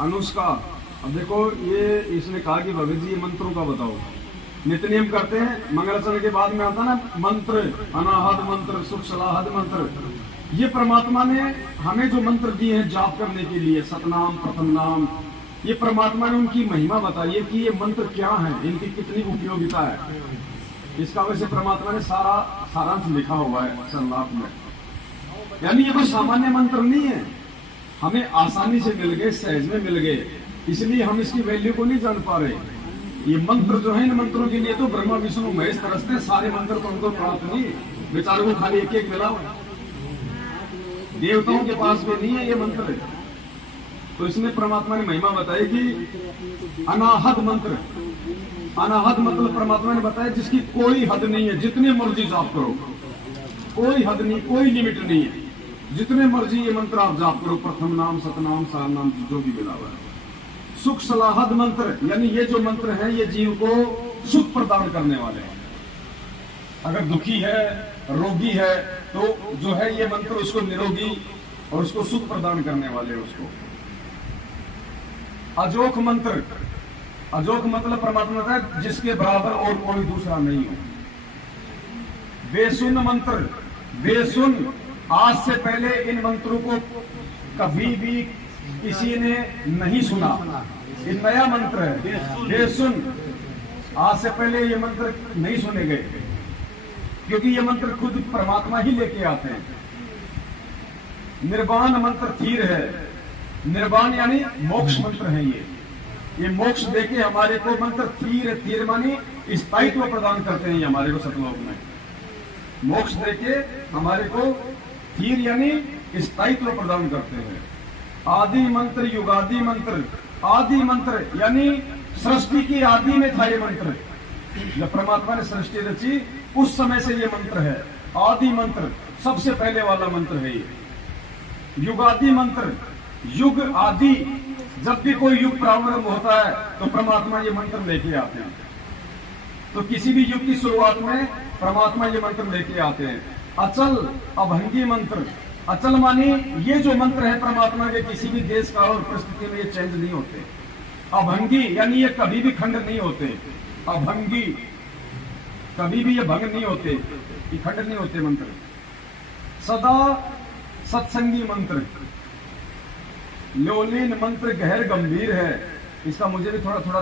अनुष्का। अब देखो ये इसने कहा कि भगत जी ये मंत्रों का बताओ। नित्य नियम करते हैं, मंगलाचरण के बाद में आता ना मंत्र, अनाहद मंत्र, सुख सलाहद मंत्र। ये परमात्मा ने हमें जो मंत्र दिए हैं जाप करने के लिए, सतनाम, प्रथम नाम, ये परमात्मा ने उनकी महिमा बताई है कि ये मंत्र क्या है, इनकी कितनी उपयोगिता है। इसका वैसे परमात्मा ने सारा सारांश लिखा हुआ है संलाप में। यानी ये कोई सामान्य मंत्र नहीं है, हमें आसानी से मिल गए, सहज में मिल गए, इसलिए हम इसकी वैल्यू को नहीं जान पा रहे। ये मंत्र जो है, इन मंत्रों के लिए तो ब्रह्मा विष्णु महेश तरसते, सारे मंत्र तो उनको प्राप्त नहीं, बेचारों को खाली एक एक मिला हुआ। देवताओं के पास भी नहीं है ये मंत्र। तो इसमें परमात्मा ने महिमा बताई कि अनाहद मंत्र, अनाहद मतलब परमात्मा ने बताया जिसकी कोई हद नहीं है, जितने मर्जी जाप करो, कोई हद नहीं, कोई लिमिट नहीं है, जितने मर्जी ये मंत्र आप जाप करो, प्रथम नाम, सतनाम, सार नाम, जो भी मिला हुआ है। सुख सलाहद मंत्र, यानी ये जो मंत्र है ये जीव को सुख प्रदान करने वाले हैं। अगर दुखी है, रोगी है, तो जो है ये मंत्र उसको निरोगी और उसको सुख प्रदान करने वाले उसको। अजोख मंत्र, अजोख मतलब परमात्मा का जिसके बराबर और कोई दूसरा नहीं हो। बेसुन मंत्र, बेसुन, आज से पहले इन मंत्रों को कभी भी किसी ने नहीं सुना, ये नया मंत्र है। बेसुन, आज से पहले ये मंत्र नहीं सुने गए, क्योंकि ये मंत्र खुद परमात्मा ही लेके आते हैं। निर्वाण मंत्र धीर है, निर्वाण यानी मोक्ष मंत्र है। ये मोक्ष देके हमारे को मंत्र धीर, धीर मानी स्थायित्व प्रदान करते हैं ये हमारे को सतलोक में। मोक्ष देके हमारे को धीर यानी स्थायित्व प्रदान करते हैं। आदि मंत्र, युगादि मंत्र, आदि मंत्र यानी सृष्टि की आदि में था ये मंत्र। जब परमात्मा ने सृष्टि रची उस समय से ये मंत्र है। आदि मंत्र सबसे पहले वाला मंत्र है ये। युगादि मंत्र, युग आदि, जब भी कोई युग प्रारंभ होता है तो परमात्मा ये मंत्र लेके आते हैं। तो किसी भी युग की शुरुआत में परमात्मा ये मंत्र लेके आते हैं। अचल अभंगी मंत्र, अचल मानी ये जो मंत्र है परमात्मा के, किसी भी देश काल और परिस्थिति में ये चेंज नहीं होते। अभंगी यानी ये कभी भी खंड नहीं होते। अभंगी, कभी भी ये भंग नहीं होते, ये खंड नहीं होते मंत्र। सदा सत्संगी मंत्र, लोलीन मंत्र गहर गंभीर है। इसका मुझे भी थोड़ा थोड़ा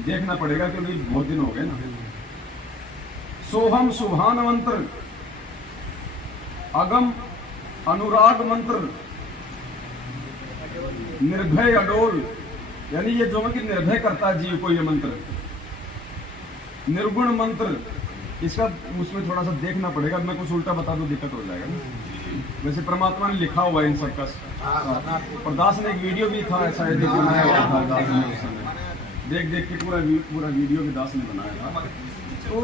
देखना पड़ेगा क्योंकि बहुत दिन हो गए ना। सोहम सुभान मंत्र, अगम अनुराग मंत्र, निर्भय अडोल, यानी ये जो कि निर्भय करता है जीव को ये मंत्र। निर्गुण मंत्र, इसका उसमें थोड़ा सा देखना पड़ेगा, मैं कुछ उल्टा बता दूं दिक्कत हो जाएगा ना। वैसे परमात्मा ने लिखा हुआ है इन सबका। और दास ने एक वीडियो भी था ऐसा बनाया हुआ था दास ने उस समय, देख देख के पूरा वीडियो भी दास ने बनाया था। तो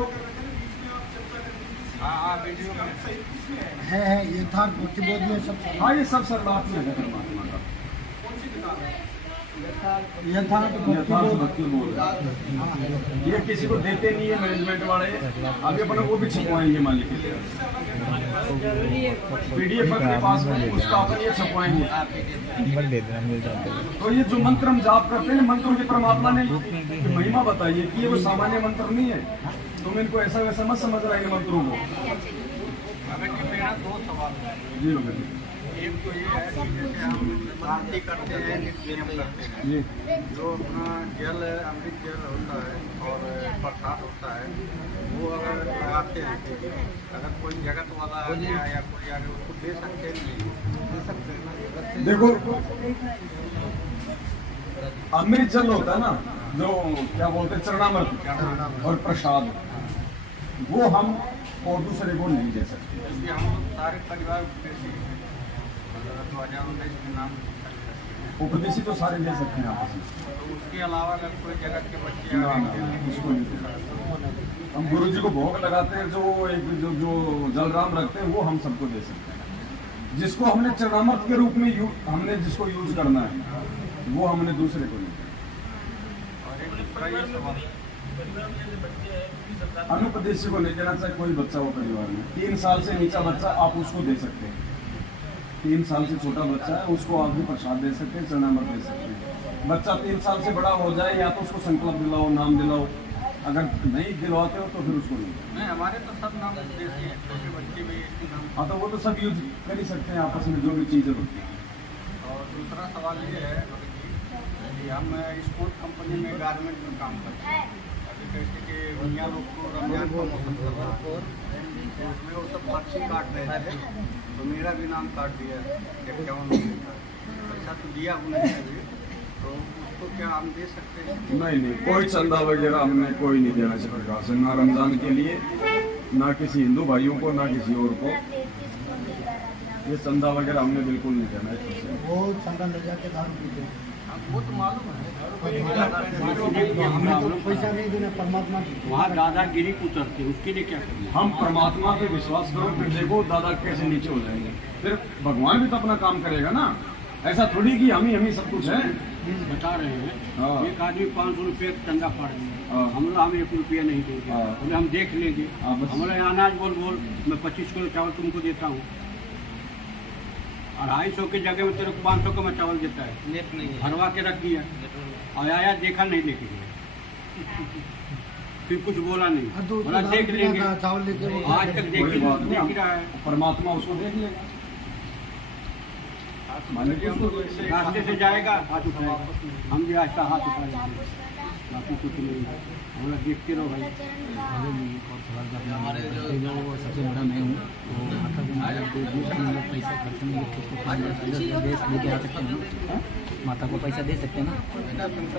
है यथार्थ भक्तिबोध में सब। हाँ, ये सब सर्वार्थ में है परमात्मा का। यथार्थ भक्तिबोध ये किसी को देते नहीं है मैनेजमेंट वाले, आगे अपने वो भी छपवाएंगे मालिक के लिए। PDF अपने पास में उसका अपन ये छपवाएंगे। तो ये जो मंत्र हम जाप करते हैं, मंत्रों के परमात्मा ने महिमा बताई है कि ये वो सामान्य मंत्र नहीं है। तुम इनको ऐसा वैसा मत समझ रहे हैं मंत्रों को। मेरा दो सवाल है जी लोग, एक तो ये है कि जैसे हम आरती करते हैं, नित्य नियम करते हैं, जो अपना जल अमृत जल होता है और प्रसाद होता है, वो अगर लगाते हैं, अगर कोई जगत वाला आ गया या कोई आ गया उसको दे सकते हैं नहीं? दे सकते हैं। देखो अमृत जल होता है ना, जो क्या बोलते हैं चरणामृत और प्रसाद, वो हम और दूसरे को नहीं दे सकते। क्योंकि हम लोग सारे परिवार उपदेशी तो सारे ले सकते हैं आपस में, तो उसके अलावा अगर कोई जगत के बच्चे ना उसको नहीं दे सकते। हम गुरु जी को भोग लगाते हैं, जो एक जो जलराम रखते हैं वो हम सबको दे सकते हैं। जिसको हमने चरणामृत के रूप में हमने जिसको यूज करना है वो हमने दूसरे को नहीं। अनुपदेशी को नहीं देना चाहिए कोई बच्चा हो परिवार में। 3 साल से नीचा बच्चा आप उसको दे सकते हैं, 3 साल से छोटा बच्चा है उसको आप भी प्रसाद दे सकते हैं, चरणामृत दे सकते हैं। बच्चा 3 साल से बड़ा हो जाए या तो उसको संकल्प दिलाओ, नाम दिलाओ, अगर नहीं दिलवाते हो तो फिर उसको नहीं। हमारे तो सब नाम देसी हैं, छोटे बच्चे भी इसी नाम। हाँ तो वो तो सब यूज कर ही सकते हैं आपस में जो भी चीज़ें होती हैं। और दूसरा सवाल ये है कि हम स्पोर्ट कंपनी में गारमेंट में काम करते हैं। अभी कैसे कि भैया लोग को रमजान का मौसम चल रहा है, तो उसमें वो सब पर्ची काट रहे थे, तो मेरा भी नाम काट दिया 51 का। पैसा तो दिया हमने अभी, तो उसको क्या हम दे सकते हैं? नहीं, कोई चंदा वगैरह हमने कोई नहीं देना इस प्रकार से, ना रमजान के लिए, ना किसी हिंदू भाइयों को, ना किसी और को। ये चंदा वगैरह हमने बिल्कुल नहीं देना है। वो चंदा ले जाके दारू पीते हैं। वो तो मालूम है। हमें तो पैसा नहीं देना, परमात्मा की। वहाँ दादागिरी उतरती है, उसके लिए क्या करना? हम परमात्मा पे विश्वास करो, फिर देखो दादा कैसे नीचे हो जाएंगे। फिर भगवान भी तो अपना काम करेगा ना, ऐसा थोड़ी कि हम ही सब कुछ है। बता रहे हैं हाँ। एक आदमी 500 रुपये चंदा फाड़ दिया, हाँ। हम 1 रुपया नहीं देंगे, हाँ। बोले हम देख लेंगे। हाँ, बस। हमारे अनाज बोल मैं 25 किलो चावल तुमको देता हूँ, 250 की जगह में तेरे को 500 का मैं चावल देता है, नेट नहीं है। भरवा के रख दिया और आया देखा नहीं लेके गया, फिर कुछ बोला नहीं, तो बोला देख लेंगे। चावल लेके वो आज तक देख कोई ही बात नहीं, देख रहा है, परमात्मा उसको देख लेगा। रास्ते से जाएगा हाथ उठाएगा, हम भी ऐसा हाथ उठाएंगे, बाकी कुछ नहीं। हम लोग देखते रहो भाई। हमारे जो सबसे बड़ा मैं हूँ, तो माता को माता को पैसा खर्च नहीं करके देश लेके आ सकते हैं, माता को पैसा दे सकते हैं ना,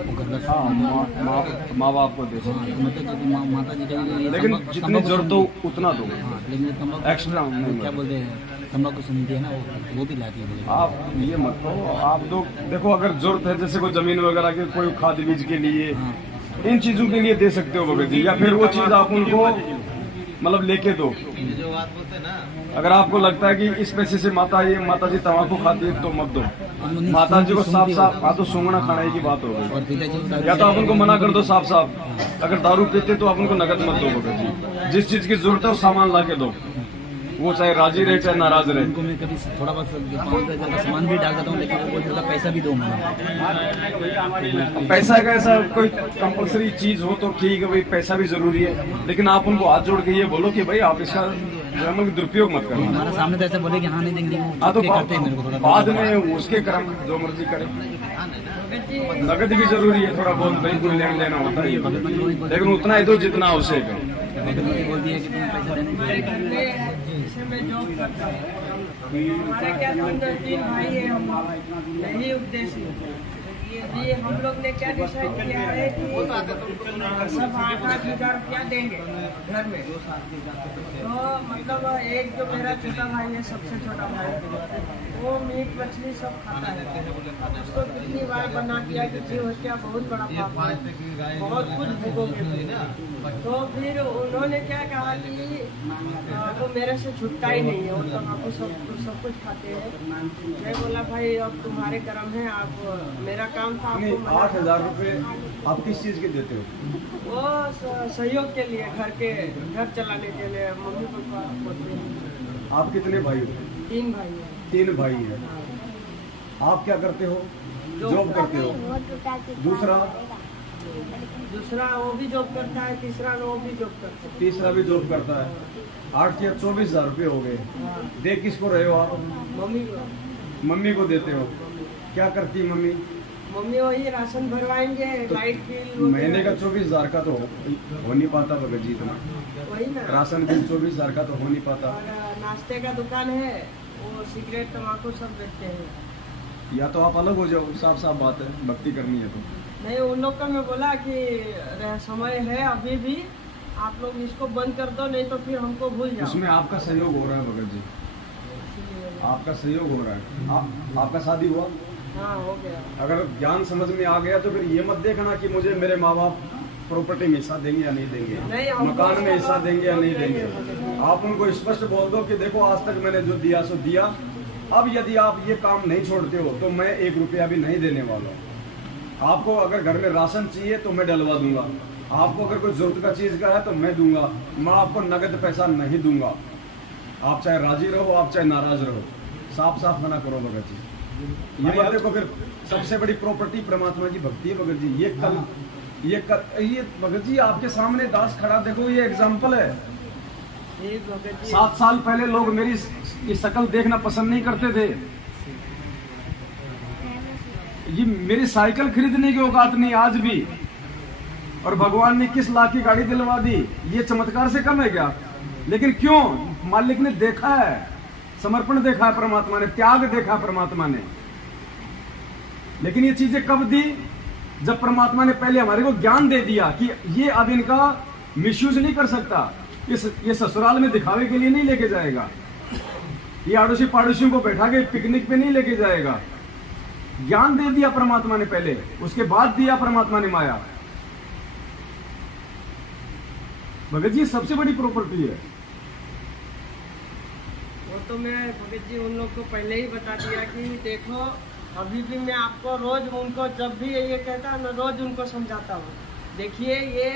वो घर का। हाँ, माँ बाप को दे हाँ, सकते तो मतलब जब माता जी जब लेकिन जितनी जरूरत हो उतना दो। हाँ, लेकिन तंबाकू एक्स्ट्रा नहीं क्या बोलते हैं, तंबाकू सुनती है ना, वो भी लाती है। आप ये मत करो, आप लोग देखो अगर जरूरत है जैसे कोई जमीन वगैरह के, कोई खाद बीज के लिए, इन चीजों के लिए दे सकते हो भगत जी, या फिर वो चीज आप उनको मतलब लेके दो। जो बात बोलते हैं ना, अगर आपको लगता है कि इस पैसे से माता जी तंबाकू खाती है तो मत दो। माता जी को साफ साफ तो सूंघना खाने की बात हो गई, और पिताजी या तो आप उनको मना कर दो साफ साफ। अगर दारू पीते तो आप उनको नकद मत दो भगत जी, जिस चीज की जरूरत है वो सामान ला के दो, वो चाहे राजी रहे चाहे नाराज रहे। उनको मैं कभी थोड़ा बहुत 5,000 का सामान भी डाल देता हूँ, लेकिन वो बोलते हैं पैसा भी दो मुझे। पैसा का ऐसा कोई कंपलसरी चीज हो तो ठीक है भाई, पैसा भी जरूरी है, लेकिन आप उनको हाथ जोड़ के ये बोलो कि भाई आप इसका दुरुपयोग मत करना। हमारा सामने तो ऐसे बोले कि हाँ नहीं देंगे, वो हाँ तो करते हैं मेरे को थोड़ा। बाद में उसके कर्म जो मर्जी करे। नगद भी जरूरी है, थोड़ा बहुत बैंक में लेन देना होता है, लेकिन उतना ही दो जितना आवश्यक है। बोलती है कि तुम्हें पैसा देने हमारे क्या 3 भाई है, हम यही उद्देश्य ये हम लोग ने क्या डिसाइड किया है कि सब 8-8 हज़ार रुपया देंगे घर में। तो मतलब एक जो मेरा छोटा भाई है, सबसे छोटा भाई, वो मीट मछली सब खाता है। उसको कितनी बार बना दिया कि जीव हत्या बहुत बड़ा पाप है, बहुत कुछ भोगोगे। तो फिर उन्होंने क्या कहा कि वो मेरे से छुटता ही नहीं है, वो तम्बाकू सब कुछ खाते हैं। मैं बोला भाई अब तुम्हारे कर्म है, आप मेरा काम था नहीं, आपको 8,000 रुपए आप किस चीज के देते हो? वो सहयोग के लिए, घर चलाने के लिए, मम्मी पापा बोलते हैं। आप कितने भाई हो? 3 भाई हैं। 3 भाई हैं। आप क्या करते हो? जॉब करते हो? दूसरा वो भी जॉब करता है, तीसरा वो भी जॉब करता है। तीसरा भी जॉब करता है। 8 या 24,000 रुपये हो गए। दे किसको रहे हो आप? मम्मी को। मम्मी को देते हो। क्या करती है मम्मी? मम्मी वही राशन भरवाएंगे, लाइट बिल महीने का 24,000 का तो हो नहीं पाता भगत जी, इतना वही ना। राशन बिल 24,000 का तो हो नहीं पाता। और नाश्ते का दुकान है, वो सिगरेट तम्बाकू सब बेचते हैं। या तो आप अलग हो जाओ, साफ बात है, भक्ति करनी है तो। नहीं, उन लोग को मैं बोला कि समय है अभी भी, आप लोग इसको बंद कर दो, नहीं तो फिर हमको भूल जाओ। उसमें आपका सहयोग हो रहा है भगत जी, आपका सहयोग हो रहा है। आपका शादी हुआ? हाँ, हो गया। अगर ज्ञान समझ में आ गया तो फिर ये मत देखना कि मुझे मेरे माँ बाप प्रॉपर्टी में हिस्सा देंगे या नहीं देंगे, मकान में हिस्सा देंगे या नहीं देंगे। आप उनको स्पष्ट बोल दो कि देखो आज तक मैंने जो दिया सो दिया, अब यदि आप ये काम नहीं छोड़ते हो तो मैं 1 रुपया भी नहीं देने वाला हूँ। आपको अगर घर में राशन चाहिए तो मैं डलवा दूंगा, आपको अगर कोई जरूरत का चीज का है तो मैं दूंगा, मैं आपको नगद पैसा नहीं दूंगा। आप चाहे राजी रहो, आप चाहे नाराज रहो, साफ साफ मना करो भगत जी। ये मत देखो फिर सबसे बड़ी प्रॉपर्टी परमात्मा की भक्ति है भगत जी। ये भगत जी आपके सामने दास खड़ा, देखो ये एग्जाम्पल है। ये भगत जी 7 साल पहले लोग मेरी ये शक्ल देखना पसंद नहीं करते थे। ये मेरी साइकिल खरीदने की औकात नहीं आज भी, और भगवान ने किस लाख की गाड़ी दिलवा दी, ये चमत्कार से कम है क्या? लेकिन क्यों? मालिक ने देखा है, समर्पण देखा है परमात्मा ने, त्याग देखा है परमात्मा ने। लेकिन ये चीजें कब दी? जब परमात्मा ने पहले हमारे को ज्ञान दे दिया कि ये अब इनका मिसयूज नहीं कर सकता, ये ससुराल में दिखावे के लिए नहीं लेके जाएगा, ये आड़ोसी पाड़ोसियों को बैठा के पिकनिक पे नहीं लेके जाएगा। ज्ञान दे दिया परमात्मा ने पहले, उसके बाद दिया परमात्मा ने माया। भगत जी सबसे बड़ी प्रॉपर्टी है। वो तो मैं भगत जी उन लोग को पहले ही बता दिया कि देखो अभी भी मैं आपको रोज उनको जब भी ये कहता हूँ, मैं रोज उनको समझाता हूँ। देखिए ये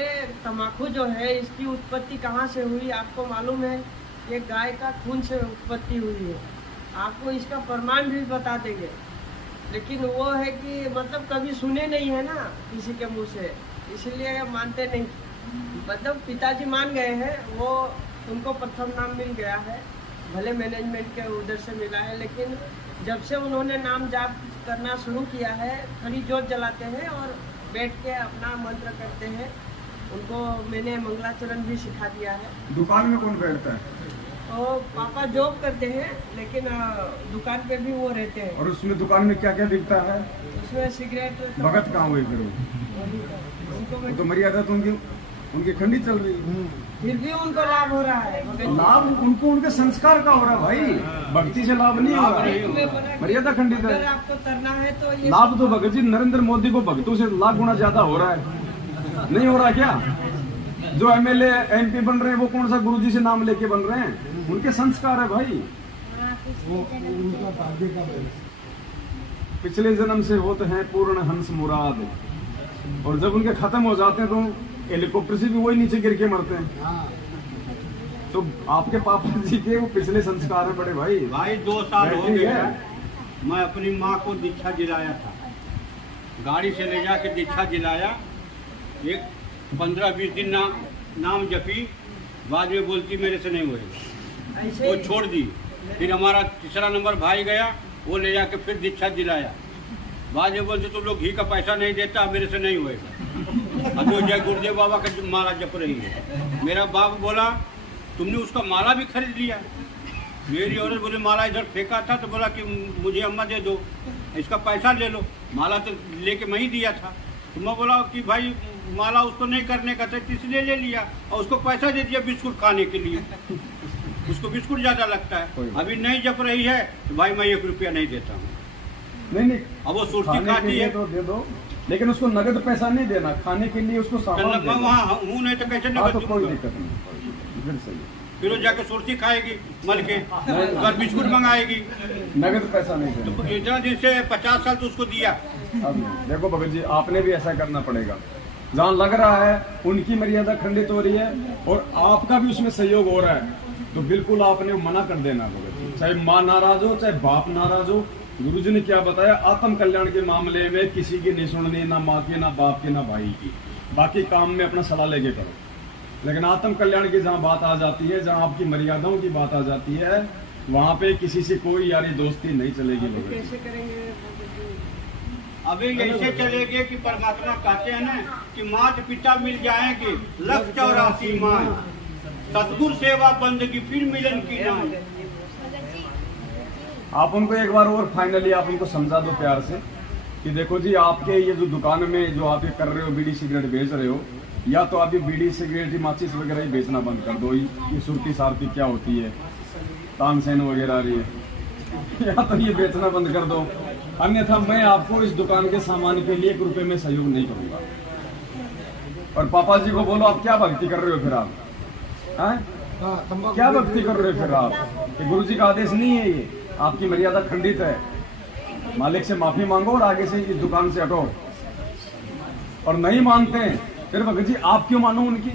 तम्बाकू जो है इसकी उत्पत्ति कहाँ से हुई आपको मालूम है? ये गाय का खून से उत्पत्ति हुई है। आपको इसका प्रमाण भी बता देंगे, लेकिन वो है कि मतलब कभी सुने नहीं है ना किसी के मुंह से, इसलिए मानते नहीं। मतलब पिताजी मान गए हैं, वो उनको प्रथम नाम मिल गया है, भले मैनेजमेंट के उधर से मिला है, लेकिन जब से उन्होंने नाम जाप करना शुरू किया है, खड़ी जोत जलाते हैं और बैठ के अपना मंत्र करते हैं। उनको मैंने मंगलाचरण भी सिखा दिया है। दुकान में कौन बैठता है? तो पापा जॉब करते हैं, लेकिन दुकान पे भी वो रहते हैं। और उसमें दुकान में क्या क्या बिकता है? उसमें सिगरेट भगत कहाँ हुए फिर? उनको वो तो मर्यादा तो उनकी खंडी चल रही है, फिर भी उनको लाभ हो रहा है। लाभ उनको उनके संस्कार का हो रहा है भाई, भक्ति से लाभ नहीं हो रहा है, मर्यादा खंडित अगर है। आपको करना है तो ये लाभ तो भगत जी नरेंद्र मोदी को भक्तों से लाख गुना ज्यादा हो रहा है, नहीं हो रहा क्या? जो एमएलए एमपी बन रहे हैं वो कौन सा गुरुजी से नाम लेके बन रहे हैं? उनके संस्कार है भाई। वो उनका भाग्य का पिछले जन्म से होते हैं पूर्ण हंस मुराद, और जब उनके खत्म हो जाते हैं तो हेलीकॉप्टर से भी वही नीचे गिर के मरते हैं। हाँ तो आपके पापा जी के वो पिछले संस्कार है बड़े भाई। भाई 2 साल हो बैठिए। गए मैं अपनी माँ को दीक्षा दिलाया था, गाड़ी से ले जाके दीक्षा दिलाया। एक 15-20 दिन नाम जपी, बाद में बोलती मेरे से नहीं हुए, ऐसे वो ही छोड़ दी। फिर हमारा तीसरा नंबर भाई गया, वो ले जाके फिर दीक्षा दिलाया। बाद में बोलते तुम लोग घी का पैसा नहीं देता, मेरे से नहीं होएगा। अब जो जय गुरुदेव बाबा का माला जप रही है। मेरा बाप बोला तुमने उसका माला भी खरीद लिया। मेरी औरत बोले माला इधर फेंका था, तो बोला कि मुझे अम्मा दे दो, इसका पैसा ले लो। माला तो लेके मैं ही दिया था। तो मैं बोला कि भाई माला उसको नहीं करने का था, इसलिए ले लिया, और उसको पैसा दे दिया बिस्कुट खाने के लिए। उसको बिस्कुट ज्यादा लगता है। अभी नहीं जप रही है तो भाई मैं 1 रुपया नहीं देता हूँ। नहीं अब वो सुर्ती खाने के खाती लिए है तो दे दो, लेकिन उसको नगद पैसा नहीं देना, खाने के लिए उसको सामान मैं देना। वहाँ हूँ नहीं तो कैसे हाँ तो नगद कोई दूंगा? दिक्कत नहीं, फिर सही है। फिर वो जाके सुर्ती खाएगी मल के, और बिस्कुट मंगाएगी। नगद पैसा नहीं देना। तो इतना दिन से 50 साल तो उसको दिया। अब देखो भगत जी आपने भी ऐसा करना पड़ेगा। जहाँ लग रहा है उनकी मर्यादा खंडित हो रही है और आपका भी उसमें सहयोग हो रहा है, तो बिल्कुल आपने मना कर देना भगत जी। चाहे माँ नाराज हो, चाहे बाप नाराज हो। गुरुजी ने क्या बताया? आत्म कल्याण के मामले में किसी की नहीं सुननी, ना माँ की, ना बाप की, ना भाई की। बाकी काम में अपना सलाह लेके करो, लेकिन आत्म कल्याण की जहाँ बात आ जाती है, जहाँ आपकी मर्यादाओं की बात आ जाती है, वहाँ पे किसी से कोई यारी दोस्ती नहीं चलेगी भगत जी। कैसे करेंगे? अभी ऐसे चलेगे कि परमात्मा कहते हैं ना कि माता पिता मिल जाएंगे, 184 माँ, सतगुरु सेवा बंदगी फिर मिलन की नाम। आप उनको एक बार और फाइनली आप उनको समझा दो प्यार से कि देखो जी आपके ये जो दुकान में जो आप ये कर रहे हो, बीड़ी सिगरेट बेच रहे हो, या तो आप ये बीड़ी सिगरेट माचिस वगैरह ही बेचना बंद कर दो। ये सुरती सारती क्या होती है, तानसेन वगैरह रही है, या तो ये बेचना बंद कर दो, अन्यथा मैं आपको इस दुकान के सामान के लिए 1 रुपए में सहयोग नहीं करूंगा। और पापा जी को बोलो आप क्या भक्ति कर रहे हो फिर आप, हैं? क्या भक्ति कर रहे हो फिर आप? ये गुरु जी का आदेश नहीं है, ये आपकी मर्यादा खंडित है। मालिक से माफी मांगो और आगे से इस दुकान से हटो। और नहीं मानते हैं फिर भगत जी आप क्यों मानो उनकी?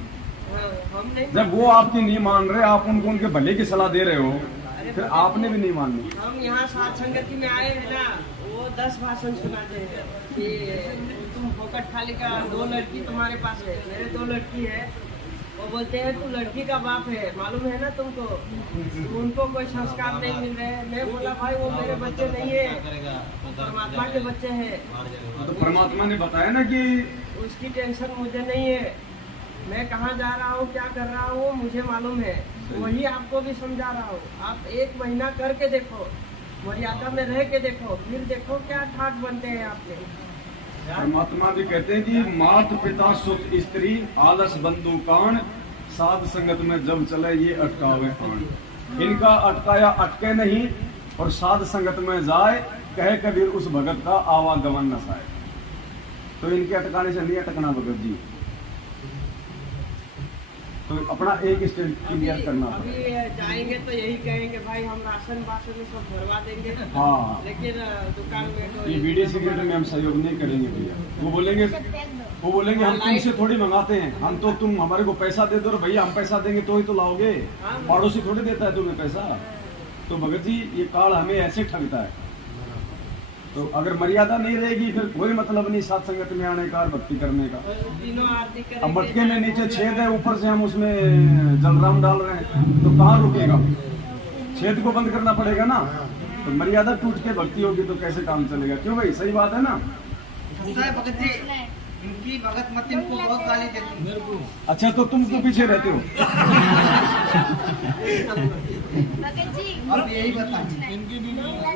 हम नहीं जब वो आपकी नहीं मान रहे, आप उनको उनके भले की सलाह दे रहे हो, अरे फिर आपने भी नहीं माननी। हम यहाँ साथ संगति में आए हैं ना, वो 10 भाषण सुनाते हैं कि तुम फोकट खाली का 2 लड़की तुम्हारे पास है, मेरे 2 लड़की है। वो बोलते हैं तू लड़की का बाप है, मालूम है ना तुमको, उनको कोई संस्कार नहीं मिल रहे हैं। मैं बोला भाई वो मेरे बच्चे नहीं है, परमात्मा के बच्चे हैं। तो परमात्मा ने बताया ना कि उसकी टेंशन मुझे नहीं है, मैं कहाँ जा रहा हूँ, क्या कर रहा हूँ, मुझे मालूम है। वही आपको भी समझा रहा हूँ। आप 1 महीना करके देखो, मर्यादा में रह के देखो, फिर देखो क्या ठाट बनते हैं आपके। परमात्मा भी कहते हैं कि माता पिता सुत स्त्री आलस बंधु कान साध संगत में जब चले ये अटकावे कान। इनका अटकाया अटके नहीं और साध संगत में जाए, कहे कबीर उस भगत का आवागमन न साए। तो इनके अटकाने से नहीं अटकना भगत जी, तो अपना एक स्टेज क्लियर करना अभी पड़ेगा। जाएंगे तो यही कहेंगे भाई हम राशन वाशन सब भरवा देंगे, हाँ, लेकिन दुकान में तो ये बीड़ी सिगरेट में हम सहयोग नहीं करेंगे भैया। वो बोलेंगे हम तुमसे थोड़ी मंगाते हैं, हम तो तुम हमारे को पैसा दे दो और भैया हम पैसा देंगे तो ही तो लाओगे, पड़ोसी थोड़ी देता है तुम्हें पैसा। तो भगत जी ये काल हमें ऐसे ठगता है। तो अगर मर्यादा नहीं रहेगी फिर कोई मतलब नहीं साथ संगत में आने का, भक्ति करने का। तीनों आरती अब करेंगे। मटके में नीचे छेद है, ऊपर से हम उसमें जलराम डाल रहे हैं, तो कहाँ रुकेगा? छेद को बंद करना पड़ेगा ना। तो मर्यादा टूट के भक्ति होगी तो कैसे काम चलेगा? क्यों भाई, सही बात है ना? भगत जी इनकी भगत मत इनको बहुत गाली देती मेरे को। अच्छा तो तुम तो पीछे रहते हो। अब यही बताइए इनकी भी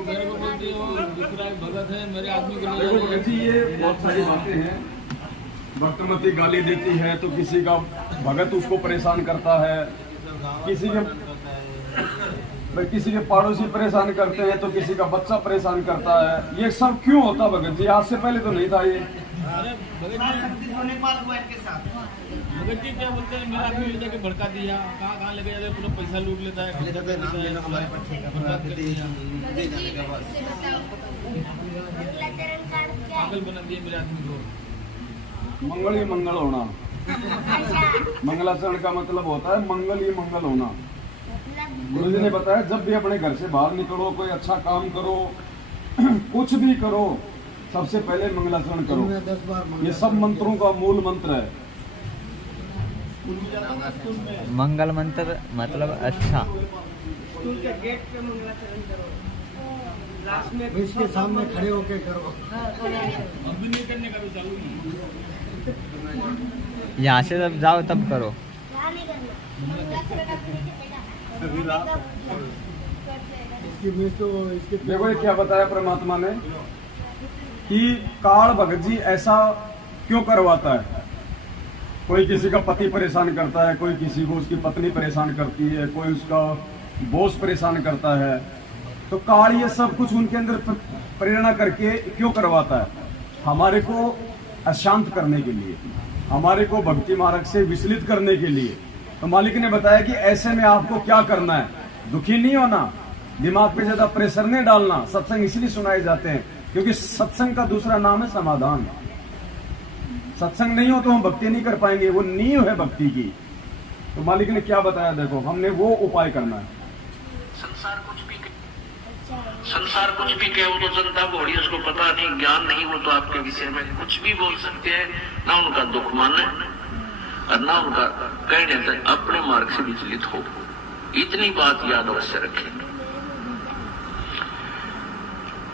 मेरे को बोलते हो दूसरा एक भगत है, मेरे आदमी को देखो भगत जी ये बहुत सारी बातें हैं। भक्तमती गाली देती है तो किसी का भगत उसको परेशान करता है, किसी के पड़ोसी परेशान करते हैं तो किसी का बच्चा परेशान करता है। ये सब क्यों होता भगत जी? आज से पहले तो नहीं था ये। अरे भगत जी क्या बोलते हैं, मेरा आदमी ले जाके भड़का दिया, कहाँ लेके जाके पूरा पैसा लूट लेता है, पागल बना दिया मेरे आदमी को। मंगल ही मंगल होना, मंगलाचरण का मतलब होता है मंगल ही मंगल होना। गुरु जी ने बताया जब भी अपने घर से बाहर निकलो, कोई अच्छा काम करो, कुछ भी करो, सबसे पहले मंगलाचरण करो। ये सब मंत्रों का मूल मंत्र है। मंगल मंत्र मतलब अच्छा। स्कूल के गेट पे मंगलाचरण करो, लास्ट में इसके सामने खड़े होके करो। अब भी नहीं करने का भी चालू नहीं। यहाँ से जब जाओ तब करो। देखो ये क्या बताया परमात्मा ने कि काल भगत जी ऐसा क्यों करवाता है। कोई किसी का पति परेशान करता है, कोई किसी को उसकी पत्नी परेशान करती है, कोई उसका बॉस परेशान करता है। तो काल ये सब कुछ उनके अंदर प्रेरणा करके क्यों करवाता है? हमारे को अशांत करने के लिए, हमारे को भक्ति मार्ग से विचलित करने के लिए। तो मालिक ने बताया कि ऐसे में आपको क्या करना है, दुखी नहीं होना, दिमाग पे ज्यादा प्रेशर नहीं डालना। सत्संग इसलिए सुनाए जाते हैं क्योंकि सत्संग का दूसरा नाम है समाधान। सत्संग नहीं हो तो हम भक्ति नहीं कर पाएंगे, वो नींव है भक्ति की। तो मालिक ने क्या बताया, देखो हमने वो उपाय करना है। संसार कुछ भी कहे, वो तो जनता को होड़ी, उसको पता नहीं, ज्ञान नहीं, वो तो आपके विषय में कुछ भी बोल सकते हैं। ना उनका दुख माने और ना उनका कहने तक अपने मार्ग से विचलित हो। इतनी बात याद अवश्य रखें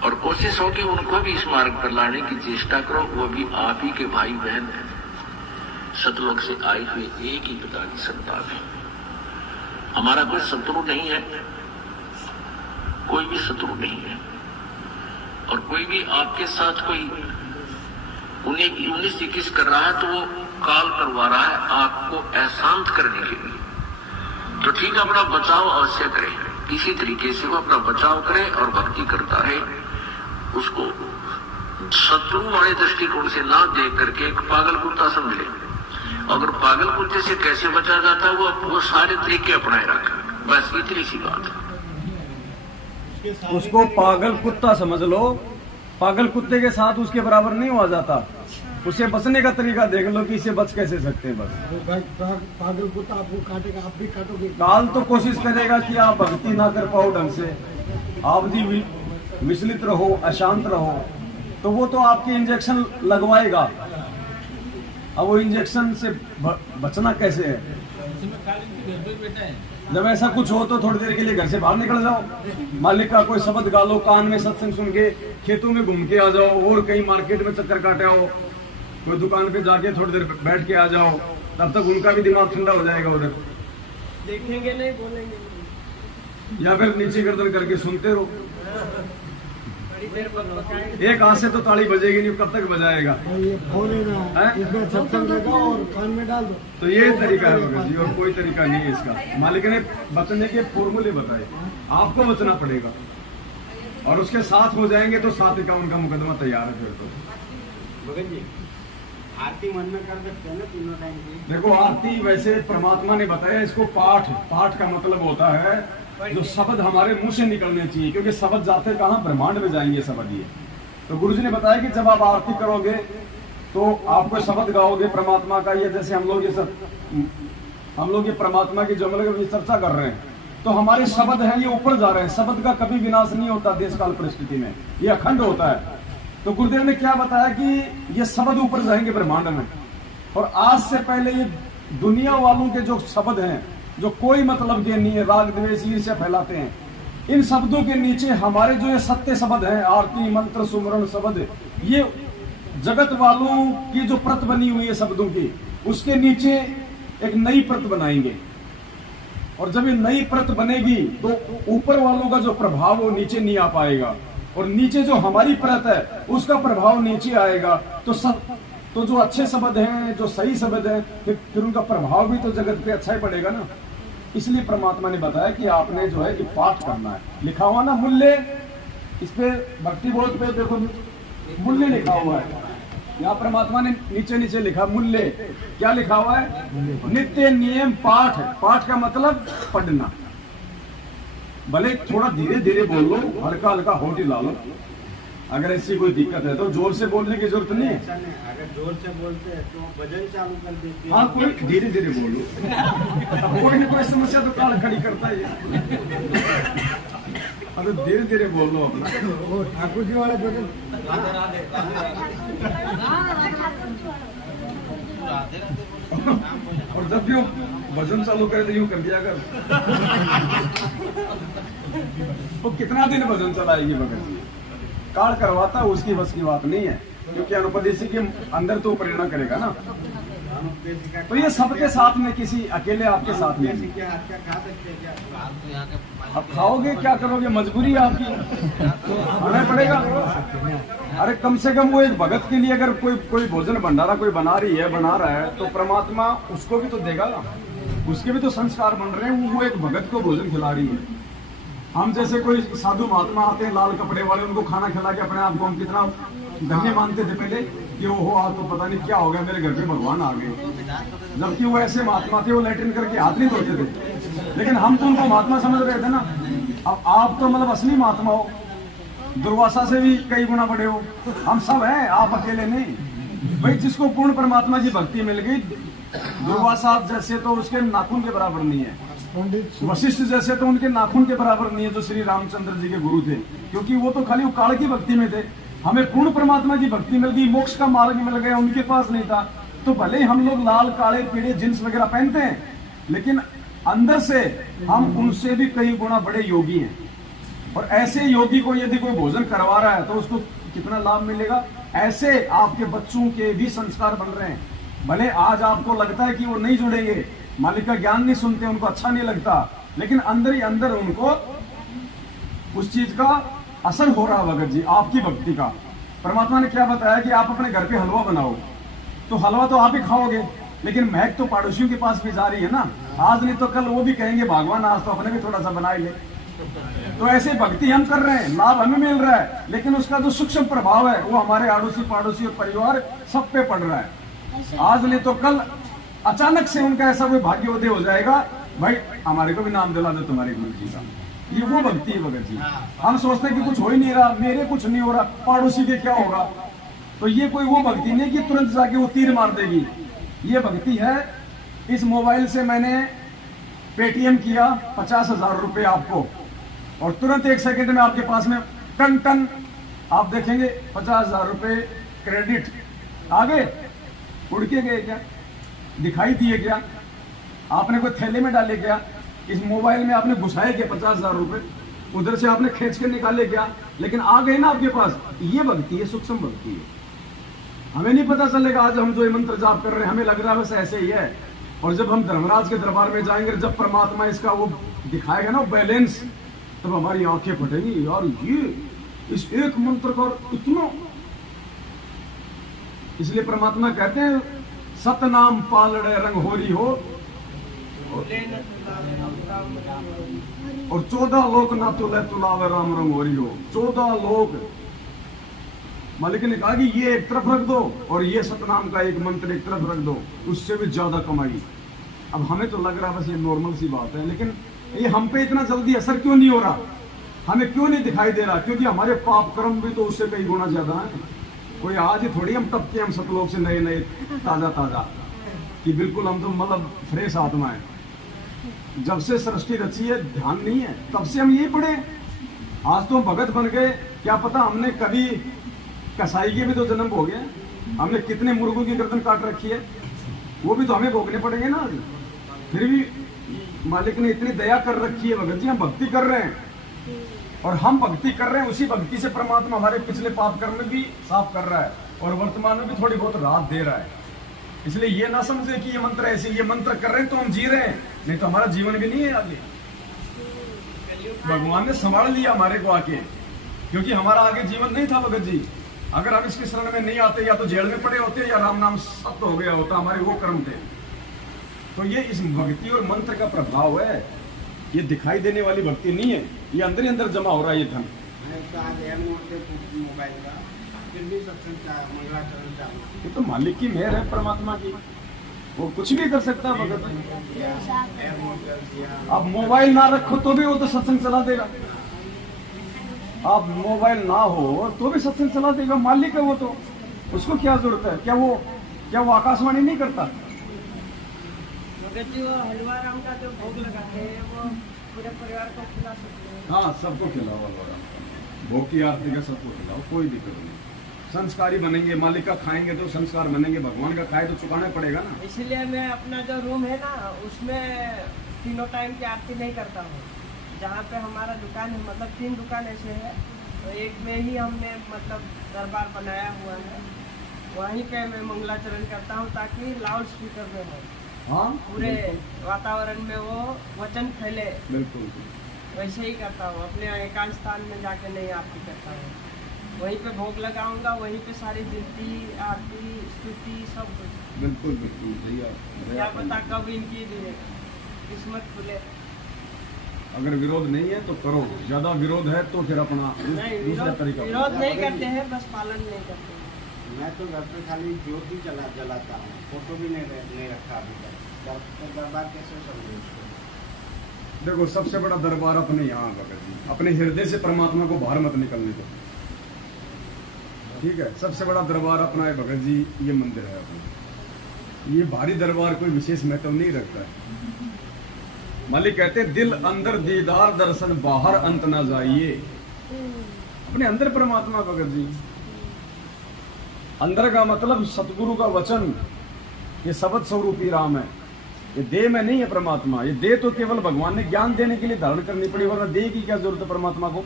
और कोशिश हो कि उनको भी इस मार्ग पर लाने की चेष्टा करो। वो भी आप ही के भाई बहन हैं, सतलोक से आए हुए एक ही पिता की संतान है। हमारा कोई शत्रु नहीं है, कोई भी शत्रु नहीं है। और कोई भी आपके साथ कोई उन्हें 19-21 कर रहा है तो वो काल करवा रहा है आपको अशांत करने के लिए। तो ठीक है, अपना बचाव अवश्य करे, किसी तरीके से वो अपना बचाव करे और भक्ति करता है। उसको शत्रु वाले दृष्टिकोण से ना देख करके एक पागल कुत्ता समझ ले। अगर पागल कुत्ते से कैसे बचा जाता है वो सारे तरीके अपनाए रखा। बस इतनी सी बात है। उसको पागल कुत्ता समझ लो, पागल कुत्ते के साथ उसके बराबर नहीं हुआ जाता। उससे बचने का तरीका देख लो कि इससे बच कैसे सकते हैं। बस पागल कुत्ता आपको काटेगा, आप भी काटोगे। काल तो कोशिश करेगा कि आप भक्ति ना कर पाओ ढंग से, आप जी विचलित रहो, अशांत रहो, तो वो तो आपके इंजेक्शन लगवाएगा। अब वो इंजेक्शन से बचना कैसे है? जब ऐसा कुछ हो तो थोड़ी देर के लिए घर से बाहर निकल जाओ, मालिक का कोई शब्द गा लो, कान में सत्संग सुन के खेतों में घूम के आ जाओ, और कहीं मार्केट में चक्कर काटे आओ, कोई दुकान पे जाके थोड़ी देर बैठ के आ जाओ, तब तक उनका भी दिमाग ठंडा हो जाएगा। उधर देखेंगे नहीं, बोलेंगे नहीं। या फिर नीचे गर्दन करके सुनते रहो। बड़ी देर पकाएंगे। एक हाथ से तो ताली बजेगी नहीं, कब तक बजाएगा? ये फोन है ना, इसमें सत्संग लगाओ और कान में डाल दो। तो ये तरीका है भगत जी, और कोई तरीका नहीं है इसका। मालिक ने बचने के फॉर्मूले बताए, आपको बचना पड़ेगा, और उसके साथ हो जाएंगे तो 751 का मुकदमा तैयार है। फिर तो भगत जी आरती मन में कर सकते हैं ना तीनों टाइम की? देखो, आरती वैसे परमात्मा ने बताया इसको पाठ का मतलब होता है जो शब्द हमारे मुंह से निकलने चाहिए, क्योंकि शब्द जाते कहाँ? ब्रह्मांड में जाएंगे शब्द। ये तो गुरुजी ने बताया कि जब आप आरती करोगे तो आपको शब्द गाओगे परमात्मा का। ये जैसे हम लोग ये परमात्मा की जो हम लोग चर्चा कर रहे हैं, तो हमारे शब्द हैं ये ऊपर जा रहे हैं। शब्द का कभी विनाश नहीं होता देश काल परिस्थिति में, ये अखंड होता है। तो गुरुदेव ने क्या बताया कि ये शब्द ऊपर जाएंगे ब्रह्मांड में, और आज से पहले ये दुनिया वालों के जो शब्द हैं, जो कोई मतलब के नहीं है, राग द्वेष ईर्ष्या फैलाते हैं, इन शब्दों के नीचे हमारे जो ये सत्य शब्द हैं, आरती मंत्र सुमरण शब्द, ये जगत वालों की जो प्रत बनी हुई है शब्दों की, उसके नीचे एक नई प्रत बनाएंगे। और जब ये नई प्रत बनेगी तो ऊपर वालों का जो प्रभाव वो नीचे नहीं आ पाएगा, और नीचे जो हमारी प्रत है उसका प्रभाव नीचे आएगा। तो जो अच्छे शब्द हैं, जो सही शब्द हैं, फिर उनका प्रभाव भी तो जगत पे अच्छा ही पड़ेगा ना। इसलिए परमात्मा ने बताया कि आपने जो है कि पाठ करना है। लिखा हुआ ना मूल्य, इस पे भक्ति बोर्ड पे देखो मूल्य लिखा हुआ है। यहाँ परमात्मा ने नीचे नीचे लिखा मूल्य। क्या लिखा हुआ है? नित्य नियम पाठ। पाठ का मतलब पढ़ना। भले थोड़ा धीरे धीरे बोल लो, हल्का हल्का होठ हिला लो। अगर ऐसी कोई दिक्कत है तो जोर से बोलने की जरूरत नहीं है। अगर जोर से बोलते हैं तो भजन चालू कर देते हैं। हाँ, कोई धीरे धीरे बोलो। कोई ना कोई समस्या तो काल खड़ी करता है। अरे धीरे धीरे बोल लो अपना। वो ठाकुर जी वाले भजन। और जब भी भजन चालू करे तो यूं कर दिया कर। वो कितना दिन भजन चलाएगी भगत? काल करवाता उसकी बस की बात नहीं है, क्योंकि अनुपदेशी के अंदर तो प्रेरणा करेगा ना। तो ये सबके साथ में, किसी अकेले आपके साथ में नहीं। अब खाओगे क्या करोगे? मजबूरी आपकी, खाना पड़ेगा। अरे कम से कम वो एक भगत के लिए अगर कोई भोजन भंडारा कोई बना रहा है तो परमात्मा उसको भी तो देगा ना। उसके भी तो संस्कार बन रहे हैं। वो एक भगत को भोजन खिला रही है। हम जैसे कोई साधु महात्मा आते हैं लाल कपड़े वाले, उनको खाना खिला के अपने आप को हम कितना धन्य मानते थे पहले कि वो आज तो पता नहीं क्या हो गया, मेरे घर पे भगवान आ गए। जबकि वो ऐसे महात्मा थे, वो लैट्रिन करके हाथ नहीं धोते थे, लेकिन हम तो उनको महात्मा समझ रहे थे ना। अब आप तो मतलब असली महात्मा हो, दुर्वासा से भी कई गुना बड़े हो। हम सब हैं, आप अकेले नहीं। भाई जिसको पूर्ण परमात्मा की भक्ति मिल गई, दुर्वासा जैसे तो उसके नाखून के बराबर नहीं है, वशिष्ठ जैसे तो उनके नाखून के बराबर नहीं है जो श्री रामचंद्र जी के गुरु थे, क्योंकि वो तो खाली काल की भक्ति में थे। हमें पूर्ण परमात्मा की भक्ति मिल गई, मोक्ष का मार्ग मिल गया, उनके पास नहीं था। तो भले हम लोग लाल काले पीले जींस वगैरह पहनते हैं, लेकिन अंदर से हम उनसे भी कई गुना बड़े योगी हैं। और ऐसे योगी को यदि कोई भोजन करवा रहा है तो उसको कितना लाभ मिलेगा। ऐसे आपके बच्चों के भी संस्कार बन रहे हैं। भले आज आपको लगता है कि वो नहीं जुड़ेंगे, मालिक का ज्ञान नहीं सुनते, उनको अच्छा नहीं लगता, लेकिन अंदर ही अंदर उनको उस चीज का असर हो रहा भगत जी, आपकी भक्ति का। परमात्मा ने क्या बताया कि आप अपने घर पे हलवा बनाओ, तो हलवा तो आप ही खाओगे, लेकिन महक तो पड़ोसियों के पास भी जा रही है ना। आज नहीं तो कल वो भी कहेंगे भगवान आज तो अपने भी थोड़ा सा बना ही ले। तो ऐसे भक्ति हम कर रहे हैं, लाभ हमें मिल रहा है, लेकिन उसका जो सूक्ष्म प्रभाव है वो हमारे आड़ोसी पड़ोसी और परिवार सब पे पड़ रहा है। आज नहीं तो कल अचानक से उनका ऐसा कोई भाग्योदय हो जाएगा, भाई हमारे को भी नाम दिला दो तुम्हारे गुरु जी का। ये वो भक्ति है भगत जी। हम सोचते हैं कि कुछ हो ही नहीं रहा, मेरे कुछ नहीं हो रहा, पड़ोसी के क्या होगा। तो ये कोई वो भक्ति नहीं कि तुरंत जाके वो तीर मार देगी। ये भक्ति है, इस मोबाइल से मैंने पेटीएम किया 50,000 रुपये आपको, और तुरंत 1 सेकंड में आपके पास में टन टन आप देखेंगे 50,000 रुपये क्रेडिट आ गए। उड़ के गए क्या? दिखाई दिए क्या? आपने कोई थैले में डाले क्या? इस मोबाइल में आपने घुसाए क्या 50,000 रुपये? उधर से आपने खींच के निकाले क्या? लेकिन आ गए ना आपके पास। ये भक्ति है, सूक्ष्म भक्ति है। हमें नहीं पता चलेगा आज हम जो ये मंत्र जाप कर रहे हैं, हमें लग रहा है बस ऐसे ही है। और जब हम धर्मराज के दरबार में जाएंगे, जब परमात्मा इसका वो दिखाएगा ना बैलेंस, तब हमारी आंखें फटेंगी, यार ये इस एक मंत्र का इतना। इसलिए परमात्मा कहते हैं सतनाम पालड़े रंग होरी हो, और 14 लोक ना तो ले तुलावे राम रंग होरी हो। 14 लोक मालिक ने कहा कि ये एक तरफ रख दो और ये सतनाम का एक मंत्र एक तरफ रख दो, उससे भी ज्यादा कमाई। अब हमें तो लग रहा है बस ये नॉर्मल सी बात है, लेकिन ये हम पे इतना जल्दी असर क्यों नहीं हो रहा? हमें क्यों नहीं दिखाई दे रहा? क्योंकि हमारे पाप कर्म भी तो उससे कई गुना ज्यादा है। कोई आज ही थोड़ी हम टपके हम सतलोक से नए नए ताजा ताजा कि बिल्कुल हम तो मतलब फ्रेश आत्मा है। जब से सृष्टि रची है ध्यान नहीं है, तब से हम यही पढ़े। आज तो हम भगत बन गए, क्या पता हमने कभी कसाई के भी तो जन्म हो गया, हमने कितने मुर्गों की गर्दन काट रखी है, वो भी तो हमें भोगने पड़ेंगे ना। फिर भी मालिक ने इतनी दया कर रखी है भगत जी, हम भक्ति कर रहे हैं, और हम भक्ति कर रहे हैं, उसी भक्ति से परमात्मा हमारे पिछले पाप कर्म भी साफ कर रहा है और वर्तमान में भी थोड़ी बहुत राहत दे रहा है। इसलिए ये ना समझे कि ये मंत्र ऐसे, ये मंत्र कर रहे हैं तो हम जी रहे हैं, नहीं तो हमारा जीवन भी नहीं है आगे। भगवान ने संभाल लिया हमारे को आके, क्योंकि हमारा आगे जीवन नहीं था भगत जी। अगर हम इसके शरण में नहीं आते, या तो जेल में पड़े होते या राम नाम सत्य हो गया होता, हमारे वो कर्म थे। तो ये इस भक्ति और मंत्र का प्रभाव है, ये दिखाई देने वाली भक्ति नहीं है, ये अंदर ही अंदर जमा हो रहा है ये धन। मोबाइल का फिर भी सत्संग मंगलाचरण चालू। ये तो मालिक की मेहर है, परमात्मा की, वो कुछ भी कर सकता है भगत। आप मोबाइल ना रखो तो भी वो तो सत्संग चला देगा, आप मोबाइल ना हो तो भी सत्संग चला देगा। मालिक है वो, तो उसको क्या जरूरत है? क्या वो आकाशवाणी नहीं करता? भगत जी वो हलवा राम का जो भोग लगाते हैं वो पूरे परिवार को खिला सकते हैं। हाँ, सबको खिलाओ हलवा राम का, भोग की आरती का सबको खिलाओ, कोई दिक्कत नहीं। संस्कारी बनेंगे, मालिक का खाएंगे तो संस्कार बनेंगे, भगवान का खाए तो चुकाना पड़ेगा ना। इसलिए मैं अपना जो रूम है ना, उसमें तीनों टाइम की आरती नहीं करता हूँ। जहाँ पे हमारा दुकान है, मतलब 3 दुकान ऐसे है, तो एक में ही हमने मतलब दरबार बनाया हुआ है, वहीं पे मैं मंगलाचरण करता हूँ, ताकि लाउड स्पीकर में हो, हाँ, पूरे वातावरण में वो वचन फैले। बिल्कुल वैसे ही करता हूँ, अपने एकांत स्थान में जाके नहीं आरती करता हूँ, वहीं पे भोग लगाऊंगा, वहीं पे सारी गिनती आरती स्तुति सब कुछ। बिल्कुल बिल्कुल भैया, क्या पता कब इनकी किस्मत खुले। अगर विरोध नहीं है तो करो, ज्यादा विरोध है तो फिर अपना दूसरा तरीका। विरोध नहीं करते हैं, बस पालन नहीं करते हैं। मैं तो घर पे खाली ज्योत ही जलाता हूँ, फोटो भी नहीं रखा अभी तक। दरबार कैसे समझे उसको? देखो, सबसे बड़ा दरबार अपने यहाँ भगत जी, अपने हृदय से परमात्मा को बाहर मत निकलने दो, ठीक है? सबसे बड़ा दरबार अपना है भगत जी, ये मंदिर है अपना। ये भारी दरबार कोई विशेष महत्व नहीं रखता है। मालिक कहते हैं दिल अंदर दीदार दर्शन, बाहर अंत ना जाइए। अपने अंदर परमात्मा भगत जी, अंदर का मतलब सतगुरु का वचन, ये शब्द स्वरूपी राम है, ये देह में नहीं है परमात्मा। ये देह तो केवल भगवान ने ज्ञान देने के लिए धारण करनी पड़ी, वरना देह की क्या जरूरत है परमात्मा को?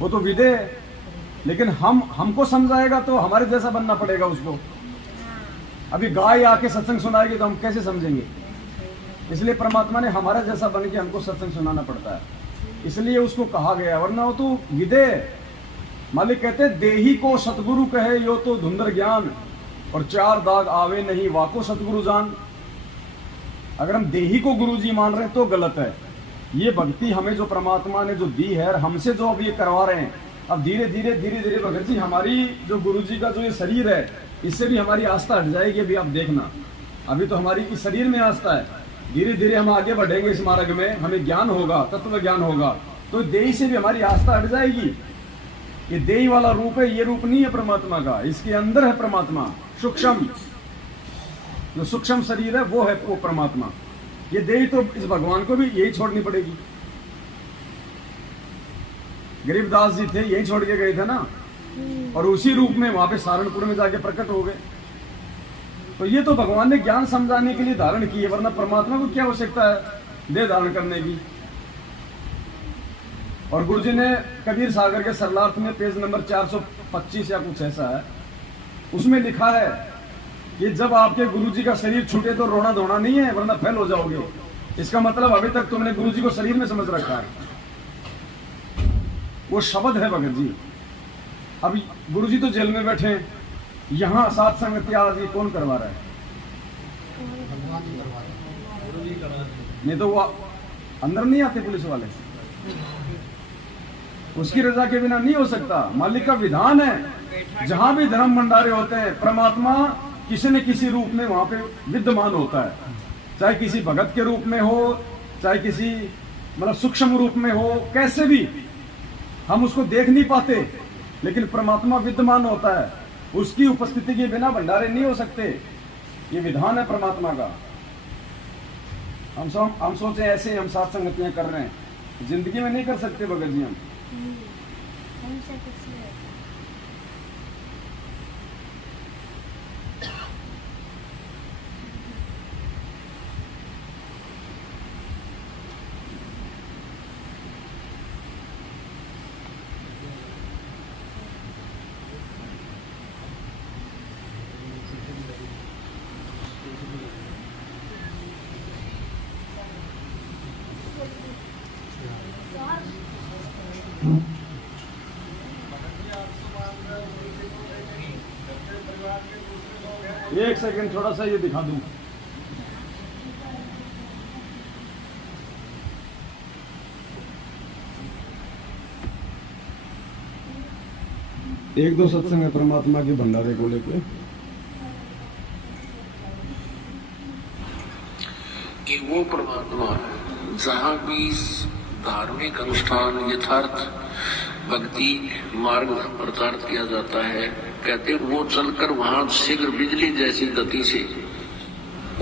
वो तो विदेह है। लेकिन हमको समझाएगा तो हमारे जैसा बनना पड़ेगा उसको। अभी गाय आके सत्संग सुनाएगी तो हम कैसे समझेंगे? इसलिए परमात्मा ने हमारा जैसा बन के हमको सत्संग सुनाना पड़ता है, इसलिए उसको कहा गया, वरना वो तो विदेह। मालिक कहते देही को सतगुरु कहे यो तो धुंधर ज्ञान, और 4 दाग आवे नहीं वाको सतगुरु जान। अगर हम देही को गुरुजी मान रहे हैं तो गलत है। ये भक्ति हमें जो परमात्मा ने जो दी है, हमसे जो अब ये करवा रहे हैं, अब धीरे धीरे भगत जी हमारी जो गुरुजी का जो ये शरीर है, इससे भी हमारी आस्था हट जाएगी। अभी आप देखना, अभी तो हमारी इस शरीर में आस्था है, धीरे धीरे हम आगे बढ़ेंगे इस मार्ग में, हमें ज्ञान होगा, तत्व ज्ञान होगा, तो देही से भी हमारी आस्था हट जाएगी। ये देही वाला रूप है, ये रूप नहीं है परमात्मा का, इसके अंदर है परमात्मा सूक्ष्म। जो सूक्ष्म शरीर है वो है वो परमात्मा। ये देही तो इस भगवान को भी यही छोड़नी पड़ेगी। गरीबदास जी थे, यही छोड़ के गए थे ना, और उसी रूप में वहां पे सहारनपुर में जाके प्रकट हो गए। तो ये तो भगवान ने ज्ञान समझाने के लिए धारण की है, वरना परमात्मा को क्या आवश्यकता है देह धारण करने की। और गुरु जी ने कबीर सागर के सरलार्थ में पेज नंबर 425 या कुछ ऐसा है, उसमें लिखा है कि जब आपके गुरु जी का शरीर छूटे तो रोना धोना नहीं है, वरना फेल हो जाओगे। इसका मतलब अभी तक तुमने गुरु जी को शरीर में समझ रखा है। वो शब्द है भगत जी। अब गुरु जी तो जेल में बैठे हैं, यहाँ सात संगति आदि कौन करवा रहा है? नहीं तो वो अंदर नहीं आते पुलिस वाले, उसकी रजा के बिना नहीं हो सकता। मालिक का विधान है, जहां भी धर्म भंडारे होते हैं परमात्मा किसी न किसी रूप में वहां पे विद्यमान होता है, चाहे किसी भगत के रूप में हो, चाहे किसी मतलब सूक्ष्म रूप में हो, कैसे भी हम उसको देख नहीं पाते, लेकिन परमात्मा विद्यमान होता है। उसकी उपस्थिति के बिना भंडारे नहीं हो सकते। ये विधान है परमात्मा का। हम सोचे ऐसे हम सात संगतियां कर रहे हैं, जिंदगी में नहीं कर सकते भगत जी हम। हमसे कुछ नहीं। एक सेकंड थोड़ा सा ये दिखा दूं। एक दो सत्संग है परमात्मा के भंडारे को लेके कि वो परमात्मा जहाँ भी धार्मिक अनुष्ठान यथार्थ भक्ति मार्ग प्रचारित किया जाता है, कहते वो चलकर वहां शीघ्र बिजली जैसी गति से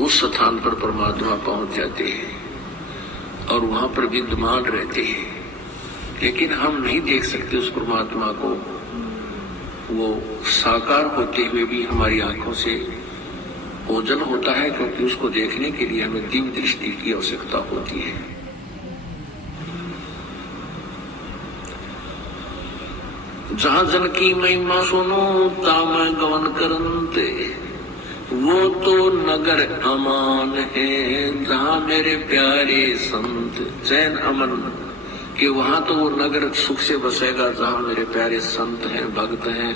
उस स्थान पर परमात्मा पहुंच जाते हैं और वहां पर विद्यमान रहते हैं। लेकिन हम नहीं देख सकते उस परमात्मा को, वो साकार होते हुए भी हमारी आंखों से ओझल होता है, क्योंकि उसको देखने के लिए हमें दिव्य दृष्टि की आवश्यकता होती है। जहाँ जन की महिमा सुनो ताम गवन करनते, वो तो नगर अमान है जहाँ मेरे प्यारे संत चैन अमन, कि वहां तो वो नगर सुख से बसेगा जहाँ मेरे प्यारे संत हैं, भक्त हैं,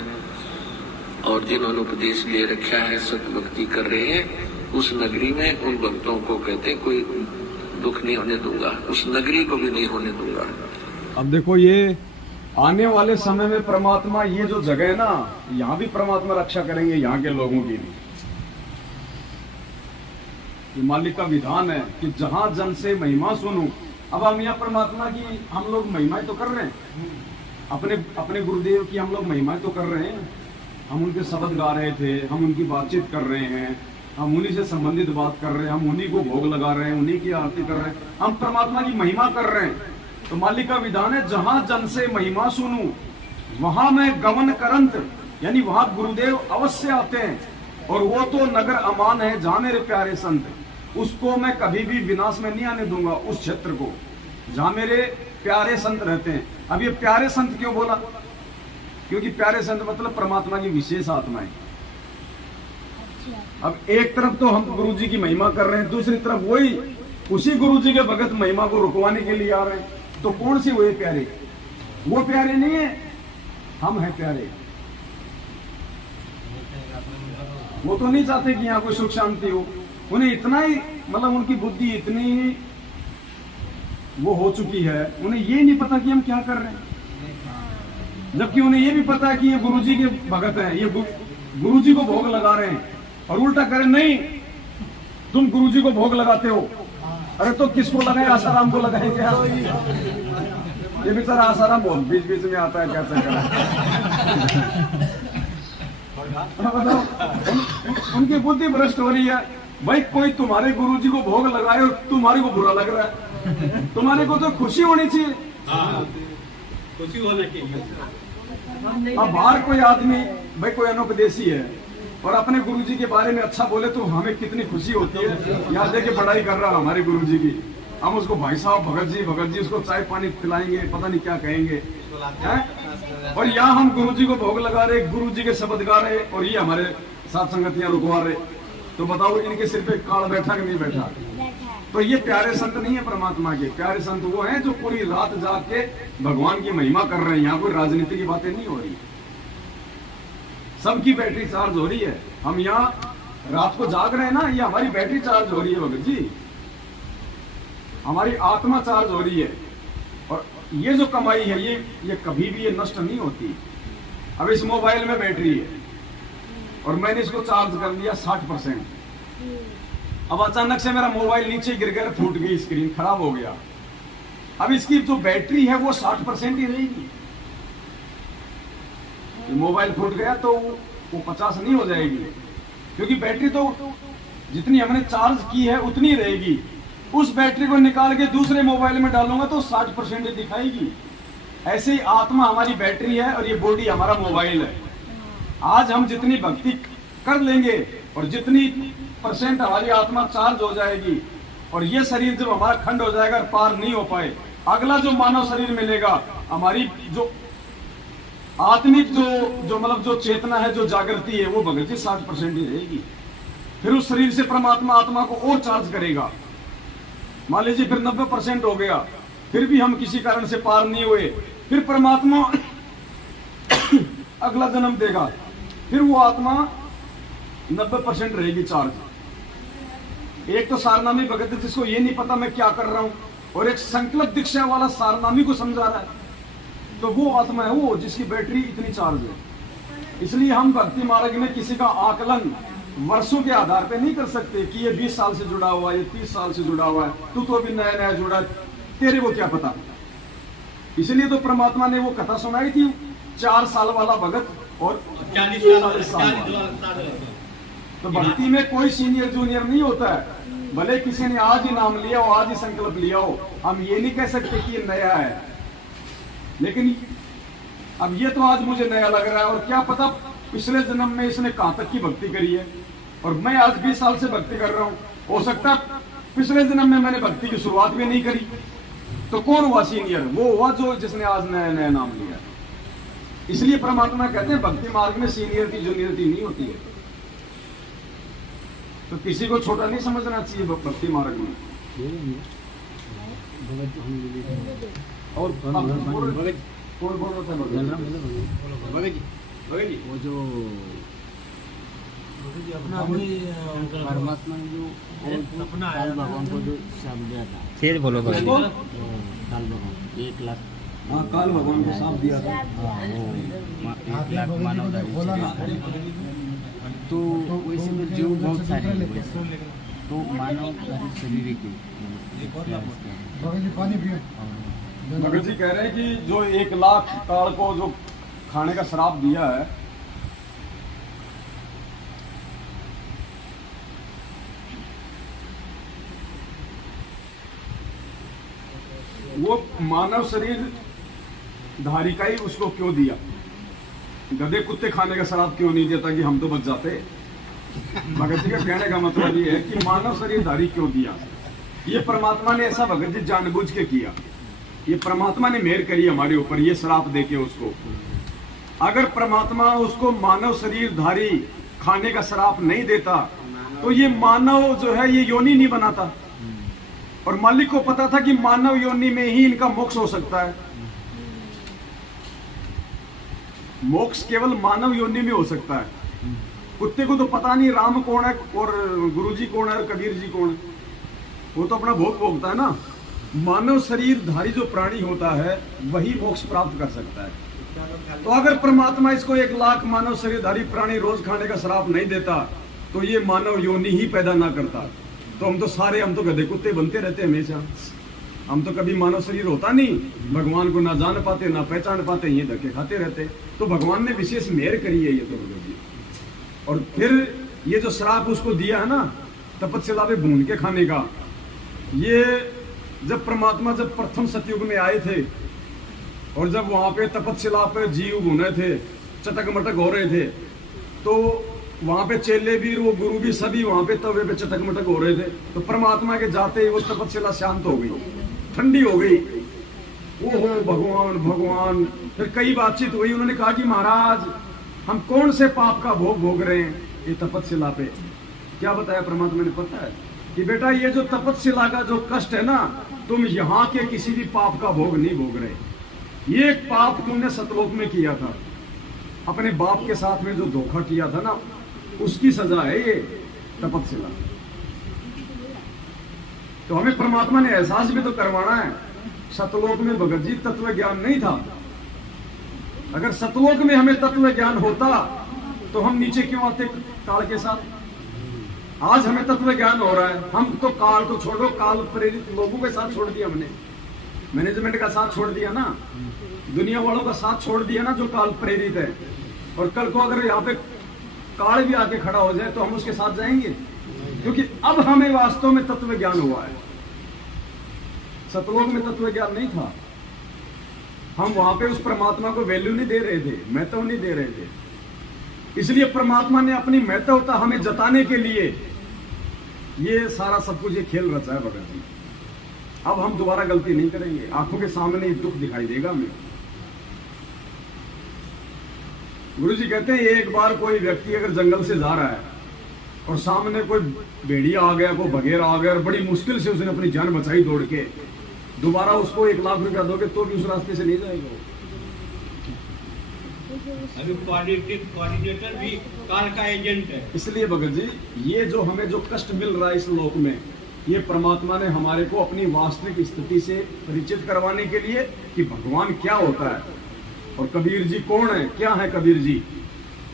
और जिन्होंने उपदेश ले रखा है, सत्य भक्ति कर रहे हैं, उस नगरी में उन भक्तों को कहते कोई दुख नहीं होने दूंगा, उस नगरी को भी नहीं होने दूंगा। अब देखो ये आने वाले समय में परमात्मा ये जो जगह है ना, यहाँ भी परमात्मा रक्षा करेंगे यहाँ के लोगों की भी। ये मालिक का विधान है कि जहां जन से महिमा सुनूं। अब हम यहाँ परमात्मा की हम लोग महिमाएं तो कर रहे हैं, अपने गुरुदेव की हम लोग महिमाएं तो कर रहे हैं। हम उनके शब्द गा रहे थे, हम उनकी बातचीत कर रहे हैं, हम उन्हीं से संबंधित बात कर रहे हैं, हम उन्हीं को भोग लगा रहे हैं, उन्हीं की आरती कर रहे हैं, हम परमात्मा की महिमा कर रहे हैं। तो मालिक का विधान है जहां जन से महिमा सुनूं वहां मैं गमन करंत, यानी वहां गुरुदेव अवश्य आते हैं, और वो तो नगर अमान है जहां मेरे प्यारे संत, उसको मैं कभी भी विनाश में नहीं आने दूंगा, उस क्षेत्र को जहां मेरे प्यारे संत रहते हैं। अब ये प्यारे संत क्यों बोला? क्योंकि प्यारे संत मतलब परमात्मा की विशेष आत्माएं। अब एक तरफ तो हम गुरु जी की महिमा कर रहे हैं, दूसरी तरफ वही उसी गुरु जी के भगत महिमा को रुकवाने के लिए आ रहे हैं। तो कौन सी हुए प्यारे? वो प्यारे नहीं है, हम हैं प्यारे। वो तो नहीं चाहते कि यहाँ कोई सुख शांति हो, उन्हें इतना ही मतलब उनकी बुद्धि इतनी वो हो चुकी है, उन्हें ये नहीं पता कि हम क्या कर रहे हैं। जबकि उन्हें ये भी पता है कि ये गुरु जी के भगत हैं, ये गुरु जी को भोग लगा रहे हैं, और उल्टा करें नहीं तुम गुरु जी को भोग लगाते हो, अरे तो किसको लगाए? आसाराम को लगाए क्या? ये बेचारा आसाराम बहुत बीच बीच में आता है, क्या चक्कर बताओ, उनकी बुद्धि भ्रष्ट हो रही है। भाई कोई तुम्हारे गुरुजी को भोग लगाए और तुम्हारे को बुरा लग रहा है, तुम्हारे को तो खुशी होनी चाहिए। खुशी होना चाहिए। अब बाहर कोई आदमी भाई कोई अनुपदेशी है और अपने गुरुजी के बारे में अच्छा बोले तो हमें कितनी खुशी होती है। यहाँ देखिए पढ़ाई कर रहा है हमारे गुरुजी की, हम उसको भाई साहब भगत जी उसको चाय पानी पिलाएंगे, पता नहीं क्या कहेंगे है? और यहाँ हम गुरुजी को भोग लगा रहे, गुरुजी के शब्द गा रहे और ये हमारे साथ संगतियां रुकवा रहे। तो बताओ इनके सिर पे काल बैठा कि नहीं बैठा? तो ये प्यारे संत नहीं है परमात्मा के। प्यारे संत वो हैं जो पूरी रात जाग के भगवान की महिमा कर रहे हैं। यहाँ कोई राजनीति की बातें नहीं हो रही, सबकी बैटरी चार्ज हो रही है। हम यहाँ रात को जाग रहे हैं ना, ये हमारी बैटरी चार्ज हो रही है भगत जी, हमारी आत्मा चार्ज हो रही है। और ये जो कमाई है ये कभी भी ये नष्ट नहीं होती। अब इस मोबाइल में बैटरी है और मैंने इसको चार्ज कर लिया 60%। अब अचानक से मेरा मोबाइल नीचे गिर गया, फूट गई स्क्रीन, खराब हो गया। अब इसकी जो बैटरी है वो 60% ही रहेगी। मोबाइल फूट गया तो वो 50 नहीं हो जाएगी, क्योंकि बैटरी तो जितनी हमने चार्ज की है उतनी रहेगी। उस बैटरी को निकाल के दूसरे मोबाइल में डालूंगा तो 60% ही दिखाएगी। ऐसे ही आत्मा हमारी बैटरी है और ये बॉडी हमारा मोबाइल है। आज हम जितनी भक्ति कर लेंगे और जितनी % हमारी आत्मा चार्ज हो जाएगी और ये शरीर जब हमारा खंड हो जाएगा और पार नहीं हो पाए, अगला जो मानव शरीर मिलेगा, हमारी जो आत्मिक जो मतलब जो चेतना है, जो जागृति है, वो भगत जी 60% ही रहेगी। फिर उस शरीर से परमात्मा आत्मा को और चार्ज करेगा। मान लीजिए फिर 90% हो गया, फिर भी हम किसी कारण से पार नहीं हुए, फिर परमात्मा अगला जन्म देगा, फिर वो आत्मा 90% रहेगी चार्ज। एक तो सारनामी भगत है जिसको ये नहीं पता मैं क्या कर रहा हूं, और एक संकल्प दीक्षा वाला सारनामी को समझा रहा है, तो वो आत्मा है वो जिसकी बैटरी इतनी चार्ज है। इसलिए हम भक्ति मार्ग में किसी का आकलन वर्षों के आधार पे नहीं कर सकते कि ये 20 साल से जुड़ा हुआ है, ये 30 साल से जुड़ा हुआ है, तू तो अभी नया नया जुड़ा है, तेरे को क्या पता। इसलिए तो परमात्मा ने वो कथा सुनाई थी, 4 साल वाला भगत और 40 साल वाला। तो भक्ति में कोई सीनियर जूनियर नहीं होता है। भले किसी ने आज ही नाम लिया हो, आज ही संकल्प लिया हो, हम ये नहीं कह सकते कि ये नया है। लेकिन अब ये तो आज मुझे नया लग रहा है, और क्या पता पिछले जन्म में इसने कहां तक की भक्ति करी है, और मैं आज 20 साल से भक्ति कर रहा हूं। हो सकता है पिछले जन्म में मैंने भक्ति की शुरुआत भी नहीं करी। तो कौन हुआ सीनियर? वो हुआ जो जिसने आज नया नया नाम लिया। इसलिए परमात्मा कहते हैं भक्ति मार्ग में सीनियरिटी जूनियरिटी नहीं होती है। तो किसी को छोटा नहीं समझना चाहिए भक्ति मार्ग में। और कौन बोल रहा था? वो जो परमात्मा ने जो काल भगवान को जो शाप दिया था, तेज बोलो काल भगवान 1 लाख, हाँ काल भगवान को शाप दिया था। हाँ वो 1 लाख मानव तो वैसे तो जीव बहुत सारे हैं वैसे, तो मानव शरीर की भगत जी कह रहे हैं कि जो 1 लाख काल को जो खाने का श्राप दिया है, वो मानव शरीर धारी का ही उसको क्यों दिया? गधे कुत्ते खाने का श्राप क्यों नहीं दिया ताकि हम तो बच जाते? भगत जी का कहने का मतलब ये है कि मानव शरीर धारी क्यों दिया? ये परमात्मा ने ऐसा भगत जी जानबूझ के किया। ये परमात्मा ने मेहर करी हमारे ऊपर, ये श्राप देके उसको। अगर परमात्मा उसको मानव शरीरधारी खाने का श्राप नहीं देता तो ये मानव जो है ये योनि नहीं बनाता। और मालिक को पता था कि मानव योनि में ही इनका मोक्ष हो सकता है। मोक्ष केवल मानव योनि में हो सकता है। कुत्ते को तो पता नहीं राम कौन है और गुरुजी कौन है और कबीर जी कौन है, वो तो अपना भोग भोगता है ना। मानव शरीरधारी जो प्राणी होता है वही मोक्ष प्राप्त कर सकता है। तो अगर परमात्मा इसको 1 लाख मानव शरीरधारी प्राणी रोज खाने का श्राप नहीं देता तो ये मानव योनि ही पैदा ना करता, तो हम तो गधे कुत्ते बनते रहते हमेशा। हम तो कभी मानव शरीर होता नहीं, भगवान को ना जान पाते ना पहचान पाते, ये धक्के खाते रहते। तो भगवान ने विशेष मेहर करी है ये तो भगत जी। और फिर ये जो श्राप उसको दिया है ना तपस्या पे भून के खाने का, ये जब परमात्मा जब प्रथम सतयुग में आए थे और जब वहां पे तपस्या पे जीव भूने थे, चटक मटक हो रहे थे, तो वहां पे चेले भी वो गुरु भी सभी वहां पे तवे पे चटक मटक हो रहे थे। तो परमात्मा के जाते ही वो तपस्या शांत हो गई, ठंडी हो गई। वो हो भगवान भगवान। फिर कई बातचीत हुई, उन्होंने कहा कि महाराज हम कौन से पाप का भोग भोग रहे हैं ये तपस्या पे। क्या बताया परमात्मा ने पता है कि बेटा ये जो तपस्या का जो कष्ट है ना, तुम यहाँ के किसी भी पाप का भोग नहीं भोग रहे। ये एक पाप तुमने सतलोक में किया था, अपने बाप के साथ में जो धोखा किया था ना, उसकी सजा है ये तपस्या। तो हमें परमात्मा ने एहसास भी तो करवाना है। सतलोक में भगत जी तत्व ज्ञान नहीं था। अगर सतलोक में हमें तत्व ज्ञान होता तो हम नीचे क्यों आते काल के साथ। आज हमें तत्व ज्ञान हो रहा है, हम तो काल को छोड़ो, काल प्रेरित लोगों के साथ छोड़ दिया हमने, मैनेजमेंट का साथ छोड़ दिया ना, दुनिया वालों का साथ छोड़ दिया ना जो काल प्रेरित है। और कल को अगर यहाँ पे काल भी आके खड़ा हो जाए तो हम उसके साथ जाएंगे, क्योंकि अब हमें वास्तव में तत्व ज्ञान हुआ है। सतलोक में तत्व ज्ञान नहीं था, हम वहां पे उस परमात्मा को वैल्यू नहीं दे रहे थे, महत्व नहीं दे रहे थे। इसलिए परमात्मा ने अपनी महत्वता हमें जताने के लिए ये सारा सब कुछ ये खेल रचा है भगत जी। अब हम दोबारा गलती नहीं करेंगे, आंखों के सामने ये दुख दिखाई देगा हमें। गुरु जी कहते हैं एक बार कोई व्यक्ति अगर जंगल से जा रहा है और सामने कोई भेड़िया आ गया, कोई बघेरा आ गया और बड़ी मुश्किल से उसने अपनी जान बचाई दौड़ के, दोबारा उसको 1 लाख रुपया दोगे तो भी उस रास्ते से नहीं जाएगा। अभी कोऑर्डिनेटर भी काल का एजेंट है। इसलिए भगत जी ये जो हमें जो कष्ट मिल रहा है इस लोक में, ये परमात्मा ने हमारे को अपनी वास्तविक स्थिति से परिचित करवाने के लिए कि भगवान क्या होता है और कबीर जी कौन है, क्या है कबीर जी,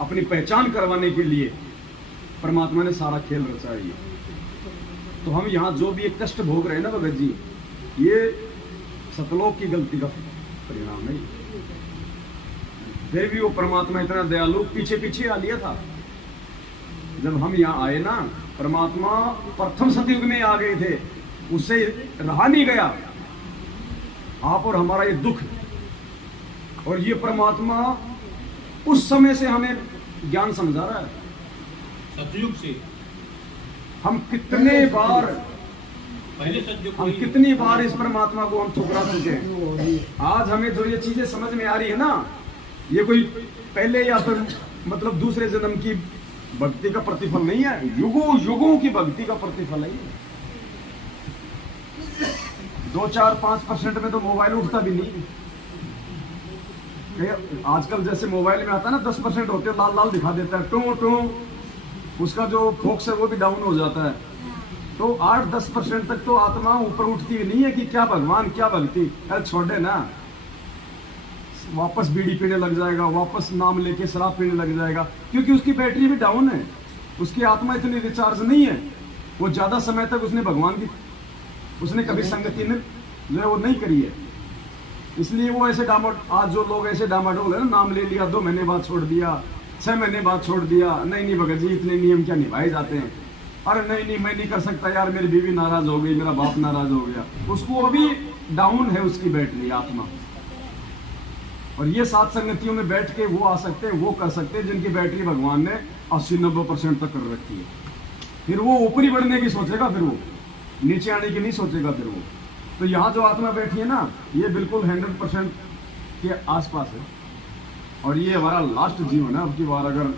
अपनी पहचान करवाने के लिए परमात्मा ने सारा खेल रचा है। तो हम यहाँ जो भी एक कष्ट भोग रहे हैं ना भगत जी, ये सतलोक की गलती का परिणाम है। फिर भी वो परमात्मा इतना दयालु पीछे पीछे आ लिया था। जब हम यहाँ आए ना, परमात्मा प्रथम सतयुग में आ गए थे, उससे रहा नहीं गया आप और हमारा ये दुख। और ये परमात्मा उस समय से हमें ज्ञान समझा रहा है। सतयुग से हम कितने बार पहले सतयुग हम कितनी बार इस परमात्मा को हम ठुकरा चुके हैं। आज हमें जो ये चीजें समझ में आ रही है ना, ये कोई पहले या फिर मतलब दूसरे जन्म की भक्ति का प्रतिफल नहीं है, युगों युगों की भक्ति का प्रतिफल है। 2-4-5% में तो मोबाइल उठता भी नहीं। आजकल जैसे मोबाइल में आता है ना 10% होते लाल लाल दिखा देता है, टू टू, उसका जो फोकस है वो भी डाउन हो जाता है। तो 8-10% तक तो आत्मा ऊपर उठती भी नहीं है कि क्या भगवान क्या भक्ति। अरे छोड़े ना, वापस बीड़ी पीने लग जाएगा, वापस नाम लेके शराब पीने लग जाएगा, क्योंकि उसकी बैटरी भी डाउन है, उसकी आत्मा इतनी रिचार्ज नहीं है। वो ज्यादा समय तक उसने भगवान की उसने कभी संगति ने जो है वो नहीं करी है। इसलिए वो ऐसे आज जो लोग ऐसे डामाडोल है ना, नाम ले लिया, 2 महीने बाद छोड़ दिया, 6 महीने बाद छोड़ दिया, नहीं भगत जी इतने नियम क्या निभाए जाते हैं। अरे नहीं मैं नहीं कर सकता यार, मेरी बीवी नाराज हो गई, मेरा बाप नाराज हो गया, उसको अभी डाउन है उसकी बैटरी आत्मा। और ये 7 संगतियों में बैठ के वो आ सकते हैं, वो कर सकते हैं जिनकी बैटरी भगवान ने 80-90% तक कर रखी है। फिर वो ऊपरी बढ़ने की सोचेगा, फिर वो नीचे आने की नहीं सोचेगा फिर वो। तो यहाँ जो आत्मा बैठी है ना, ये बिल्कुल 100% के आसपास है। और ये हमारा लास्ट जीवन है। अब की बार अगर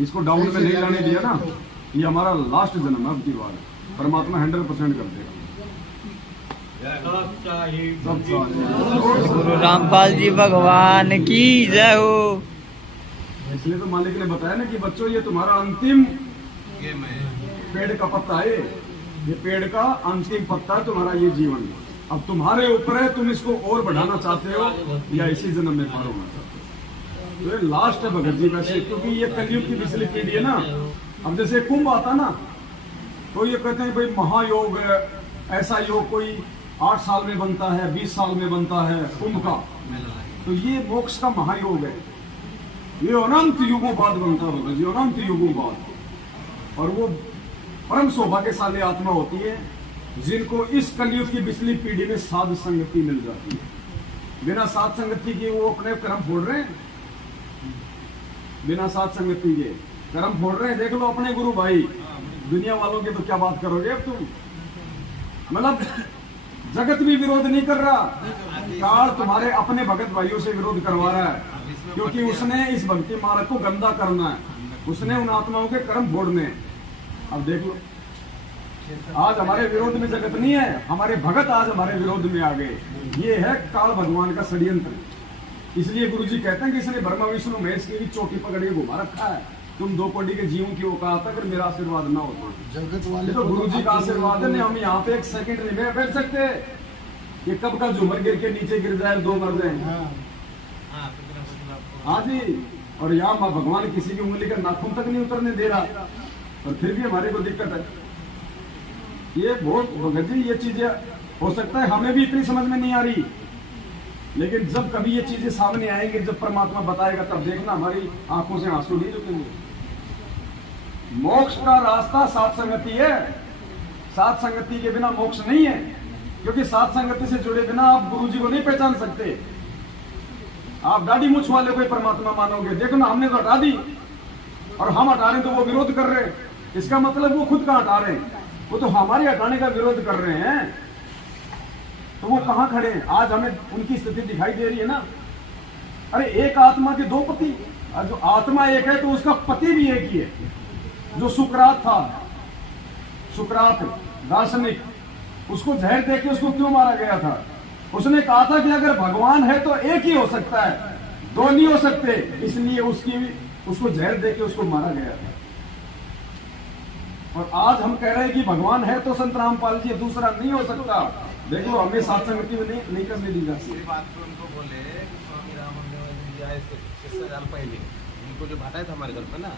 इसको डाउन में नहीं जाने दिया ना, ये हमारा लास्ट जन्म है। अब की बार परमात्मा 100% कर देगा। गुरु रामपाल जी भगवान की जय हो। इसलिए तो मालिक ने बताया ना कि बच्चों ये तुम्हारा अंतिम पेड़ का पत्ता है, ये पेड़ का अंतिम पत्ता है तुम्हारा ये जीवन। अब तुम्हारे ऊपर है, तुम इसको और बढ़ाना चाहते हो या इसी जन्म में पार होना चाहते हो। तो ये लास्ट है भगत जी वैसे, क्योंकि ये कलयुग की पिछली पीढ़ी है ना। अब जैसे कुंभ आता ना, तो ये कहते हैं भाई महायोग है, ऐसा योग कोई 8 साल में बनता है, 20 साल में बनता है कुंभ का। तो ये मोक्ष का महायोग है, ये अनंत युगों बाद बनता होगा जी, अनंत युगों बाद। और वो परम सौभाग्यशाली आत्मा होती है जिनको इस कलयुग की पिछली पीढ़ी में साध संगति मिल जाती है। बिना साध संगति के वो अपने कर्म फोड़ रहे हैं, बिना साध संगति के कर्म फोड़ रहे हैं। देख लो अपने गुरु भाई, दुनिया वालों की तो क्या बात करोगे अब तुम। मतलब जगत भी विरोध नहीं कर रहा, काल तुम्हारे अपने भगत भाइयों से विरोध करवा रहा है, क्योंकि उसने इस भक्ति मार्ग को गंदा करना है, उसने उन आत्माओं के कर्म फोड़ने हैं। अब देख लो, आज हमारे विरोध में जगत नहीं है, हमारे भगत आज हमारे विरोध में आ गए। ये है काल भगवान का षड्यंत्र। इसलिए गुरुजी कहते हैं कि इसने ब्रह्मा विष्णु महेश की भी चोटी पकड़ के घुमा रखा है। तुम 2 कोटि के जीवों की औकात अगर मेरा आशीर्वाद ना होता, जगत वाले तो गुरुजी का आशीर्वाद है। हम यहाँ पे 1 सेकंड नहीं बैठ सकते, ये कब का झूमर गिर के नीचे गिर जाए, 2 मर जाए। हाँ जी, और यहाँ माँ भगवान किसी की उंगली का नाखून तक नहीं उतरने दे रहा, और फिर भी हमारे को दिक्कत है। ये बहुत भगत जी, ये चीजें हो सकता है हमें भी इतनी समझ में नहीं आ रही, लेकिन जब कभी ये चीजें सामने आएंगी, जब परमात्मा बताएगा, तब देखना हमारी आंखों से आंसू नहीं रुकेंगे। मोक्ष का रास्ता साथ संगति है, साथ संगति के बिना मोक्ष नहीं है, क्योंकि साथ संगति से जुड़े बिना आप गुरुजी को नहीं पहचान सकते। आप दाढ़ी मूछ वाले को परमात्मा मानोगे, देखो ना हमने तो हटा दी, और हम हटा रहे हैं तो वो विरोध कर रहे हैं। इसका मतलब वो खुद का हटा रहे हैं, वो तो हमारे हटाने का विरोध कर रहे हैं। तो वो कहां खड़े हैं? आज हमें उनकी स्थिति दिखाई दे रही है ना। अरे एक आत्मा के 2 पति, जो आत्मा एक है तो उसका पति भी एक ही है। जो सुकरात था, सुकरात दार्शनिक, उसको जहर देके उसको क्यों मारा गया था? उसने कहा था कि अगर भगवान है तो एक ही हो सकता है, 2 नहीं हो सकते, इसलिए उसको जहर देके उसको मारा गया था। और आज हम कह रहे हैं कि भगवान है तो संत रामपाल जी, दूसरा नहीं हो सकता। देखो हमें साथ संगति में नहीं करने दी जाती। बात पे उनको बोले स्वामी रामानंद जी आए 6 साल पहले, उनको जो भाटा था हमारे घर पे ना,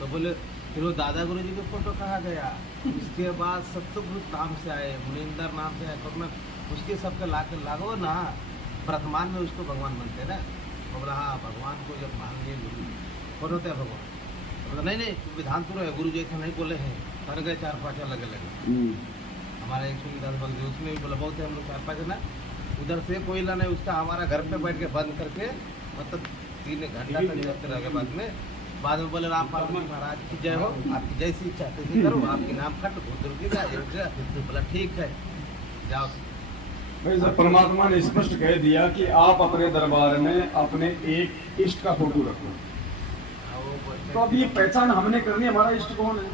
तो बोले फिर वो दादा गुरु जी की फोटो कहा गया। उसके बाद सतगुरु नाम से आए, मुनिंदर नाम से आए, तो उसके सबके लागो ना, वर्तमान में उसको भगवान बनते ना। तो बोला हाँ, भगवान को जब मान लिए गुरु कौन होता है भगवान? तो नहीं विधान तो है, गुरु जी ऐसा नहीं बोले हैं, कर गए 4-5 अलग अलग। हमारा एक सुविधा बंद, उसमें भी बोला बहुत है, हम लोग 4-5 ना उधर से कोई ला नहीं, उसका हमारा घर पे बैठ के बंद करके, मतलब 3 घंटा तक करते रह गए। बाद में बोले रामपाल महाराज की जय हो, आपकी जैसी इच्छा तैसी करो, आपकी नाम खट बोला ठीक है जाओ। परमात्मा ने स्पष्ट कह दिया कि आप अपने दरबार में अपने एक इष्ट का फोटो रखो। तो अब ये पहचान हमने करनी, हमारा इष्ट कौन है?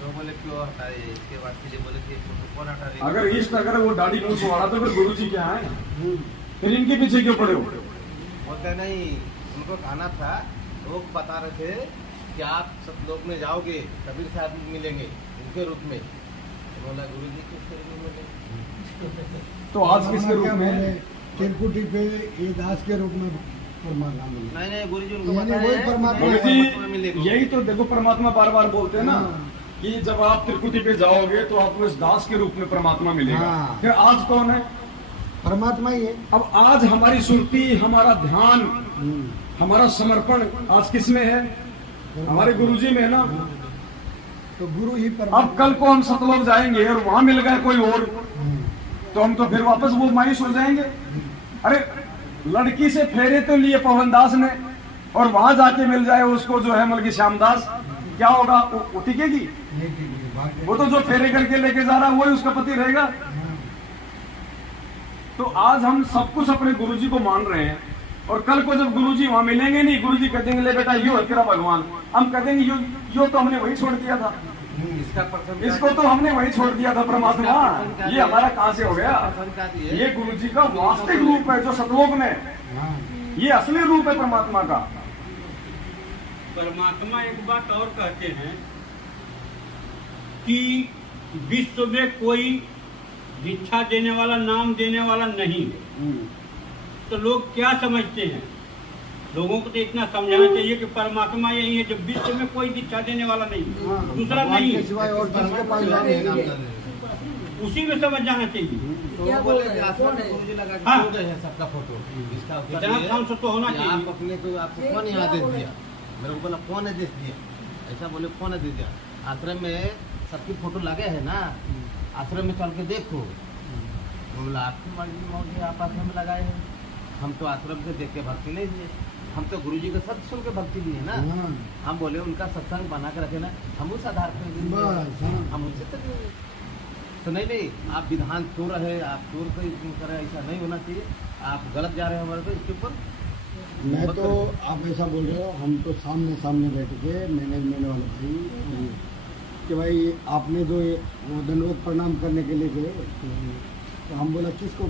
तो बोले क्यों हटा रहे? इसके बाद फिर बोले कि कौन हटा रहे? अगर इष्ट अगर वो दाढ़ी मूछ वाला तो फिर गुरु जी क्या है? फिर इनके पीछे क्यों पड़े हो? बोलते नहीं, उनको कहना था, लोग बता रहे थे कि आप सब लोग में जाओगे, कबीर साहब मिलेंगे उनके रूप में। तो बोला गुरु जी किसके रूप में मिले? तो आज किसके रूप में? तिलकुटी पे ये दास के रूप में परमात्मा मिले। नहीं गुरु जी उनको यानी बताया वही है, परमात्मा गुरु परमात्मा जी मिलेगा। यही तो देखो, परमात्मा बार बार बोलते हैं ना कि जब आप त्रिकुटी पे जाओगे तो आपको इस दास के रूप में परमात्मा मिलेगा। हाँ। फिर आज कौन है? परमात्मा ही है। अब आज हमारी सुरती, हमारा ध्यान, हमारा समर्पण आज किस में है? हमारे गुरुजी में है ना। तो गुरु ही अब कल को हम सतलोक जाएंगे और वहां मिल गए कोई और, तो हम तो फिर वापस वो मायूस हो जाएंगे। अरे लड़की से फेरे तो लिए पवनदास ने, और वहां जाके मिल जाए उसको जो है मलकी श्यामदास, क्या होगा? वो टिकेगी? वो तो जो फेरे करके लेके जा रहा है वही उसका पति रहेगा। तो आज हम सब कुछ अपने गुरुजी को मान रहे हैं, और कल को जब गुरुजी वहां मिलेंगे नहीं, गुरुजी कह देंगे ले बेटा यो है तेरा भगवान, हम कह देंगे यो तो हमने वही छोड़ दिया था, इसको तो हमने वही छोड़ दिया था परमात्मा, ये हमारा कहां से हो गया? ये गुरुजी का वास्तविक रूप है जो सतलोक में, ये असली रूप है परमात्मा का। परमात्मा एक बात और कहते हैं कि विश्व में कोई दीक्षा देने वाला, नाम देने वाला नहीं है। तो लोग क्या समझते हैं? लोगों को तो इतना समझाना चाहिए कि परमात्मा यही है, जब विश्व में कोई दीक्षा देने वाला नहीं, दूसरा नहीं है, सिवाय और किसके पास जाने? उसी में समझ जाना चाहिए। तो क्या वो बोल बोले रहे कि हैं? आश्रम कौन में है? गुरुजी लगा के हाँ। छोड़ गए हैं सबका फोटो। इसका उत्तर इतना ये काम तो होना कि चाहिए। आप अपने को आपको ये कौन क्या यहाँ आदेश बोले? दिया? मेरे को बोला कौन आदेश दिया? ऐसा बोले कौन आदेश दिया? आश्रम में सबकी फोटो लगे है ना, आश्रम में चल के देखो। वो बोला आपकी मर्जी मौजी आप आश्रम में लगाए हैं, हम तो आश्रम से देख के भक्ति नहीं दिए, हम तो गुरुजी के सत्य सुन के भक्ति दिए ना। हाँ। हम बोले उनका सत्संग बना के रखे ना, हम उस आधार पर दिए। बस, हाँ। हम उनसे तो नहीं आप विधान चोर है, आप चोर को करें, ऐसा नहीं होना चाहिए। आप गलत जा रहे हैं हमारे को, इसके ऊपर मैं तो आप ऐसा बोल रहे हो, हम तो सामने सामने बैठ के मैनेजमेंट वाले भाई कि भाई आपने जो ये वो दंडवत प्रणाम करने के लिए गए, तो हम बोला किसको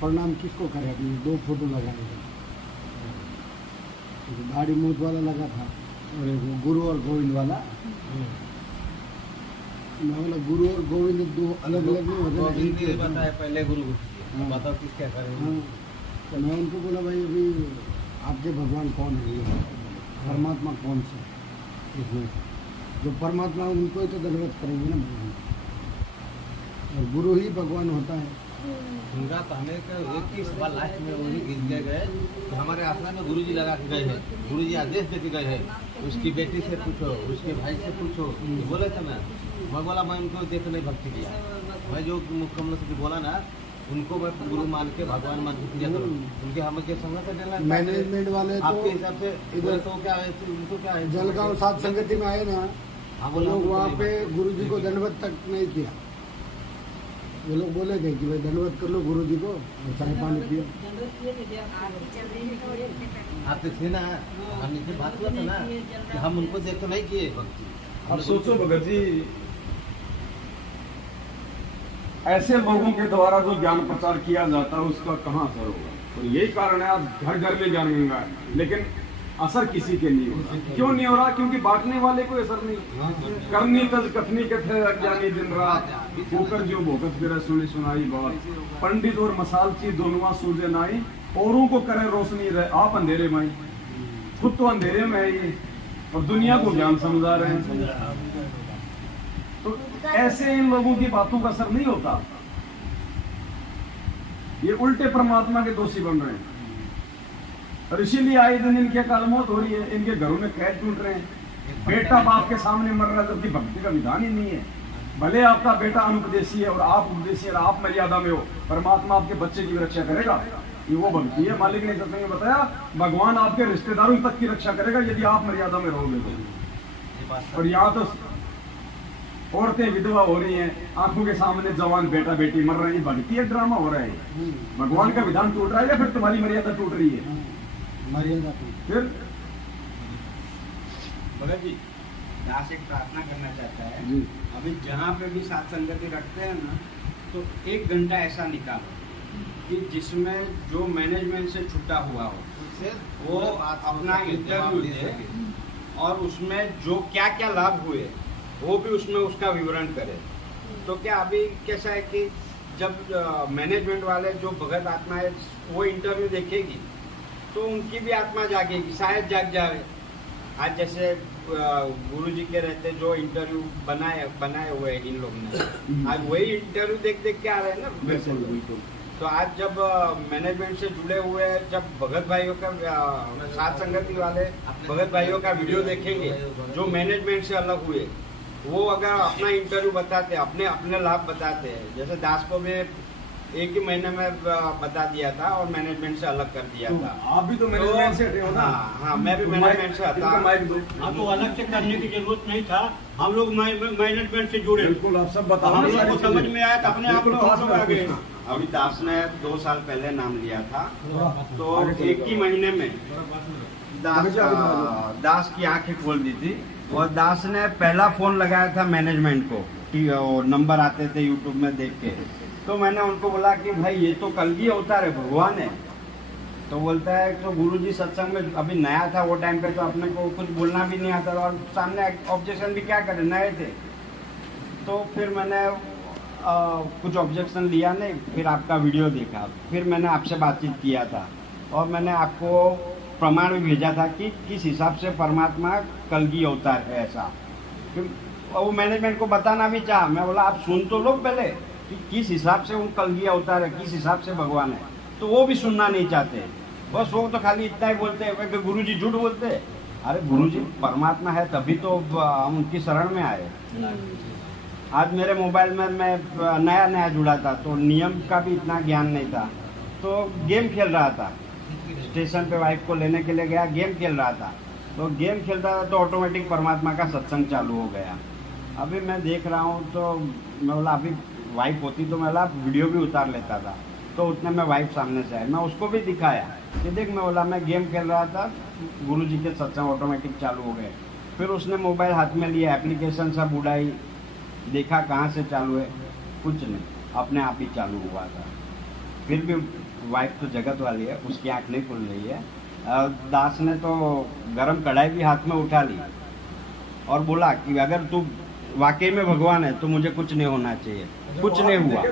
प्रणाम किसको करें? अपनी 2 फोटो लगाए थे, दाढ़ी मूछ वाला लगा था और एक वो गुरु और गोविंद वाला। मैं बोला गुरु और गोविंद 2 अलग अलग नहीं होते ना, गोविंद एक ही जी होते हैं। बताए पहले गुरु हाँ। बताओ किस क्या करें। हाँ, तो मैं उनको बोला भाई अभी आपके भगवान कौन है? ये परमात्मा कौन से इसमें से? जो परमात्मा है, उनको ही तो दंडवत करेंगे ना भगवान, और गुरु ही भगवान होता है। उनका कहने का एक ही सवाल लास्ट में वही गिन के गए कि हमारे आश्रम में गुरुजी लगा के गए हैं, गुरुजी आदेश दे के गए हैं, उसकी बेटी से पूछो, उसके भाई से पूछो। ये बोले थे ना, मैं बोला मैं उनको देख नहीं भक्ति किया, मैं जो मुकम्मल से बोला ना उनको मैं गुरु मान के भगवान मान के पूजा करूँ। उनके हमें क्या संगत है देना? मैनेजमेंट वाले तो आपके हिसाब से इधर तो क्या है, उनको क्या है? जलगांव सात संगति में आए ना, हाँ, वो बोला लोग उनको वहाँ नहीं पे भक्ति। गुरुजी को दंडवत तक नहीं किया। वो लोग बोले थे कि भाई दंडवत कर लो गुरुजी को और चाय पानी पियो। आते थे ना, हम नीचे बात हुआ था ना कि हम उनको देख तो नहीं किए भक्ति। अब सोचो भगत जी, ऐसे लोगों के द्वारा जो ज्ञान प्रचार किया जाता है उसका कहाँ असर होगा? तो यही कारण है आप घर घर में ज्ञान गंगा है, लेकिन असर किसी के नहीं हो रहा। क्यों नहीं हो रहा? क्योंकि बांटने वाले को असर नहीं। करनी तज कथनी कथे अज्ञानी दिन रात, होकर जो भोगत फिर सुनी सुनाई बात, पंडित और मसालची दोनों सूझे नाई, औरों को करे रोशनी रहे आप अंधेरे में। खुद तो अंधेरे में है ये, और दुनिया को ज्ञान समझा रहे हैं। तो ऐसे इन लोगों की बातों का असर नहीं होता, ये उल्टे परमात्मा के दोषी बन रहे हैं। और इसीलिए आए दिन इनके अकाल मौत हो रही है, इनके घरों में कैद टूट रहे हैं। बेटा बाप के सामने मर रहा है, जबकि भक्ति का विधान ही नहीं है। भले आपका बेटा अनुपदेशी है और आप उपदेशी है और आप मर्यादा में हो, परमात्मा आपके बच्चे की रक्षा करेगा, ये वो भक्ति है। मालिक ने सत्संग में बताया, भगवान आपके रिश्तेदारों तक की रक्षा करेगा यदि आप मर्यादा में रहोगे तो। और यहाँ तो औरतें विधवा हो रही हैं, आंखों के सामने जवान बेटा बेटी मर रहे हैं, भक्ति एक ड्रामा हो रहा है। भगवान का विधान टूट रहा है या फिर तुम्हारी मर्यादा टूट रही है? मर्यादा फिर भगत जी दास एक प्रार्थना करना चाहता है। जी। अभी जहाँ पे भी साथ संगति रखते हैं ना, तो 1 घंटा ऐसा निकालो कि जिसमें जो मैनेजमेंट से छुट्टा हुआ हो उससे वो अपना इंटरव्यू दे, और उसमें जो क्या क्या लाभ हुए वो भी उसमें उसका विवरण करे। तो क्या अभी कैसा है कि जब मैनेजमेंट वाले जो भगत आत्मा है वो इंटरव्यू देखेगी तो उनकी भी आत्मा जागेगी, शायद जाग जाए। आज जैसे गुरुजी के रहते जो इंटरव्यू बनाए हुए हैं इन लोगों ने, आज वही इंटरव्यू देख देख के आ रहे हैं ना। बिल्कुल। तो आज जब मैनेजमेंट से जुड़े हुए जब भगत भाइयों का साथ संगति वाले भगत भाइयों का वीडियो देखेंगे जो मैनेजमेंट से अलग हुए, वो अगर अपना इंटरव्यू बताते, अपने अपने लाभ बताते हैं, जैसे दास को भी 1 ही महीने में बता दिया था और मैनेजमेंट से अलग कर दिया था। आप भी तो मैनेजमेंट से हटे हो ना? हाँ, मैं भी मैनेजमेंट से हटा। आप तो अलग से करने की जरूरत नहीं था, हम लोग मैनेजमेंट से जुड़े। बिल्कुल, आप सब बताओ। हम लोग को समझ में आया तो अपने आप बिल्कुल, हम लोग आ गए। अभी दास ने 2 साल पहले नाम लिया था, तो 1 ही महीने में दास की आंखें खोल दी थी। और दास ने पहला फोन लगाया था मैनेजमेंट को कि नंबर आते थे यूट्यूब में देख के। तो मैंने उनको बोला कि भाई ये तो कलगी अवतार है, भगवान है। तो बोलता है तो गुरुजी सत्संग में अभी नया था वो टाइम पे, तो अपने को कुछ बोलना भी नहीं आता और सामने ऑब्जेक्शन भी क्या करे, नए थे। तो फिर मैंने कुछ ऑब्जेक्शन लिया नहीं, फिर आपका वीडियो देखा, फिर मैंने आपसे बातचीत किया था और मैंने आपको प्रमाण भी भेजा था कि किस हिसाब से परमात्मा कलगी अवतार है ऐसा। फिर वो मैनेजमेंट को बताना भी चाहा, मैं बोला आप सुन तो लो पहले, कि किस हिसाब से वो कलगी अवतार है, किस हिसाब से भगवान है, तो वो भी सुनना नहीं चाहते। बस वो तो खाली इतना ही बोलते हैं कि गुरुजी झूठ बोलते हैं। अरे गुरुजी परमात्मा है तभी तो हम उनकी शरण में आए। आज मेरे मोबाइल में मैं नया नया जुड़ा था तो नियम का भी इतना ज्ञान नहीं था, तो गेम खेल रहा था। स्टेशन पे वाइफ को लेने के लिए गया, गेम खेल रहा था, तो गेम खेलता था तो ऑटोमेटिक परमात्मा का सत्संग चालू हो गया। अभी मैं देख रहा हूँ तो मैं बोला अभी वाइफ होती तो मैं बोला वीडियो भी उतार लेता था। तो उतने में वाइफ सामने से आई, मैं उसको भी दिखाया कि देख, मैं बोला मैं गेम खेल रहा था, गुरुजी के सत्संग ऑटोमेटिक चालू हो गए। फिर उसने मोबाइल हाथ में लिया, एप्लीकेशन सब उड़ाई, देखा कहाँ से चालू है, कुछ नहीं, अपने आप ही चालू हुआ था। फिर भी वाइफ तो जगत वाली है, उसकी आँख नहीं खुल रही है। दास ने तो गरम कढ़ाई भी हाथ में उठा ली और बोला कि अगर तू वाकई में भगवान है तो मुझे कुछ नहीं होना चाहिए। कुछ नहीं हुआ।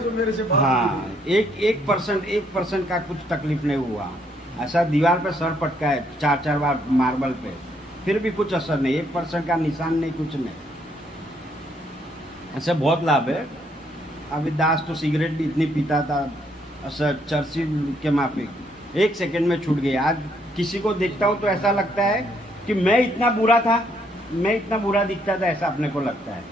हाँ, 1% का कुछ तकलीफ नहीं हुआ। ऐसा दीवार पे सर पटका है 4 बार मार्बल पे, फिर भी कुछ असर नहीं, 1% का निशान नहीं, कुछ नहीं। ऐसे बहुत लाभ है। अभी दास तो सिगरेट भी इतनी पीता था, असर चर्ची के माफिक 1 सेकंड में छूट गई। आज किसी को देखता हूँ तो ऐसा लगता है कि मैं इतना बुरा था, मैं इतना बुरा दिखता था, ऐसा अपने को लगता है।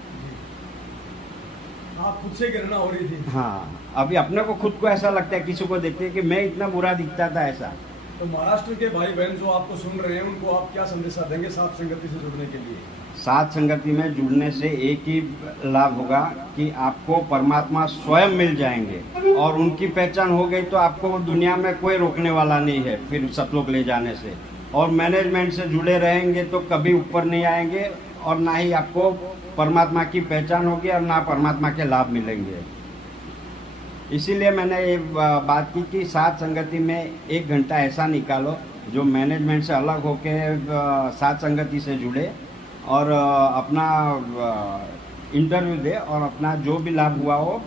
आप खुद से घृणा हो रही थी। हाँ, अभी अपने को खुद को ऐसा लगता है, किसी को देखते हैं कि मैं इतना बुरा दिखता था ऐसा। तो महाराष्ट्र के भाई बहन जो आपको सुन रहे हैं उनको आप क्या संदेशा देंगे साथ संगति से जुड़ने के लिए? साथ संगति में जुड़ने से एक ही लाभ होगा कि आपको परमात्मा स्वयं मिल जाएंगे, और उनकी पहचान हो गई तो आपको दुनिया में कोई रोकने वाला नहीं है फिर सतलोक ले जाने से। और मैनेजमेंट से जुड़े रहेंगे तो कभी ऊपर नहीं आएंगे, और ना ही आपको परमात्मा की पहचान होगी और ना परमात्मा के लाभ मिलेंगे। इसीलिए मैंने ये बात की कि साथ संगति में 1 घंटा ऐसा निकालो जो मैनेजमेंट से अलग होके साथ संगति से जुड़े और अपना इंटरव्यू दे और अपना जो भी लाभ हुआ हो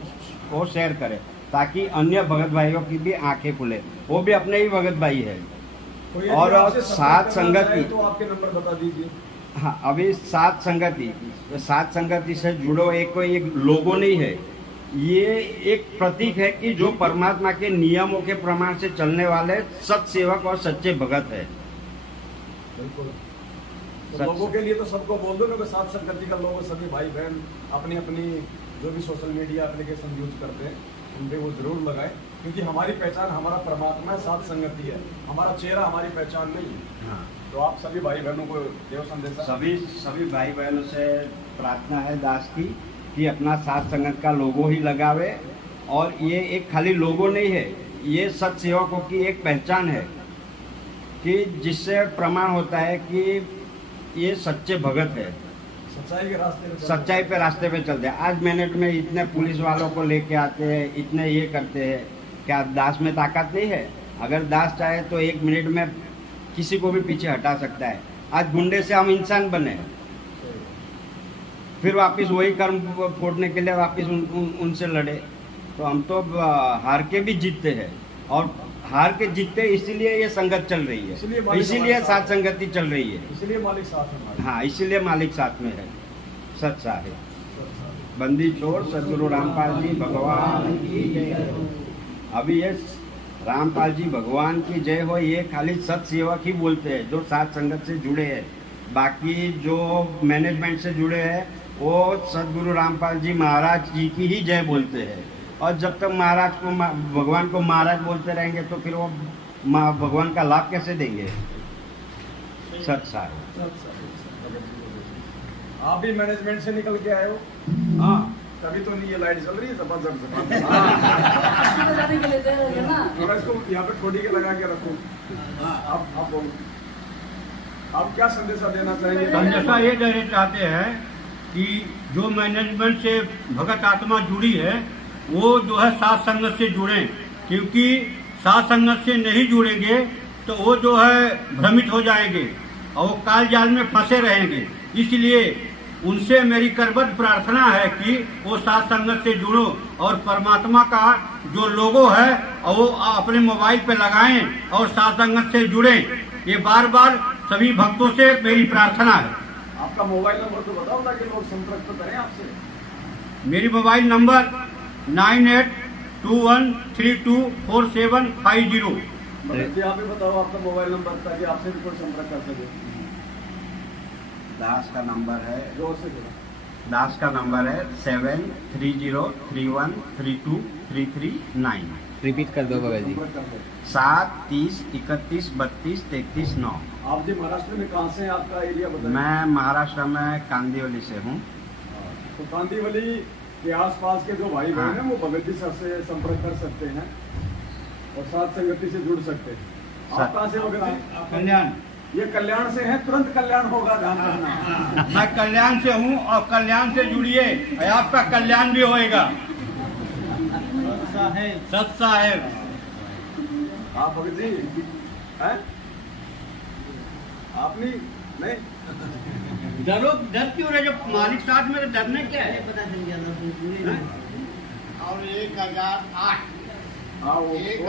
वो शेयर करे, ताकि अन्य भगत भाइयों की भी आंखें खुले। वो भी अपने ही भगत भाई है। और साथ संगति तो आपके नंबर बता दीजिए। हाँ, अभी साथ संगति से जुड़ो, कोई एक लोगो नहीं है, ये एक प्रतीक है कि जो परमात्मा के नियमों के प्रमाण से चलने वाले सत सेवक और सच्चे भगत है। बिल्कुल। तो लोगों के लिए तो सबको बोल दो कि साथ संगति का लोगो सभी भाई बहन अपनी अपनी जो भी सोशल मीडिया एप्लीकेशन यूज करते हैं उन पे वो जरूर लगाए, क्योंकि हमारी पहचान हमारा परमात्मा है, साथ संगति है, हमारा चेहरा हमारी पहचान नहीं है। हाँ। तो आप सभी भाई बहनों को देव संदेश। सभी भाई बहनों से प्रार्थना है दास की कि अपना साथ संगत का लोगो ही लगावे, और ये एक खाली लोगो नहीं है, ये सत सेवकों की एक पहचान है कि जिससे प्रमाण होता है कि ये सच्चे भगत है, सच्चाई पे रास्ते पे चलते हैं। आज मिनट में इतने पुलिस वालों को लेके आते हैं, इतने ये करते हैं, क्या दास में ताकत नहीं है? अगर दास चाहे तो 1 मिनट में किसी को भी पीछे हटा सकता है। आज गुंडे से हम इंसान बने, फिर वापस वही कर्म फोड़ने के लिए वापस उनसे लड़े, तो हम तो हार के भी जीतते हैं, और हार के जीतते इसीलिए ये संगत चल रही है, इसीलिए साथ संगति चल रही है, इसीलिए मालिक साथ है। हाँ, इसीलिए मालिक साथ में है, सच साहिब। बंदी छोड़ सदगुरु रामपाल जी भगवान की जय। अभी ये रामपाल जी भगवान की जय हो, ये खाली सत सेवक ही बोलते हैं जो साथ संगत से जुड़े हैं। बाकी जो मैनेजमेंट से जुड़े हैं वो सदगुरु रामपाल जी महाराज जी की ही जय बोलते हैं। और जब तक महाराज को भगवान को महाराज बोलते रहेंगे तो फिर वो भगवान का लाभ कैसे देंगे? सच साहिब। आप भी मैनेजमेंट से निकल के आए हो? हाँ, तभी तो नहीं ये लाइट चल रही है जबरदस्त। थोड़ा इसको यहाँ पे ठोड़ी के लगा के रखो। आप बोलो, आप क्या संदेशा देना चाहेंगे? संदेशा ये देना चाहते हैं कि जो मैनेजमेंट से भगत आत्मा जुड़ी है वो जो है साथ संगत से जुड़ें, क्योंकि साथ संगत से नहीं जुड़ेंगे तो वो जो है भ्रमित हो जाएंगे और वो काल जाल में फंसे रहेंगे। इसलिए उनसे मेरी करबद्ध प्रार्थना है कि वो साथ संगत से जुड़ो और परमात्मा का जो लोगो है वो अपने मोबाइल पे लगाएं और साथ संगत से जुड़ें। ये बार बार सभी भक्तों से मेरी प्रार्थना है। आपका मोबाइल नंबर तो बताओ ताकि लोग संपर्क तो करें आपसे। मेरी मोबाइल नंबर 9821324750। भगत जी आप ही बताओ आपका मोबाइल नंबर ताकि आपसे भी कोई संपर्क कर सके। दास का नंबर है, जोर से बोलो। दास का नंबर है 7303132339। रिपीट कर दो भगत जी। संपर्क कर दो। 7 30 31 32 33 9। आप जी महाराष्ट्र में कहाँ से हैं, आपका एरिया बताइए। मैं महाराष्ट्र में कांदिवली से हूँ। तो कांदीवली के आसपास के जो भाई बहन हैं वो भगत जी सर से संपर्क कर सकते हैं और साथ संगति से जुड़ सकते हैं। आप कहाँ से भगत जी? कल्याण। ये कल्याण से है, तुरंत कल्याण होगा, ध्यान रखना। मैं कल्याण से हूँ और कल्याण से जुड़िए, आपका कल्याण भी होएगा। सत साहेब। आप भगत जी हैं? आप नहीं डरो, डर क्यों रहे? जब मालिक साथ में, डरने क्या है? और 1008 हाँ वो देखो,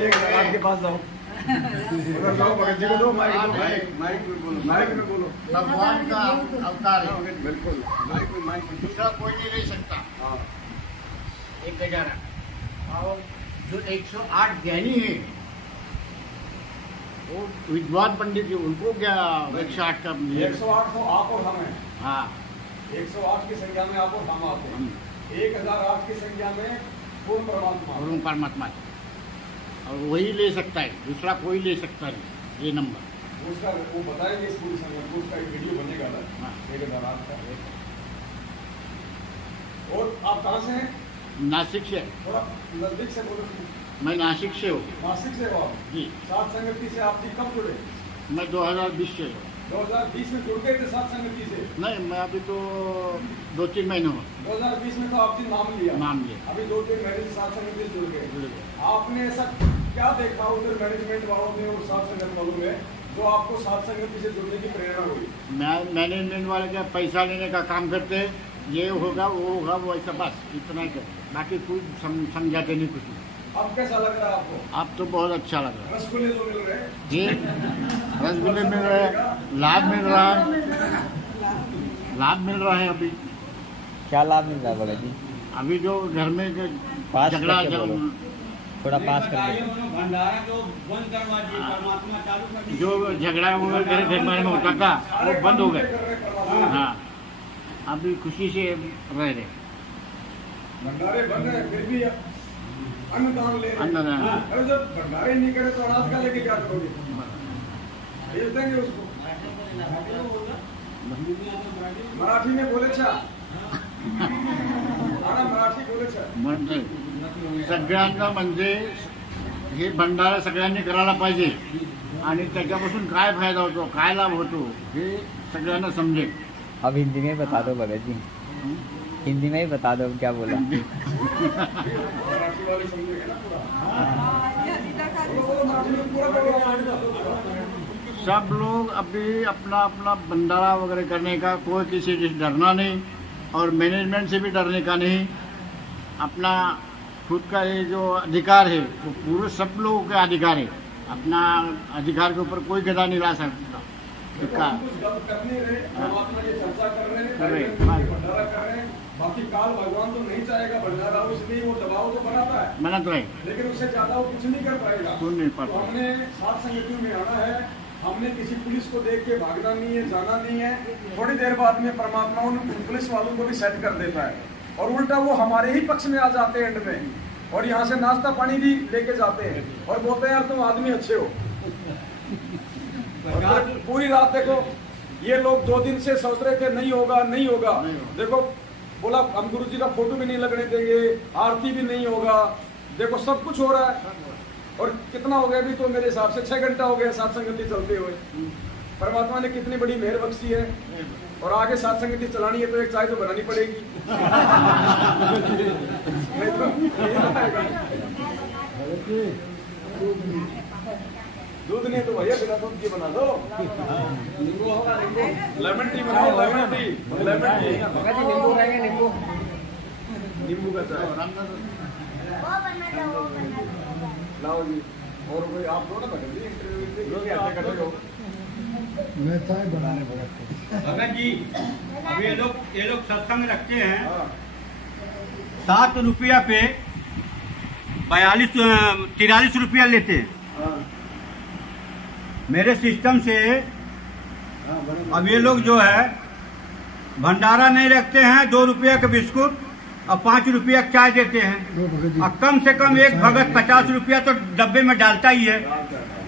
1008 के पास जाओ। उधर जाओ, भगत जी को दो माइक, दो माइक में बोलो। भगवान का अवतार है, बिल्कुल माइक दूसरा कोई नहीं रह सकता। हाँ 1008 और जो 108 ज्ञानी है वो विद्वान पंडित जी, उनको क्या 108 का 108 तो आप और हम हैं। हाँ 108 की संख्या में आप और हम आते हैं। 1008 की संख्या में पूर्ण परमात्मा। और परमात्मा और वही ले सकता है, दूसरा कोई ले सकता नहीं ये नंबर। उसका वो बताएंगे इस पूरी संख्या को, उसका एक वीडियो बनेगा ना। हाँ। 1008 का। और आप कहाँ से हैं? नासिक से। थोड़ा नजदीक से बोलो। मैं नासिक से हूँ नासिक से हो आप? जी। सात संगति से आप जी कब जुड़े? मैं 2020 से हूँ। 2020 में जुड़ गए थे सात संगति से? नहीं, मैं अभी तो 2-3 महीने हुए 2020 में तो आपने नाम लिया। नाम लिया। अभी 2-3 महीने से सात संगति से जुड़ गए। आपने ऐसा क्या देखा उधर मैनेजमेंट वालों ने और सात संगत वालों में जो आपको सात संगति से जुड़ने की प्रेरणा हुई? मैनेजमेंट वाले क्या पैसा लेने का काम करते हैं, ये होगा वो होगा, वो ऐसा बस इतना ही करते, बाकी कुछ समझाते नहीं कुछ नहीं। अब कैसा लग रहा है आपको? अब तो बहुत अच्छा लग रहा है रसगुल्ले जो मिल रहे हैं? जी, रसगुल्ले मिल रहे हैं, लाभ मिल रहा है, लाभ मिल रहा है। अभी क्या लाभ मिल रहा है भगत जी? अभी जो घर में जो पास झगड़ा करके बोलो। थोड़ा पास कर दो। भंडारा जो बंद करवा दिए, परमात्मा चालू कर दिए। जो झगड़ा घर में होता था वो बंद हो गए। हाँ अभी खुशी से रह रहे। भंडारे बन रहे हैं, फिर भी अन्नदान ले रहे हैं। अन्नदान। अरे जब भंडारे नहीं करे तो अनाज का लेके क्या करोगे? भेज देंगे उसको। मराठी में बोले छा मराठी बोले छा म्हणजे सगळ्यांना म्हणजे हे भंडारा सगळ्यांनी करायला पाहिजे आणि त्याच्यापासून काय फायदा होतो, काय लाभ होतो हे सगळ्यांना समजेल। अब हिंदी में बता दो भगत जी, हिंदी में ही बता दो क्या बोला। मराठी वाले समझेगा ना पूरा। मराठी में पूरा बोलो। सब लोग अभी अपना अपना भंडारा वगैरह करने का, कोई किसी से डरना नहीं और मैनेजमेंट से भी डरने का नहीं। अपना खुद का ये जो अधिकार है वो पूरे सब लोगों का अधिकार है। अपना अधिकार के ऊपर कोई गदा नहीं ला सकता। करने रहे, परमात्मा ये चर्चा कर रहे हैं, भंडारा कर रहे हैं। बाकी काल भगवान तो नहीं चाहेगा भंडारा, इसलिए वो दबाव तो बनाता है, मना तो है, लेकिन उससे ज्यादा वो कुछ नहीं कर पाएगा। कुछ नहीं तो हमने सात संगठनों में आना है। हमने किसी पुलिस को देख के भागना नहीं है, जाना नहीं है। थोड़ी देर बाद में परमात्मा उन पुलिस वालों को भी सेट कर देता है और उल्टा वो हमारे ही पक्ष में आ जाते हैं एंड में, और यहाँ से नाश्ता पानी भी लेके जाते हैं और बोलते हैं यार तुम आदमी अच्छे हो। और पूरी रात देखो ये लोग 2 दिन से सोच रहे थे नहीं होगा नहीं होगा, देखो बोला हम गुरु जी का फोटो भी नहीं लगने देंगे, आरती भी नहीं होगा, देखो सब कुछ हो रहा है। और कितना हो गया अभी तो मेरे हिसाब से 6 घंटा हो गया सात संगति चलते हुए। परमात्मा ने कितनी बड़ी मेहर बख्शी है। और आगे सात संगति चलानी है तो एक चाय तो बनानी पड़ेगी। नहीं तो दूध नहीं तो भैया बिना दूध की बना दो। लेमन टी बनाओ, लेमन टी, लेमन टी, नींबू खाएंगे, नींबू, नींबू का चाय लाओ जी। और कोई आप दो ना भगत जी, इंटरव्यू करते हो। मैं चाय बनाने पड़ा। भगत जी अब ये लोग सत्संग रखते हैं 7 रुपया पे 43 रुपया लेते हैं। मेरे सिस्टम से अब ये लोग जो है भंडारा नहीं रखते हैं, 2 रुपया के बिस्कुट और 5 रुपया चाय देते हैं। और कम से कम एक भगत 50 रुपया तो डब्बे में डालता ही है,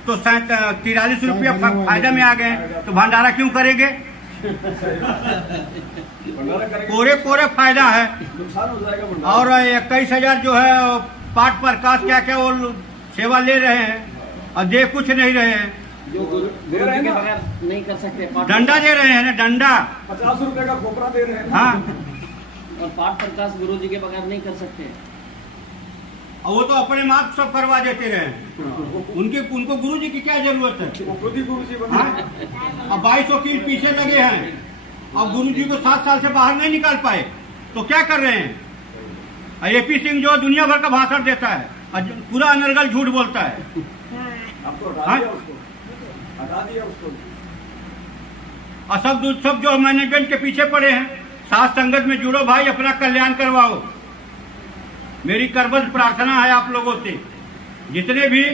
तो 43 रुपया फायदा में आ गए, तो भंडारा क्यों करेंगे? पूरे फायदा है। और 21,000 जो है पाठ प्रकाश क्या क्या वो सेवा ले रहे हैं और दे कुछ नहीं रहे हैं, दे रहे हैं बगैर नहीं कर सकते। डंडा दे रहे हैं ना, डंडा 50 रुपए का खोपरा दे रहे हैं। हाँ, और पाठ प्रकाश गुरु जी के बगैर नहीं कर सकते। और वो तो अपने माप सब करवा देते रहे, उनको गुरु जी की क्या जरूरत है? खुद ही गुरु जी बना है। अब 22 वकील पीछे लगे हैं और गुरु जी को 7 साल से बाहर नहीं निकाल पाए, तो क्या कर रहे हैं? AP सिंह जो दुनिया भर का भाषण देता है और पूरा अनर्गल झूठ बोलता है। अब तो हटा दिया उसको, हटा दिया उसको। और सब जो मैनेजमेंट के पीछे पड़े हैं, साथ संगत में जुड़ो भाई, अपना कल्याण करवाओ। मेरी करबद्ध प्रार्थना है आप लोगों से, जितने भी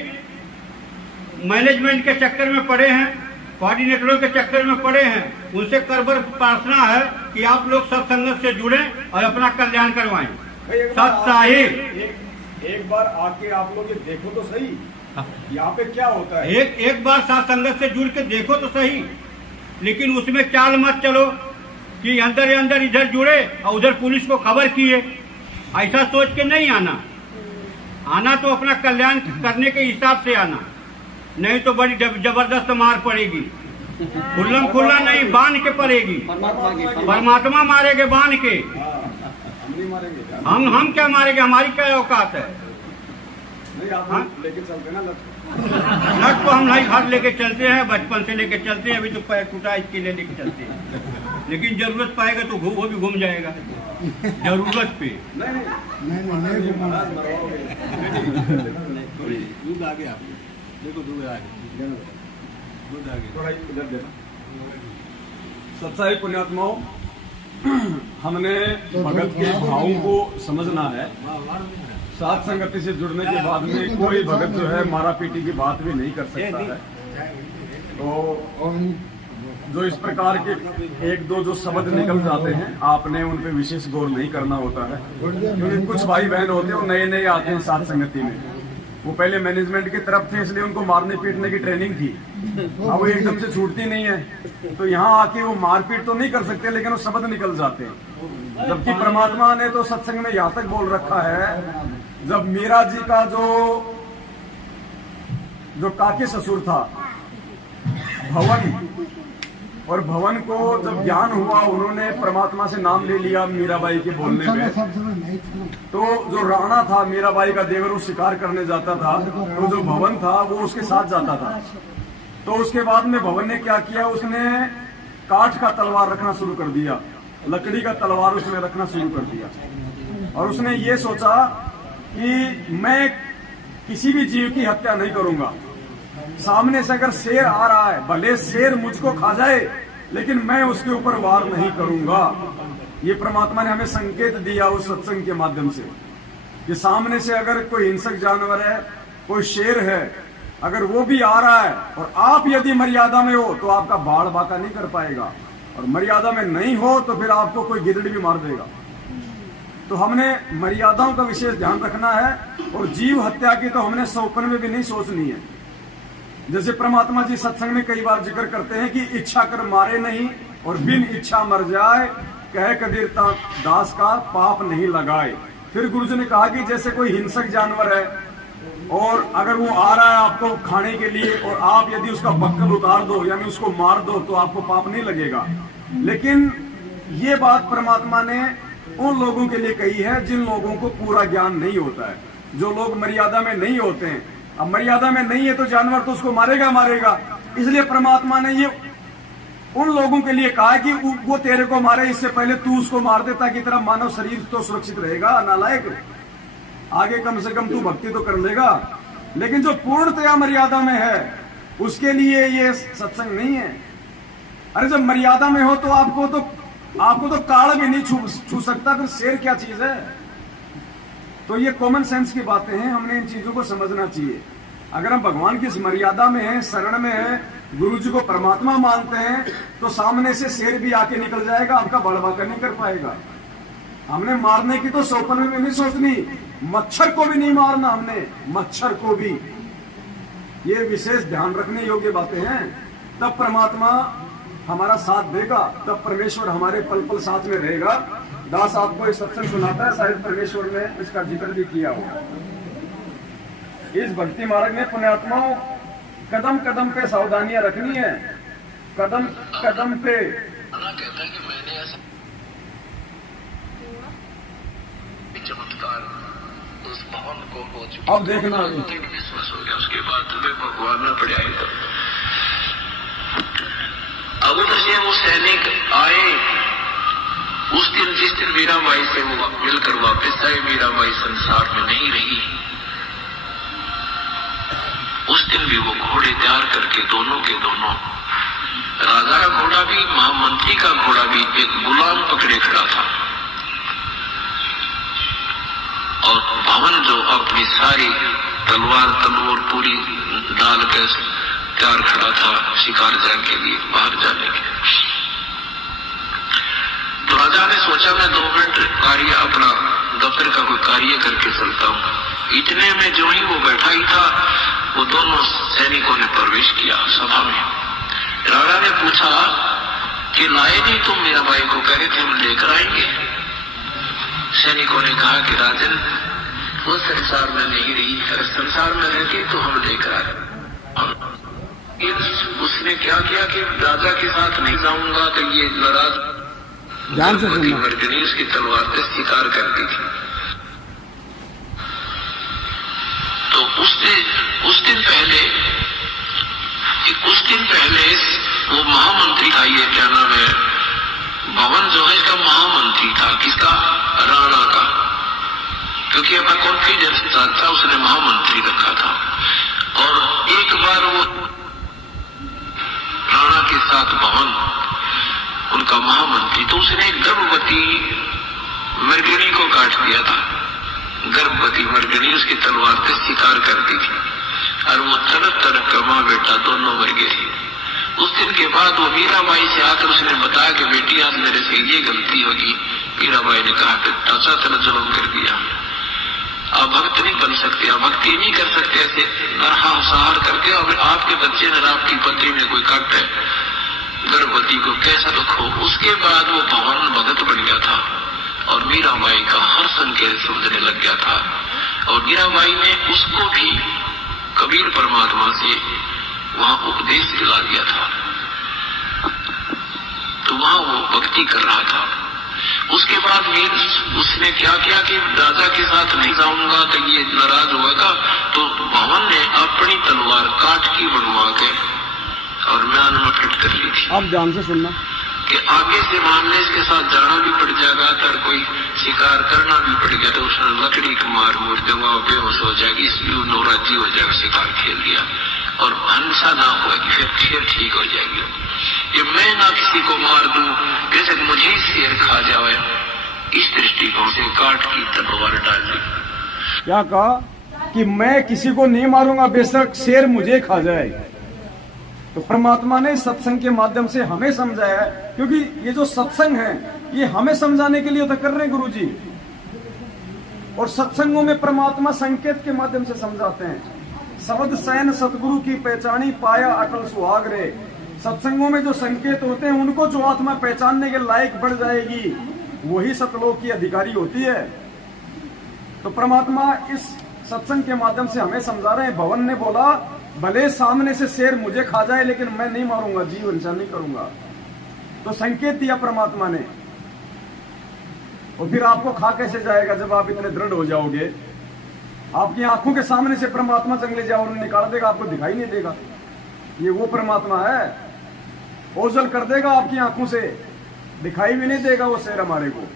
मैनेजमेंट के चक्कर में पड़े हैं, कोऑर्डिनेटरों के चक्कर में पड़े हैं, उनसे करबद्ध प्रार्थना है कि आप लोग सब संगत से जुड़े और अपना कल्याण करवाएं। सत्साही एक बार आके आप लोग ये देखो तो सही, यहाँ पे क्या होता है। एक बार साथ संगत से जुड़ के देखो तो सही, लेकिन उसमें चाल मत चलो कि अंदर इधर जुड़े और उधर पुलिस को खबर किए। ऐसा सोच के नहीं आना तो अपना कल्याण करने के हिसाब से आना, नहीं तो बड़ी जबरदस्त मार पड़ेगी। खुल्लम खुल्ला नहीं, बांध के पड़ेगी। परमात्मा मारेंगे बांध के, हम क्या मारेंगे? हमारी क्या औकात है? नहीं, आप लेके चलते ना लट तो हम नहीं घर लेके चलते हैं, बचपन से लेके चलते हैं। अभी तो पैर टूटा इसके लिए लेके चलते हैं, लेकिन जरूरत पाएगा तो वो भी घूम जाएगा जरूरत पे। नहीं दूध आ गया, देखो दूध आ गया, दूध आ गया, थोड़ा इधर देना। सत्साई पुण्यात्माओं, हमने भगत के भावों को समझना है। साथ संगति से जुड़ने के बाद में कोई भगत जो है मारा पीटी की बात भी नहीं कर सकता है। तो जो इस प्रकार के 1-2 जो शब्द निकल जाते हैं, आपने उन पे विशेष गौर नहीं करना होता है, क्योंकि कुछ भाई बहन होते हैं वो नए आते हैं साथ संगति में। वो पहले मैनेजमेंट की तरफ थे, इसलिए उनको मारने पीटने की ट्रेनिंग थी, अब वो एकदम से छूटती नहीं है। तो यहाँ आके वो मारपीट तो नहीं कर सकते, लेकिन वो शब्द निकल जाते हैं। जबकि परमात्मा ने तो सत्संग में यहाँ तक बोल रखा है, जब मीरा जी का जो काके ससुर था भवन, और भवन को जब ज्ञान हुआ, उन्होंने परमात्मा से नाम ले लिया मीराबाई के बोलने में। तो जो राणा था, मीराबाई का देवर, वो शिकार करने जाता था, तो जो भवन था वो उसके साथ जाता था। तो उसके बाद में भवन ने क्या किया, उसने काठ का तलवार रखना शुरू कर दिया, लकड़ी का तलवार उसने रखना शुरू कर दिया। और उसने ये सोचा कि मैं किसी भी जीव की हत्या नहीं करूंगा। सामने से अगर शेर आ रहा है, भले शेर मुझको खा जाए, लेकिन मैं उसके ऊपर वार नहीं करूंगा। ये परमात्मा ने हमें संकेत दिया उस सत्संग के माध्यम से कि सामने से अगर कोई हिंसक जानवर है, कोई शेर है, अगर वो भी आ रहा है और आप यदि मर्यादा में हो तो आपका बाढ़ बाका नहीं कर पाएगा, और मर्यादा में नहीं हो तो फिर आपको कोई गिदड़ भी मार देगा। तो हमने मर्यादाओं का विशेष ध्यान रखना है, और जीव हत्या की तो हमने सौपन में भी नहीं सोचनी है। जैसे परमात्मा जी सत्संग में कई बार जिक्र करते हैं कि इच्छा कर मारे नहीं और बिन इच्छा मर जाए, कह कबीर दास का पाप नहीं लगाए। फिर गुरुजी ने कहा कि जैसे कोई हिंसक जानवर है और अगर वो आ रहा है आपको खाने के लिए, और आप यदि उसका बक्कल उतार दो, यानी उसको मार दो, तो आपको पाप नहीं लगेगा। लेकिन ये बात परमात्मा ने उन लोगों के लिए कही है जिन लोगों को पूरा ज्ञान नहीं होता है, जो लोग मर्यादा में नहीं होते हैं। अब मर्यादा में नहीं है तो जानवर तो उसको मारेगा। इसलिए परमात्मा ने ये उन लोगों के लिए कहा कि वो तेरे को मारे, इससे पहले तू उसको मार दे, ताकि तेरा मानव शरीर तो सुरक्षित रहेगा। नालायक, आगे कम से कम तू भक्ति तो कर लेगा। लेकिन जो पूर्णतया मर्यादा में है उसके लिए ये सत्संग नहीं है। अरे जब मर्यादा में हो तो आपको तो आपको तो काल भी नहीं छू सकता, फिर शेर क्या चीज है। तो ये कॉमन सेंस की बातें हैं, हमने इन चीजों को समझना चाहिए। अगर हम भगवान की इस मर्यादा में हैं, शरण में हैं, गुरु जी को परमात्मा मानते हैं, तो सामने से शेर भी आके निकल जाएगा, आपका बड़बाका नहीं कर पाएगा। हमने मारने की तो सोपन में भी नहीं सोचनी, मच्छर को भी नहीं मारना हमने, मच्छर को भी। ये विशेष ध्यान रखने योग्य बातें हैं। तब परमात्मा हमारा साथ देगा, तब परमेश्वर हमारे पल पल साथ में रहेगा। दास आपको एक सत्संग सुनाता है, शायद परमेश्वर ने इसका जिक्र भी किया हो। इस भक्ति मार्ग में पुण्यात्माओं कदम कदम पे सावधानियां रखनी है, कदम कदम पे। चमत्कार उस मोहन को हो चुका, अब देखना विश्वास हो गया, उसके बाद तुम्हें भगवान में पड़ आएगा। अब उधर से वो सैनिक आए उस दिन, जिस दिन मीराबाई से वो मिलकर वापस आए, मीराबाई संसार में नहीं रही। उस दिन भी वो घोड़े तैयार करके दोनों के दोनों, राजा का घोड़ा भी, महामंत्री का घोड़ा भी, एक गुलाम पकड़े खड़ा था। और भवन जो अपनी सारी तलवार पूरी डाल कर तैयार खड़ा था शिकार जाने के लिए, बाहर जाने के। तो राजा ने सोचा मैं 2 मिनट कार्य, अपना दफ्तर का कोई कार्य करके चलता हूं। इतने में जो ही वो बैठा ही था, वो दोनों सैनिकों ने प्रवेश किया सभा में। राजा ने पूछा कि लाए नहीं तुम मीराबाई को, कह रहे थे हम लेकर आएंगे। सैनिकों ने कहा कि राजन वो संसार में नहीं रही, अगर संसार में रहती तो हम लेकर आए। उसने क्या किया कि राजा के साथ नहीं जाऊंगा, तो ये नाराज मर्दनी उसकी तलवार से शिकार करती थी। तो उस दिन पहले वो महामंत्री था, ये क्या नाम है, भवन जो है इसका महामंत्री था, किसका, राणा का, क्योंकि अपना कॉन्फिडेंस था, उसने महामंत्री रखा था। और एक बार वो राणा के साथ भवन, उनका महामंत्री, तो उसने एक गर्भवती मृगणी को काट दिया था। गर्भवती मृगणी उसकी तलवार से शिकार करती थी, और वो तड़प तड़प कर मां बेटा दोनों मर गए थे। उस दिन के बाद वो मीराबाई से आकर उसने बताया कि बेटी आज मेरे से ये गलती होगी। मीराबाई ने कहा कि चाचा तेरा जुल्म कर दिया, आप भक्त नहीं बन सकते, आप भक्ति नहीं कर सकते, ऐसे नरसंहार करके। और आपके बच्चे ने, आपकी पत्नी ने कोई काट है गर्भवती को, कैसा रखो। उसके बाद वो भवन भगत बन गया था, और मीराबाई का हर संकेत समझने लग गया था। और मीराबाई ने उसको भी कबीर परमात्मा से वहां उपदेश दिला दिया था, तो वहां वो भक्ति कर रहा था। उसके बाद उसने क्या किया कि राजा के साथ नहीं जाऊंगा तो ये नाराज होगा, तो भवन ने अपनी तलवार काट की बनवा के और म्यान में फिट कर ली थी। आप ध्यान से सुनना कि आगे से मान ले इसके साथ जाना भी पड़ जाएगा, अगर कोई शिकार करना भी पड़ गया तो उसने लकड़ी को मार मोड़ दूंगा, बेहोश हो जाएगी, इसलिए नौराजी हो जाएगा, शिकार खेल लिया और हिंसा ना होगी, फिर ठीक हो जाएगी। ये मैं ना किसी को मार दूं, जैसे मुझे ही शेर खा जाए, इस दृष्टिकोण से काट की तलवार डाल दी। क्या कहा कि मैं किसी को नहीं मारूंगा, बेशक शेर मुझे खा जाए। तो परमात्मा ने सत्संग के माध्यम से हमें समझाया है, क्योंकि ये जो सत्संग है ये हमें समझाने के लिए तो कर रहे हैं गुरु जी, और सत्संगों में परमात्मा संकेत के माध्यम से समझाते हैं। शब्द सैन सतगुरु की पहचानी, पाया अटल सुहाग रे। सत्संगों में जो संकेत होते हैं उनको जो आत्मा पहचानने के लायक बढ़ जाएगी, वही सतलोक की अधिकारी होती है। तो परमात्मा इस सत्संग के माध्यम से हमें समझा रहे हैं। भवन ने बोला भले सामने से शेर मुझे खा जाए, लेकिन मैं नहीं मारूंगा, जीव हिंसा नहीं करूंगा। तो संकेत दिया परमात्मा ने। और फिर आपको खा कैसे जाएगा जब आप इतने दृढ़ हो जाओगे? आपकी आंखों के सामने से परमात्मा जंगले जाओ निकाल देगा, आपको दिखाई नहीं देगा। ये वो परमात्मा है, ओझल कर देगा आपकी आंखों से, दिखाई भी नहीं देगा वो शेर हमारे को,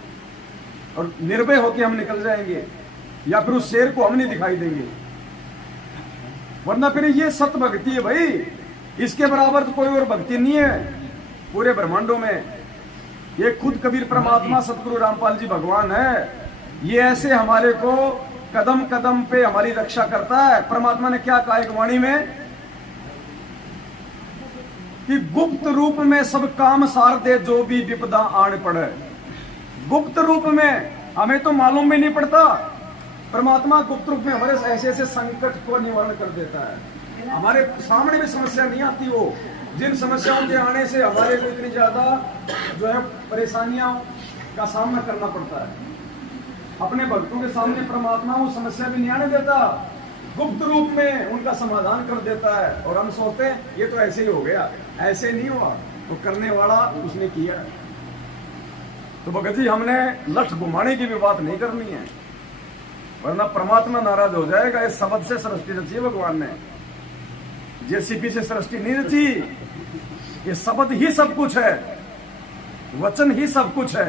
और निर्भय होकर हम निकल जाएंगे, या फिर उस शेर को हम नहीं दिखाई देंगे। वरना फिर ये सत भक्ति है भाई, इसके बराबर तो कोई और भक्ति नहीं है पूरे ब्रह्मांडों में। ये खुद कबीर परमात्मा सतगुरु रामपाल जी भगवान है। ये ऐसे हमारे को कदम कदम पे हमारी रक्षा करता है। परमात्मा ने क्या कहा एक वाणी में कि गुप्त रूप में सब काम सार दे जो भी विपदा आड़ पड़े। गुप्त रूप में हमें तो मालूम भी नहीं पड़ता, परमात्मा गुप्त रूप में हमारे ऐसे ऐसे संकट को निवारण कर देता है। हमारे सामने भी समस्या नहीं आती, वो जिन समस्याओं के आने से हमारे को इतनी ज्यादा जो है परेशानियों का सामना करना पड़ता है, अपने भक्तों के सामने परमात्मा वो समस्या भी नहीं आने देता, गुप्त रूप में उनका समाधान कर देता है। और हम सोचते हैं ये तो ऐसे ही हो गया, ऐसे नहीं हुआ, तो करने वाला उसने किया। तो भगत जी हमने लठ घुमाने की भी बात नहीं करनी है, वरना परमात्मा नाराज हो जाएगा। इस शब्द से सृष्टि रची है भगवान ने, जेसीपी से सृष्टि नहीं रची। ये शब्द ही सब कुछ है, वचन ही सब कुछ है,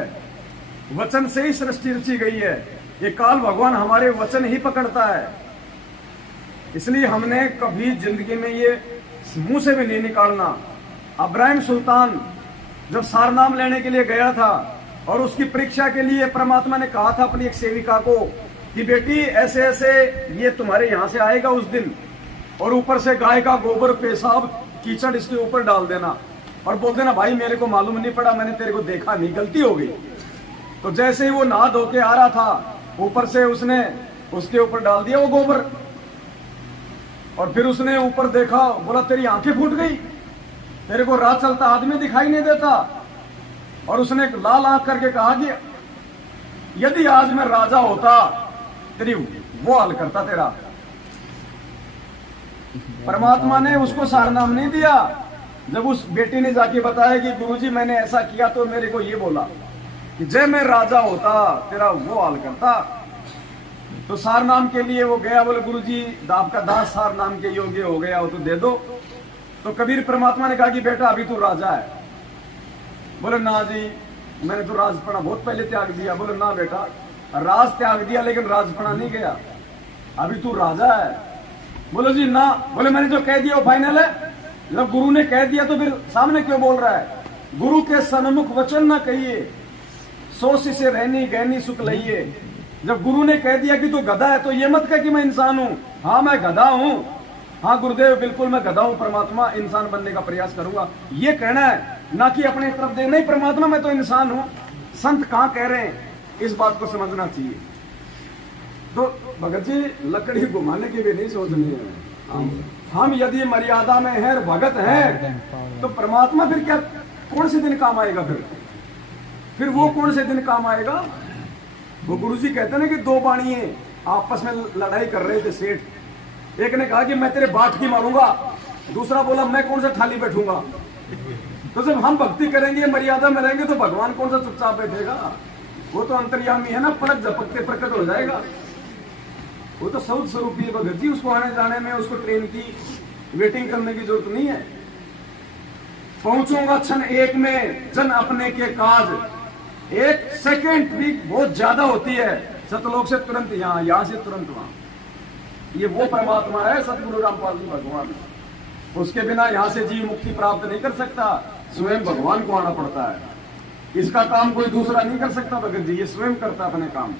वचन से ही सृष्टि रची गई है। ये काल भगवान हमारे वचन ही पकड़ता है, इसलिए हमने कभी जिंदगी में ये मुंह से भी नहीं निकालना। अब्राहिम सुल्तान जब सारनाम लेने के लिए गया था और उसकी परीक्षा के लिए परमात्मा ने कहा था अपनी एक सेविका को कि बेटी ऐसे ऐसे ये तुम्हारे यहां से आएगा उस दिन, और ऊपर से गाय का गोबर पेशाब कीचड़ इसके ऊपर डाल देना और बोल देना भाई मेरे को मालूम नहीं पड़ा, मैंने तेरे को देखा नहीं, गलती हो गई। तो जैसे ही वो नहा धो के आ रहा था, ऊपर से उसने उसके ऊपर डाल दिया वो गोबर, और फिर उसने ऊपर देखा, बोला तेरी आंखें फूट गई, तेरे को राह चलता आदमी दिखाई नहीं देता। और उसने लाल आंख करके कहा कि यदि आज मैं राजा होता तेरी वो हाल करता तेरा। परमात्मा ने उसको सारनाम नहीं दिया। जब उस बेटी ने जाके बताया कि गुरुजी मैंने ऐसा किया, तो मेरे को ये बोला कि जय मैं राजा होता तेरा वो हाल करता। तो सारनाम के लिए वो गया, बोले गुरुजी आपका दास सारनाम के योग्य हो गया हो तो दे दो। तो कबीर परमात्मा ने कहा कि बेटा अभी तू राजा है। बोले ना जी मैंने तो राजपना बहुत पहले त्याग दिया। बोले ना बेटा, राज त्याग दिया लेकिन राजपना नहीं गया, अभी तू राजा है। बोलो जी ना। बोले मैंने जो कह दिया वो फाइनल है। जब गुरु ने कह दिया तो फिर सामने क्यों बोल रहा है? गुरु के सन्मुख वचन ना कहिए, सोच से रहनी गहनी सुख लइए। जब गुरु ने कह दिया कि तू गधा है तो ये मत कह कि मैं इंसान हूं। हाँ मैं गधा हूं, हाँ गुरुदेव बिल्कुल मैं गधा हूं, परमात्मा इंसान बनने का प्रयास करूंगा, ये कहना है, ना कि अपने तरफ दे नहीं परमात्मा मैं तो इंसान हूं। संत कहां कह रहे हैं, इस बात को समझना चाहिए। तो भगत जी लकड़ी घुमाने की भी नहीं सोचनी है। हम यदि मर्यादा में है, भगत है, तो परमात्मा फिर क्या कौन से दिन काम आएगा? फिर वो कौन से दिन काम आएगा? वो गुरुजी कहते हैं ना कि दो बाणिये आपस में लड़ाई कर रहे थे सेठ। एक ने कहा कि मैं तेरे बाट की मारूंगा, दूसरा बोला मैं कौन सा थाली बैठूंगा। तो जब हम भक्ति करेंगे, मर्यादा में रहेंगे, तो भगवान कौन सा चुपचाप बैठेगा? वो तो अंतर्यामी है ना, पलक झपकते प्रकट हो जाएगा। वो तो सौद स्वरूपी है भगत जी, उसको आने जाने में उसको ट्रेन की वेटिंग करने की जरूरत नहीं है। पहुंचूंगा क्षण एक में जन अपने के काज। एक सेकंड भी बहुत ज्यादा होती है, सतलोक से तुरंत यहाँ, यहाँ से तुरंत वहां। ये वो परमात्मा है सतगुरु रामपाल जी भगवान। उसके बिना यहाँ से जीव मुक्ति प्राप्त नहीं कर सकता, स्वयं भगवान को आना पड़ता है। इसका काम कोई दूसरा नहीं कर सकता भगत जी, ये स्वयं करता अपने काम।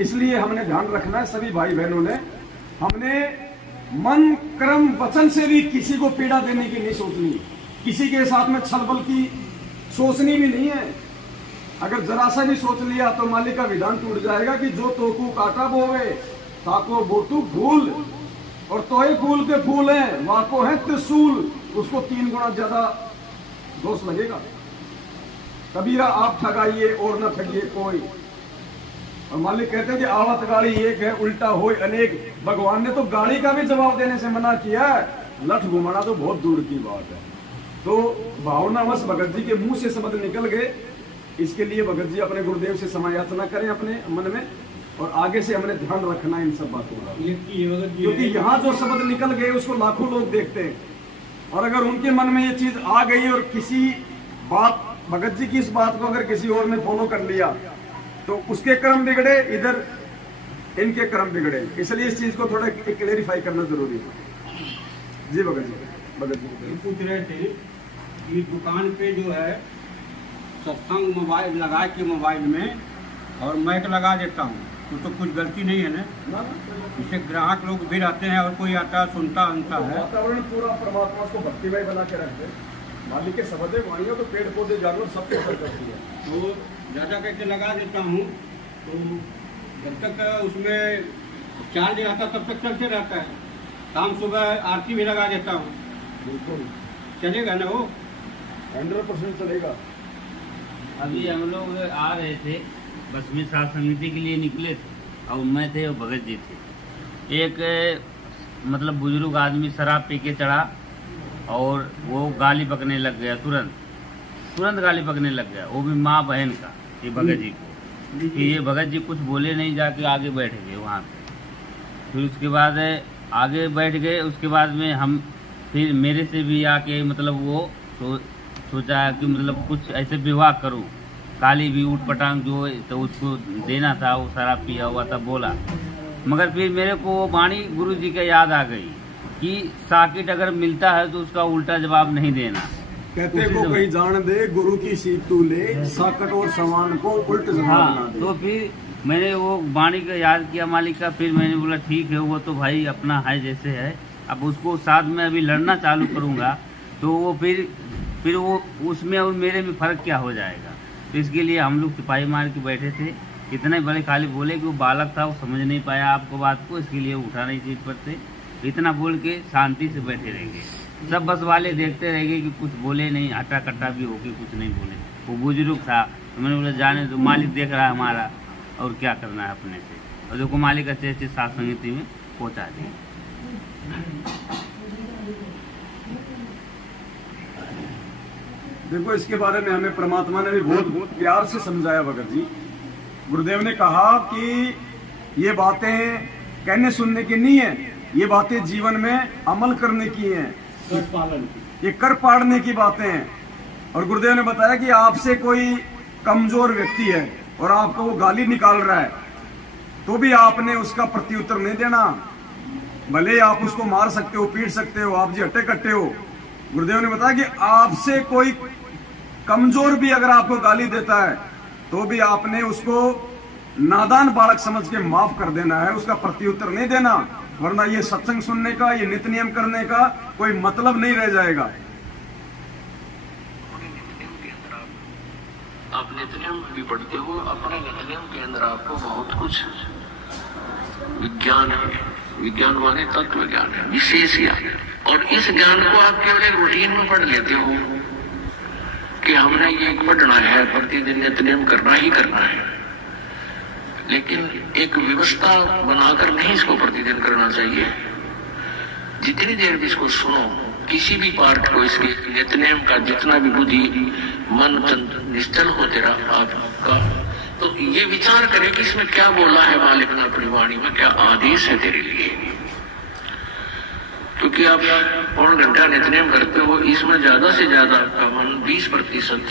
इसलिए हमने ध्यान रखना है सभी भाई बहनों ने, हमने मन कर्म वचन से भी किसी को पीड़ा देने की नहीं सोचनी, किसी के साथ में छलबल की सोचनी भी नहीं है। अगर जरा सा भी सोच लिया तो मालिक का विधान टूट जाएगा कि जो तोकू काटा बोवे ताको बोटू फूल, और तोहे फूल के फूल हैं वाको है त्रिशूल, उसको 3 गुना ज्यादा दोष लगेगा। कबीरा आप ठगाइए और न ठगिए कोई। और मालिक कहते हैं कि आवत गाड़ी एक है उल्टा होय अनेक। भगवान ने तो गाड़ी का भी जवाब देने से मना किया है, लठ घुमाना तो बहुत दूर की बात है। तो भावनावश भगत जी के मुंह से शब्द निकल गए, इसके लिए भगत जी अपने गुरुदेव से समायाचना करें अपने मन में, और आगे से हमने ध्यान रखना इन सब बातों का, क्योंकि यहाँ जो शब्द निकल गए उसको लाखों लोग देखते हैं, और अगर उनके मन में ये चीज आ गई और किसी बात भगत जी की इस बात को अगर किसी और ने फॉलो कर लिया तो उसके कर्म बिगड़े, इधर इनके कर्म बिगड़े। इसलिए इस चीज को थोड़ा क्लेरिफाई करना जरूरी है। जी भगत जी, भगत जी पूछ रहे थे कि दुकान पे जो है सत्संग मोबाइल लगा के मोबाइल में और मैक लगा देता हूँ तो कुछ गलती नहीं है ना। इससे ग्राहक लोग भी रहते हैं और कोई आता सुनता अंता है। वातावरण पूरा परमात्मा को भक्तिमय बना के रखते, मालिक के शब्द वाणियों तो पेड़ पौधे जानवर सबको असर करती है। तो ज़्यादा करके लगा देता हूँ तो जब तक उसमें चार्ज रहता तब तक चलते रहता है। शाम सुबह आरती भी लगा देता हूँ, बिल्कुल चलेगा ना वो 100% चलेगा। अभी हम लोग आ रहे थे बस में साथ समिति के लिए निकले थे और मैं थे और भगत जी थे। एक मतलब बुजुर्ग आदमी शराब पी के चढ़ा और वो गाली बकने लग गया, तुरंत गाली बकने लग गया, वो भी माँ बहन का, ये भगत जी को। कि ये भगत जी कुछ बोले नहीं, जाके आगे बैठ गए वहाँ पे। फिर उसके बाद आगे बैठ गए, उसके बाद में हम फिर मेरे से भी आके मतलब वो सोचा कि मतलब कुछ ऐसे विवाह करूं, काली भी उठ पटांग जो तो उसको देना था, वो शराब पिया हुआ था बोला। मगर फिर मेरे को वो वाणी गुरु जी का याद आ गई कि साकिट अगर मिलता है तो उसका उल्टा जवाब नहीं देना। कहते को कहीं जान दे गुरु की सीतू ले, साकट और समान को उल्ट जवाब ना दे। तो फिर मैंने वो वाणी का याद किया मालिक का। फिर मैंने बोला ठीक है, वो तो भाई अपना है जैसे है, अब उसको साथ में अभी लड़ना चालू करूँगा तो वो फिर वो उसमें और मेरे में फ़र्क क्या हो जाएगा। तो इसके लिए हम लोग सिपाही मार के बैठे थे। इतने बड़े खाली बोले कि वो बालक था, वो समझ नहीं पाया आपको बात को, इसके लिए उठा नहीं सीट पर थे। इतना बोल के शांति से बैठे रहेंगे। सब बस वाले देखते रहेंगे कि कुछ बोले नहीं, हटा कट्टा भी होके कुछ नहीं बोले। वो बुजुर्ग था तो मैंने बोला जाने तो, मालिक देख रहा है हमारा और क्या करना है अपने से। और देखो मालिक अच्छे अच्छे साथ संगति में पहुँचा दिए। देखो इसके बारे में हमें परमात्मा ने भी बहुत प्यार से समझाया भगत जी। गुरुदेव ने कहा कि ये बातें कहने सुनने की नहीं है, ये बातें जीवन में अमल करने की हैं, ये कर पाड़ने की बातें हैं। और गुरुदेव ने बताया कि आपसे कोई कमजोर व्यक्ति है और आपको वो गाली निकाल रहा है तो भी आपने उसका प्रत्युत्तर नहीं देना। भले आप उसको मार सकते हो, पीट सकते हो, आप जी हट्टे कट्टे हो। गुरुदेव ने बताया कि आपसे कोई कमजोर भी अगर आपको गाली देता है तो भी आपने उसको नादान बालक समझ के माफ कर देना है, उसका प्रत्युत्तर नहीं देना, वरना ये सत्संग सुनने का, ये नित्य नियम करने का कोई मतलब नहीं रह जाएगा। आप नित्य नियम भी पढ़ते हो, अपने नित्य नियम के अंदर आपको बहुत कुछ विज्ञान है, विज्ञान माने तत्व ज्ञान है, विशेष ज्ञान है। और इस ज्ञान को आप केवल एक रूटीन में पढ़ लेते हो कि हमने ये पढ़ना है, प्रतिदिन नित्य नियम करना ही करना है, लेकिन एक व्यवस्था बनाकर नहीं इसको प्रतिदिन करना चाहिए। जितनी देर भी इसको सुनो, किसी भी पार्ट को, इसके नित्य नियम का जितना भी बुद्धि मन तन निश्चल हो तेरा आपका, तो ये विचार करे कि इसमें क्या बोला है मालिक ने अपनी वाणी में, क्या आदेश है तेरे लिए। क्योंकि आप पौन घंटा नित्य नियम करते हो, इसमें ज्यादा से ज्यादा आपका मन 20%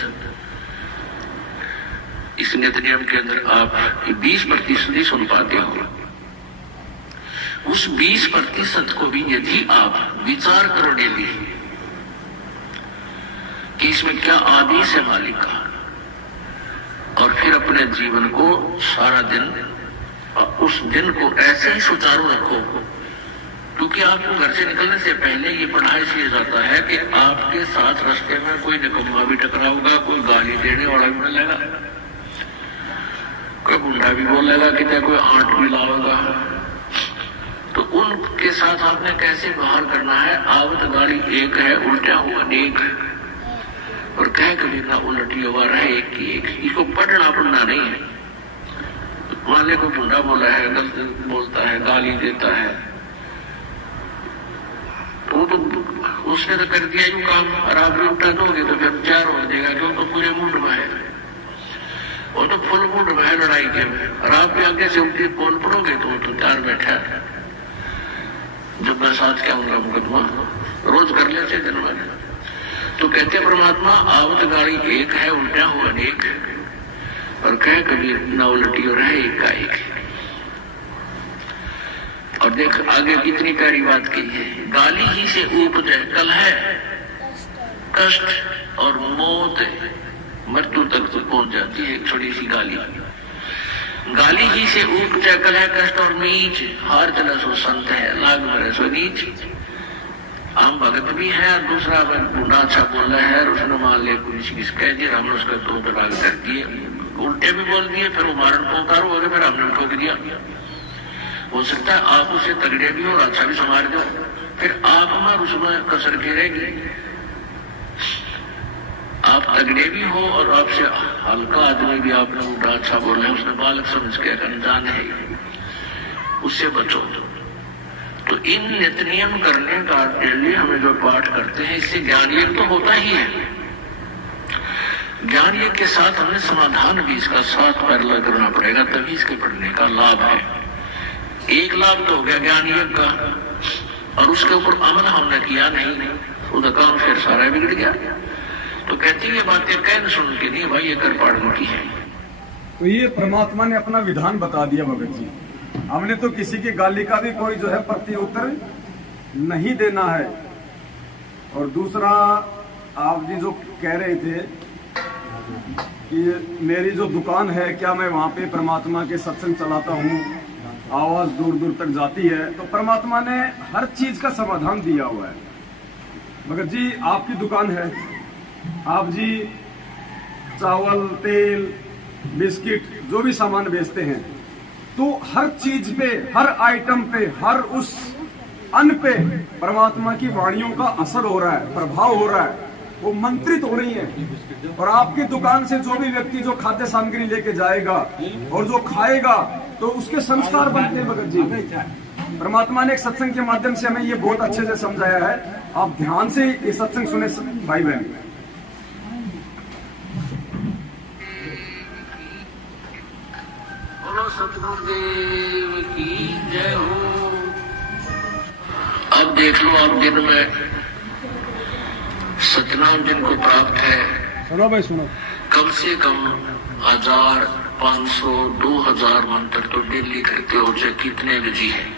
इस नित्य नियम के अंदर आप 20% ही सुन पाते हो। उस 20% को भी यदि आप विचार करो डेली कि इसमें क्या आदेश है मालिक का, और फिर अपने जीवन को सारा दिन, उस दिन को ऐसे ही सुचारू रखो। क्योंकि आपको घर से निकलने से पहले ये पढ़ा इसलिए जाता है कि आपके साथ रास्ते में कोई निकम्मा भी टकराऊगा, कोई गाली देने वाला भी मिलेगा, कोई गुंडा भी बोलेगा, कितने कोई आंट भी लाओगा, तो उनके साथ आपने कैसे बाहर करना है। आवत गाड़ी एक है, उल्टा हुआ अनेक, और कह कभी ना उलटी हुआ रहे एक की एक। इसको पढ़ना नहीं है। वाले को गुंडा बोला है, गलत बोलता है, गाली देता है, तो उसने तो कर दिया यूं काम, और आप भी उल्टा दोगे तो फिर 4 हो जाएगा, जो तो पूरे मुंड में है, वो तो फुल मुंड में है लड़ाई के में, और आप भी आगे से उल्टी बोल पड़ोगे तो 4 बैठा है। जब मैं साथ क्या हूँ मुकदमा रोज कर लेते दिन में, तो कहते परमात्मा आवत गाड़ी एक है, उल्टा हुआ अनेक, और कह कभी ना उलटी और है एक का एक। और देख आगे कितनी प्यारी बात की है, गाली ही से उपजे कल है कष्ट और मौत है। मृत्यु तक तो पहुंच जाती है एक छोटी सी गाली। गाली ही से उपजा कलह कष्ट और नीच, हार चला सो संत है, लाग मरे सो नीच। हम भगत भी है, दूसरा बूढ़ा अच्छा बोल रहा है, उसने मान लिया कुछ किस कह दिया, हमने उसका तो राग कर दिए, उल्टे भी बोल दिए, फिर वो मारण को उतारो हो गए, फिर हमने ठोक दिया। हो सकता है आप उससे तगड़े भी और अच्छा भी संभाल दो, फिर आप हमारे उसमें कसर गिरेगी। आप तगड़े भी हो और आपसे हल्का आदमी भी आपने उल्टा अच्छा बोला है, उसने बालक समझ के अनजान है, उससे बचो। तो इन नित्य नियम करने का डेली हमें जो पाठ करते हैं, इससे ज्ञान योग तो होता ही है। ज्ञान योग के साथ हमें समाधान भी इसका साथ पैरेलल करना पड़ेगा, तभी इसके पढ़ने का लाभ है। एक लाभ तो हो गया ज्ञान योग का, और उसके ऊपर अमल हमने किया नहीं, उसका काम फिर सारा बिगड़ गया। तो कहती है बातें कहने सुन के नहीं भाई, ये कर पाड़ने की है। तो ये परमात्मा ने अपना विधान बता दिया भगत जी। हमने तो किसी की गाली का भी कोई जो है प्रति उत्तर नहीं देना है। और दूसरा, आप जी जो कह रहे थे कि मेरी जो दुकान है, क्या मैं वहाँ पे परमात्मा के सत्संग चलाता हूँ, आवाज दूर दूर तक जाती है, तो परमात्मा ने हर चीज का समाधान दिया हुआ है। भगत जी आपकी दुकान है, आप जी चावल, तेल, बिस्किट जो भी सामान बेचते हैं, तो हर चीज पे, हर आइटम पे, हर उस अन्न पे परमात्मा की वाणियों का असर हो रहा है, प्रभाव हो रहा है, वो मंत्रित हो रही है। और आपकी दुकान से जो भी व्यक्ति जो खाद्य सामग्री लेके जाएगा और जो खाएगा, तो उसके संस्कार बनते हैं। भगत जी परमात्मा ने एक सत्संग के माध्यम से हमें ये बहुत अच्छे से समझाया है। आप ध्यान से ये सत्संग सुने भाई बहन। सतगुरुदेव की जय हो। अब देख लो, आप दिन में सतनाम जिनको प्राप्त है, सुनो भाई सुनो, कम से कम 1000, 500, 2000 मंत्र तो डेली करते हो, चाहे कितने बिजी है।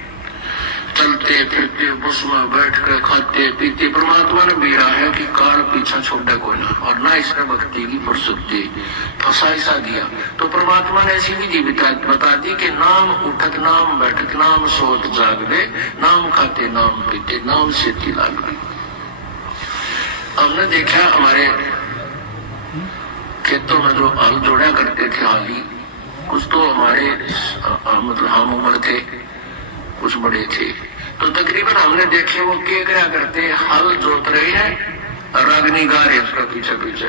चलते फिरते बस में बैठ कर खाते पीते, परमात्मा ने भी रहा है कि काल पीछा छोड़ा कोई ना, और ना इसने भक्ति की फुर्सती फंसा ऐसा दिया। तो परमात्मा ने ऐसी विधि बता दी कि नाम उठक नाम बैठक नाम सोत जागदे, नाम खाते नाम पीते नाम से लाग। हमने देखा हमारे खेतों में जो हल जोड़ा करते थे हाली, कुछ तो हमारे मतलब हम उम्र थे, कुछ बड़े थे, तो तकरीबन हमने देखे वो क्या करते, हल जोत रहे हैं, रागनी गा रहे उसका पीछे पीछे,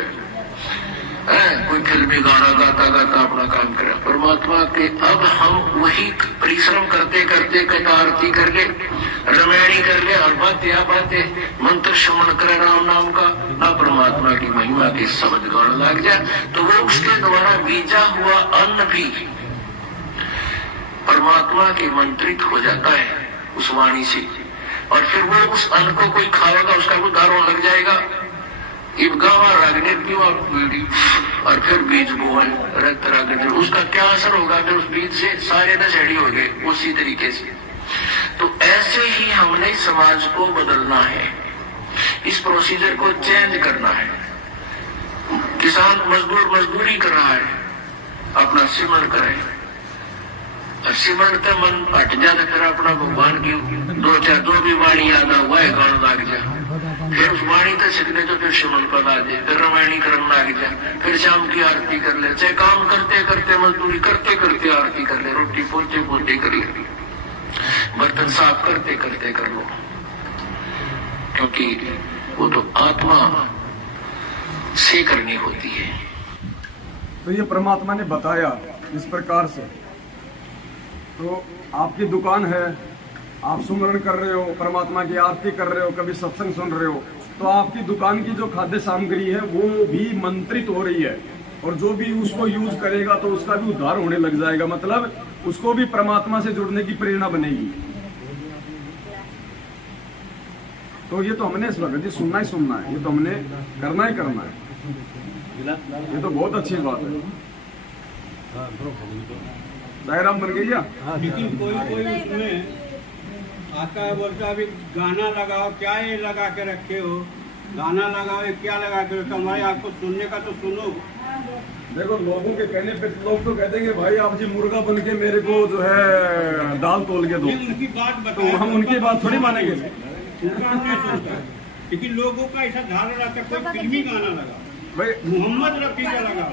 कोई फिल्मी गाना गाता गाता अपना काम करे। परमात्मा के अब हम वही परिश्रम करते करते कथा आरती कर ले, रमैणी कर ले, और बातें मंत्र श्रवण करे राम नाम का, ना परमात्मा की महिमा के शब्द गाने लग जाए, तो वो उसके द्वारा बीजा हुआ अन्न भी परमात्मा के मंत्रित हो जाता है उस वाणी से, और फिर वो उस अन्न को कोई खाएगा, उसका वो दारों लग जाएगा, इबगावा रागने पीवा पीढ़ी, और फिर बीज बोवन रक्त रागने, उसका क्या असर होगा, फिर उस बीज से सारे नशेड़ी हो गए उसी तरीके से। तो ऐसे ही हमने समाज को बदलना है, इस प्रोसीजर को चेंज करना है। किसान मजदूर मजदूरी कर रहा है, अपना सिमरण करे, सिमरण तो मन हट जाता, फिर अपना भगवान की दो चार जो भी वाणी याद हुआ है गान लग जाए, फिर उस वाणी तक सीखने तो फिर सिमरण पद आ जाए, फिर रामायणी करने लग जाए, फिर शाम की आरती कर ले, चाहे काम करते करते मजदूरी करते करते आरती कर ले, रोटी पोते पोते कर ले, बर्तन साफ करते करते कर लो, क्योंकि वो तो आत्मा से करनी होती है। तो ये परमात्मा ने बताया इस प्रकार से। तो आपकी दुकान है, आप सुमरण कर रहे हो, परमात्मा की आरती कर रहे हो, कभी सत्संग सुन रहे हो, तो आपकी दुकान की जो खाद्य सामग्री है वो भी मंत्रित हो रही है, और जो भी उसको यूज करेगा तो उसका भी उद्धार होने लग जाएगा, मतलब उसको भी परमात्मा से जुड़ने की प्रेरणा बनेगी। तो ये तो हमने इस वक्त सुनना ही सुनना है, ये तो हमने करना ही करना है, ये तो बहुत अच्छी बात है। डायराम बन गई लेकिन कोई उसमें आता है, बोलता अभी गाना लगाओ, क्या ये लगा के रखे हो, गाना लगाओ, क्या लगा के रखो, हमारे आपको सुनने का तो सुनो, देखो लोगों के कहने पे लोग तो कहते हैं कि भाई आप जी मुर्गा बन के मेरे को जो है दाल तोल के दो, उनकी बात तो बताओ, हम उनकी बात थोड़ी मानेंगे। लेकिन लोगों का ऐसा धारणा रहता है कोई फिल्मी गाना लगा, भाई मोहम्मद रफी का लगा,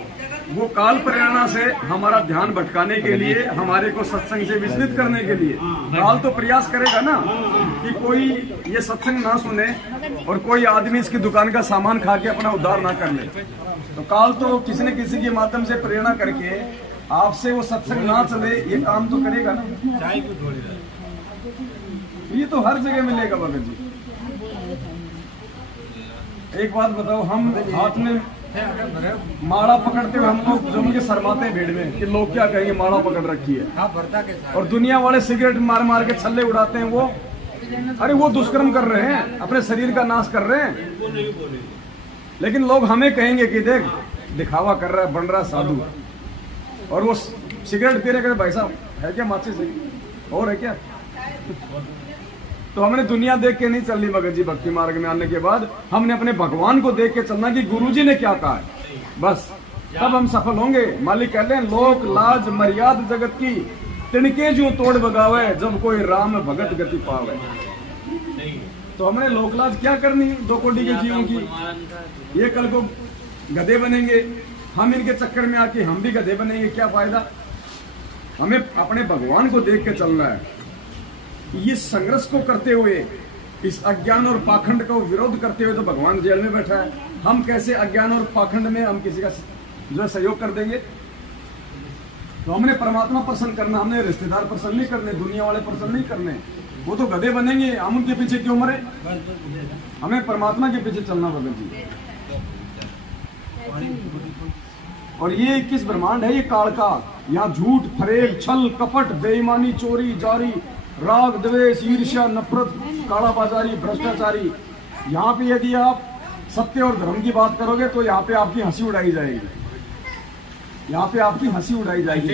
वो काल प्रेरणा से हमारा ध्यान भटकाने के लिए, हमारे को सत्संग से विचलित करने के लिए काल तो प्रयास करेगा ना कि कोई ये सत्संग ना सुने और कोई आदमी इसकी दुकान का सामान खा के अपना उद्धार ना कर ले। तो काल तो किसी न किसी के माध्यम से प्रेरणा करके आपसे वो सत्संग ना चले, ये काम तो करेगा ना। ये तो हर जगह मिलेगा भगत जी। एक बात बताओ, हम हाथ में माला पकड़ते हुए हम लोग जम के शर्माते हैं भीड़ में कि लोग क्या कहेंगे, माला पकड़ रखी है। और दुनिया वाले सिगरेट मार मार के छल्ले उड़ाते हैं, वो अरे वो दुष्कर्म कर रहे हैं, अपने शरीर का नाश कर रहे हैं। लेकिन लोग हमें कहेंगे कि देख दिखावा कर रहा है, बन रहा है साधु, और वो सिगरेट पी रहे भाई साहब है क्या माचिस है और है क्या। तो हमने दुनिया देख के नहीं चलनी भगत जी। भक्ति मार्ग में आने के बाद हमने अपने भगवान को देख के चलना कि गुरुजी ने क्या कहा है, बस तब हम सफल होंगे। मालिक कहते हैं लोक लाज मर्याद जगत की तिनके जो तोड़ बगावे, जब कोई राम भगत गति पावे। तो हमने लोकलाज क्या करनी 2 कोटि के जीवों की। ये कल को गधे बनेंगे, हम इनके चक्कर में आके हम भी गधे बनेंगे, क्या फायदा। हमें अपने भगवान को देख के चलना है। ये संघर्ष को करते हुए, इस अज्ञान और पाखंड का विरोध करते हुए तो भगवान जेल में बैठा है। हम कैसे अज्ञान और पाखंड में हम किसी का जो है सहयोग कर देंगे। तो हमने परमात्मा प्रसन्न करना, हमने रिश्तेदार प्रसन्न नहीं करने, दुनिया वाले प्रसन्न नहीं करने। वो तो गधे बनेंगे, हम उनके पीछे क्यों मरे। हमें परमात्मा के पीछे चलना भगत जी। और ये किस ब्रह्मांड है, ये काल का। यहाँ झूठ फरेब छल कपट बेईमानी चोरी जारी राग द्वेष ईर्ष्या नफरत काला बाजारी भ्रष्टाचारी। यहाँ पे यदि आप सत्य और धर्म की बात करोगे तो यहाँ पे आपकी हंसी उड़ाई जाएगी, यहाँ पे आपकी हंसी उड़ाई जाएगी।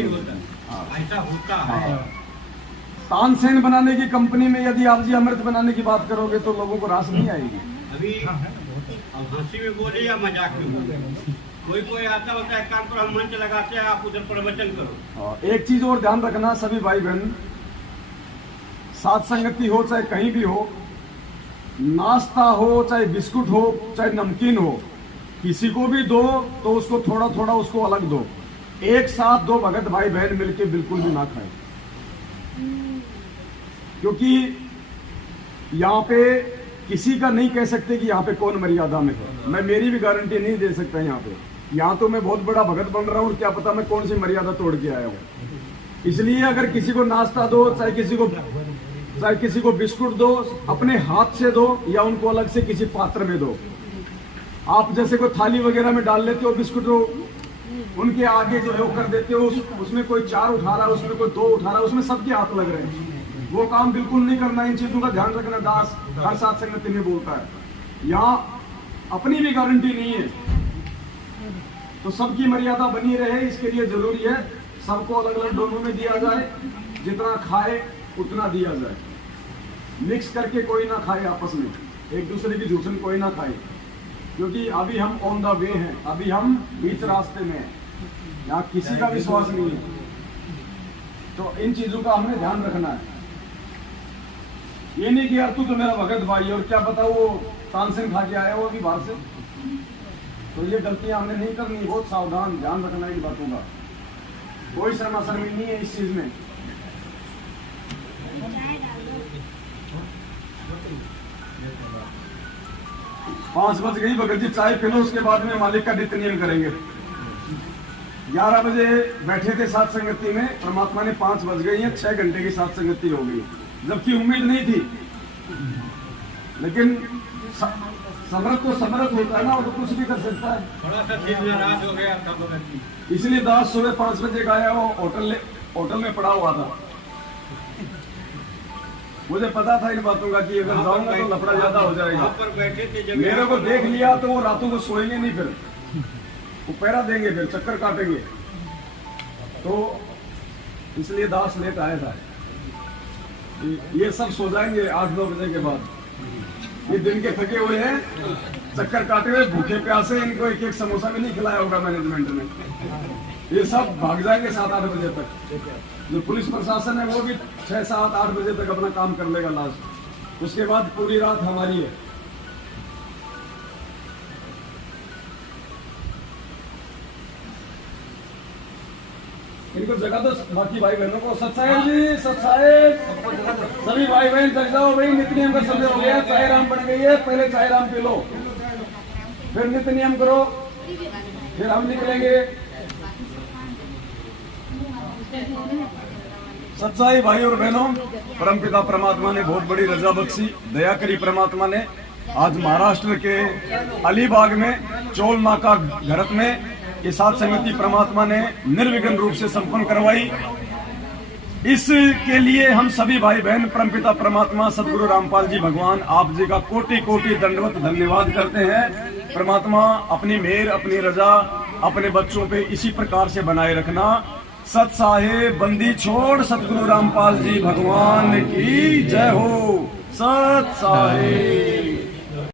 ऐसा होता है। तानसेन बनाने की कंपनी में यदि आप जी अमृत बनाने की बात करोगे तो लोगों को रास नहीं आएगी। अभी अब हंसी में बोले या मजाक में बोले, कोई आता होता है काम पर हम मंच लगाते हैं, आप उधर प्रवचन करो। एक चीज और ध्यान रखना सभी भाई बहन, साथ संगति हो चाहे कहीं भी हो, नाश्ता हो चाहे बिस्कुट हो चाहे नमकीन हो, किसी को भी दो तो उसको थोड़ा थोड़ा उसको अलग दो। एक साथ 2 भगत भाई बहन मिलके बिल्कुल भी ना खाए, क्योंकि यहाँ पे किसी का नहीं कह सकते कि यहाँ पे कौन मर्यादा में है। मैं मेरी भी गारंटी नहीं दे सकता यहाँ पे। यहाँ तो मैं बहुत बड़ा भगत बन रहा हूँ, क्या पता मैं कौन सी मर्यादा तोड़ के आया हूँ। इसलिए अगर किसी को नाश्ता दो चाहे किसी को बिस्कुट दो, अपने हाथ से दो या उनको अलग से किसी पात्र में दो। आप जैसे कोई थाली वगैरह में डाल लेते हो बिस्कुट, उनके आगे जो कर देते हो, उसमें कोई 4 उठा रहा है, उसमें कोई 2 उठा रहा है, उसमें सबके हाथ लग रहे हैं। वो काम बिल्कुल नहीं करना। इन चीजों का ध्यान रखना। दास हर साथ संगति में बोलता है। यहाँ अपनी भी गारंटी नहीं है, तो सबकी मर्यादा बनी रहे, इसके लिए जरूरी है सबको अलग अलग डोनों में दिया जाए, जितना खाए उतना दिया जाए। मिक्स करके कोई ना खाए, आपस में एक दूसरे की झूठन कोई ना खाए, क्योंकि अभी हम ऑन द वे हैं, अभी हम बीच रास्ते में हैं, यहाँ किसी का विश्वास नहीं है। तो इन चीजों का हमें ध्यान रखना है। ये नहीं कि यार तू तो मेरा भगत भाई और क्या पता वो तानसेन खा के आया हो अभी बाहर से। तो ये गलतियां हमने नहीं करनी, बहुत सावधान ध्यान रखना इन बातों का। कोई शर्मा शर्मी नहीं है इस चीज में। पाँच बज गई भगत जी, चाय पी लो, उसके बाद में मालिक का नित्य नियम करेंगे। 11 बजे बैठे थे साथ संगति में, परमात्मा ने 5 बज गई है, 6 घंटे की साथ संगति हो गई, जबकि उम्मीद नहीं थी। लेकिन समर्थ तो समर्थ होता है ना, वो तो कुछ भी कर सकता है। थोड़ा सा दिल नाराज हो गया था भगत जी, इसलिए दास सुबह 5 बजे का आया, वो होटल में पड़ा हुआ था। मुझे पता था इन बातों का कि अगर जाऊंगा तो लफड़ा ज्यादा हो जाएगा। पर बैठे थे, मेरे को देख लिया तो वो रातों को सोएंगे नहीं, फिर वो पैरा देंगे, फिर चक्कर काटेंगे। तो इसलिए दास लेट आया था। ये सब सो जाएंगे 8-9 बजे के बाद। ये दिन के थके हुए हैं, चक्कर काटे हुए भूखे प्यासे, इनको एक एक समोसा भी नहीं खिलाया होगा मैनेजमेंट ने। ये सब भाग जाएंगे 7-8 बजे तक। जो पुलिस प्रशासन है वो भी 6-7-8 बजे तक अपना काम कर लेगा लास्ट, उसके बाद पूरी रात हमारी है। इनको जगह दो बाकी भाई बहनों को। सत्साहेब जी, सत्साहेब, सभी भाई बहन जग जाओ भाई, नित्य नियम का समय हो गया, चाय राम बन गई है, पहले चाय राम पी लो, फिर नित्य नियम करो, फिर हम निकलेंगे। सच्चाई भाई और बहनों, परमपिता परमात्मा ने बहुत बड़ी रजा बख्शी, दया करी परमात्मा ने। आज महाराष्ट्र के अलीबाग में चोल नाका घरत में ये सात समिति परमात्मा ने निर्विघ्न रूप से संपन्न करवाई। इसके लिए हम सभी भाई बहन परमपिता परमात्मा सदगुरु रामपाल जी भगवान आप जी का कोटि कोटि दंडवत धन्यवाद करते हैं। परमात्मा अपनी मेहर, अपनी रजा अपने बच्चों पे इसी प्रकार से बनाए रखना। सत साहेब बंदी छोड़ सदगुरु रामपाल जी भगवान की जय हो। सत साहेब।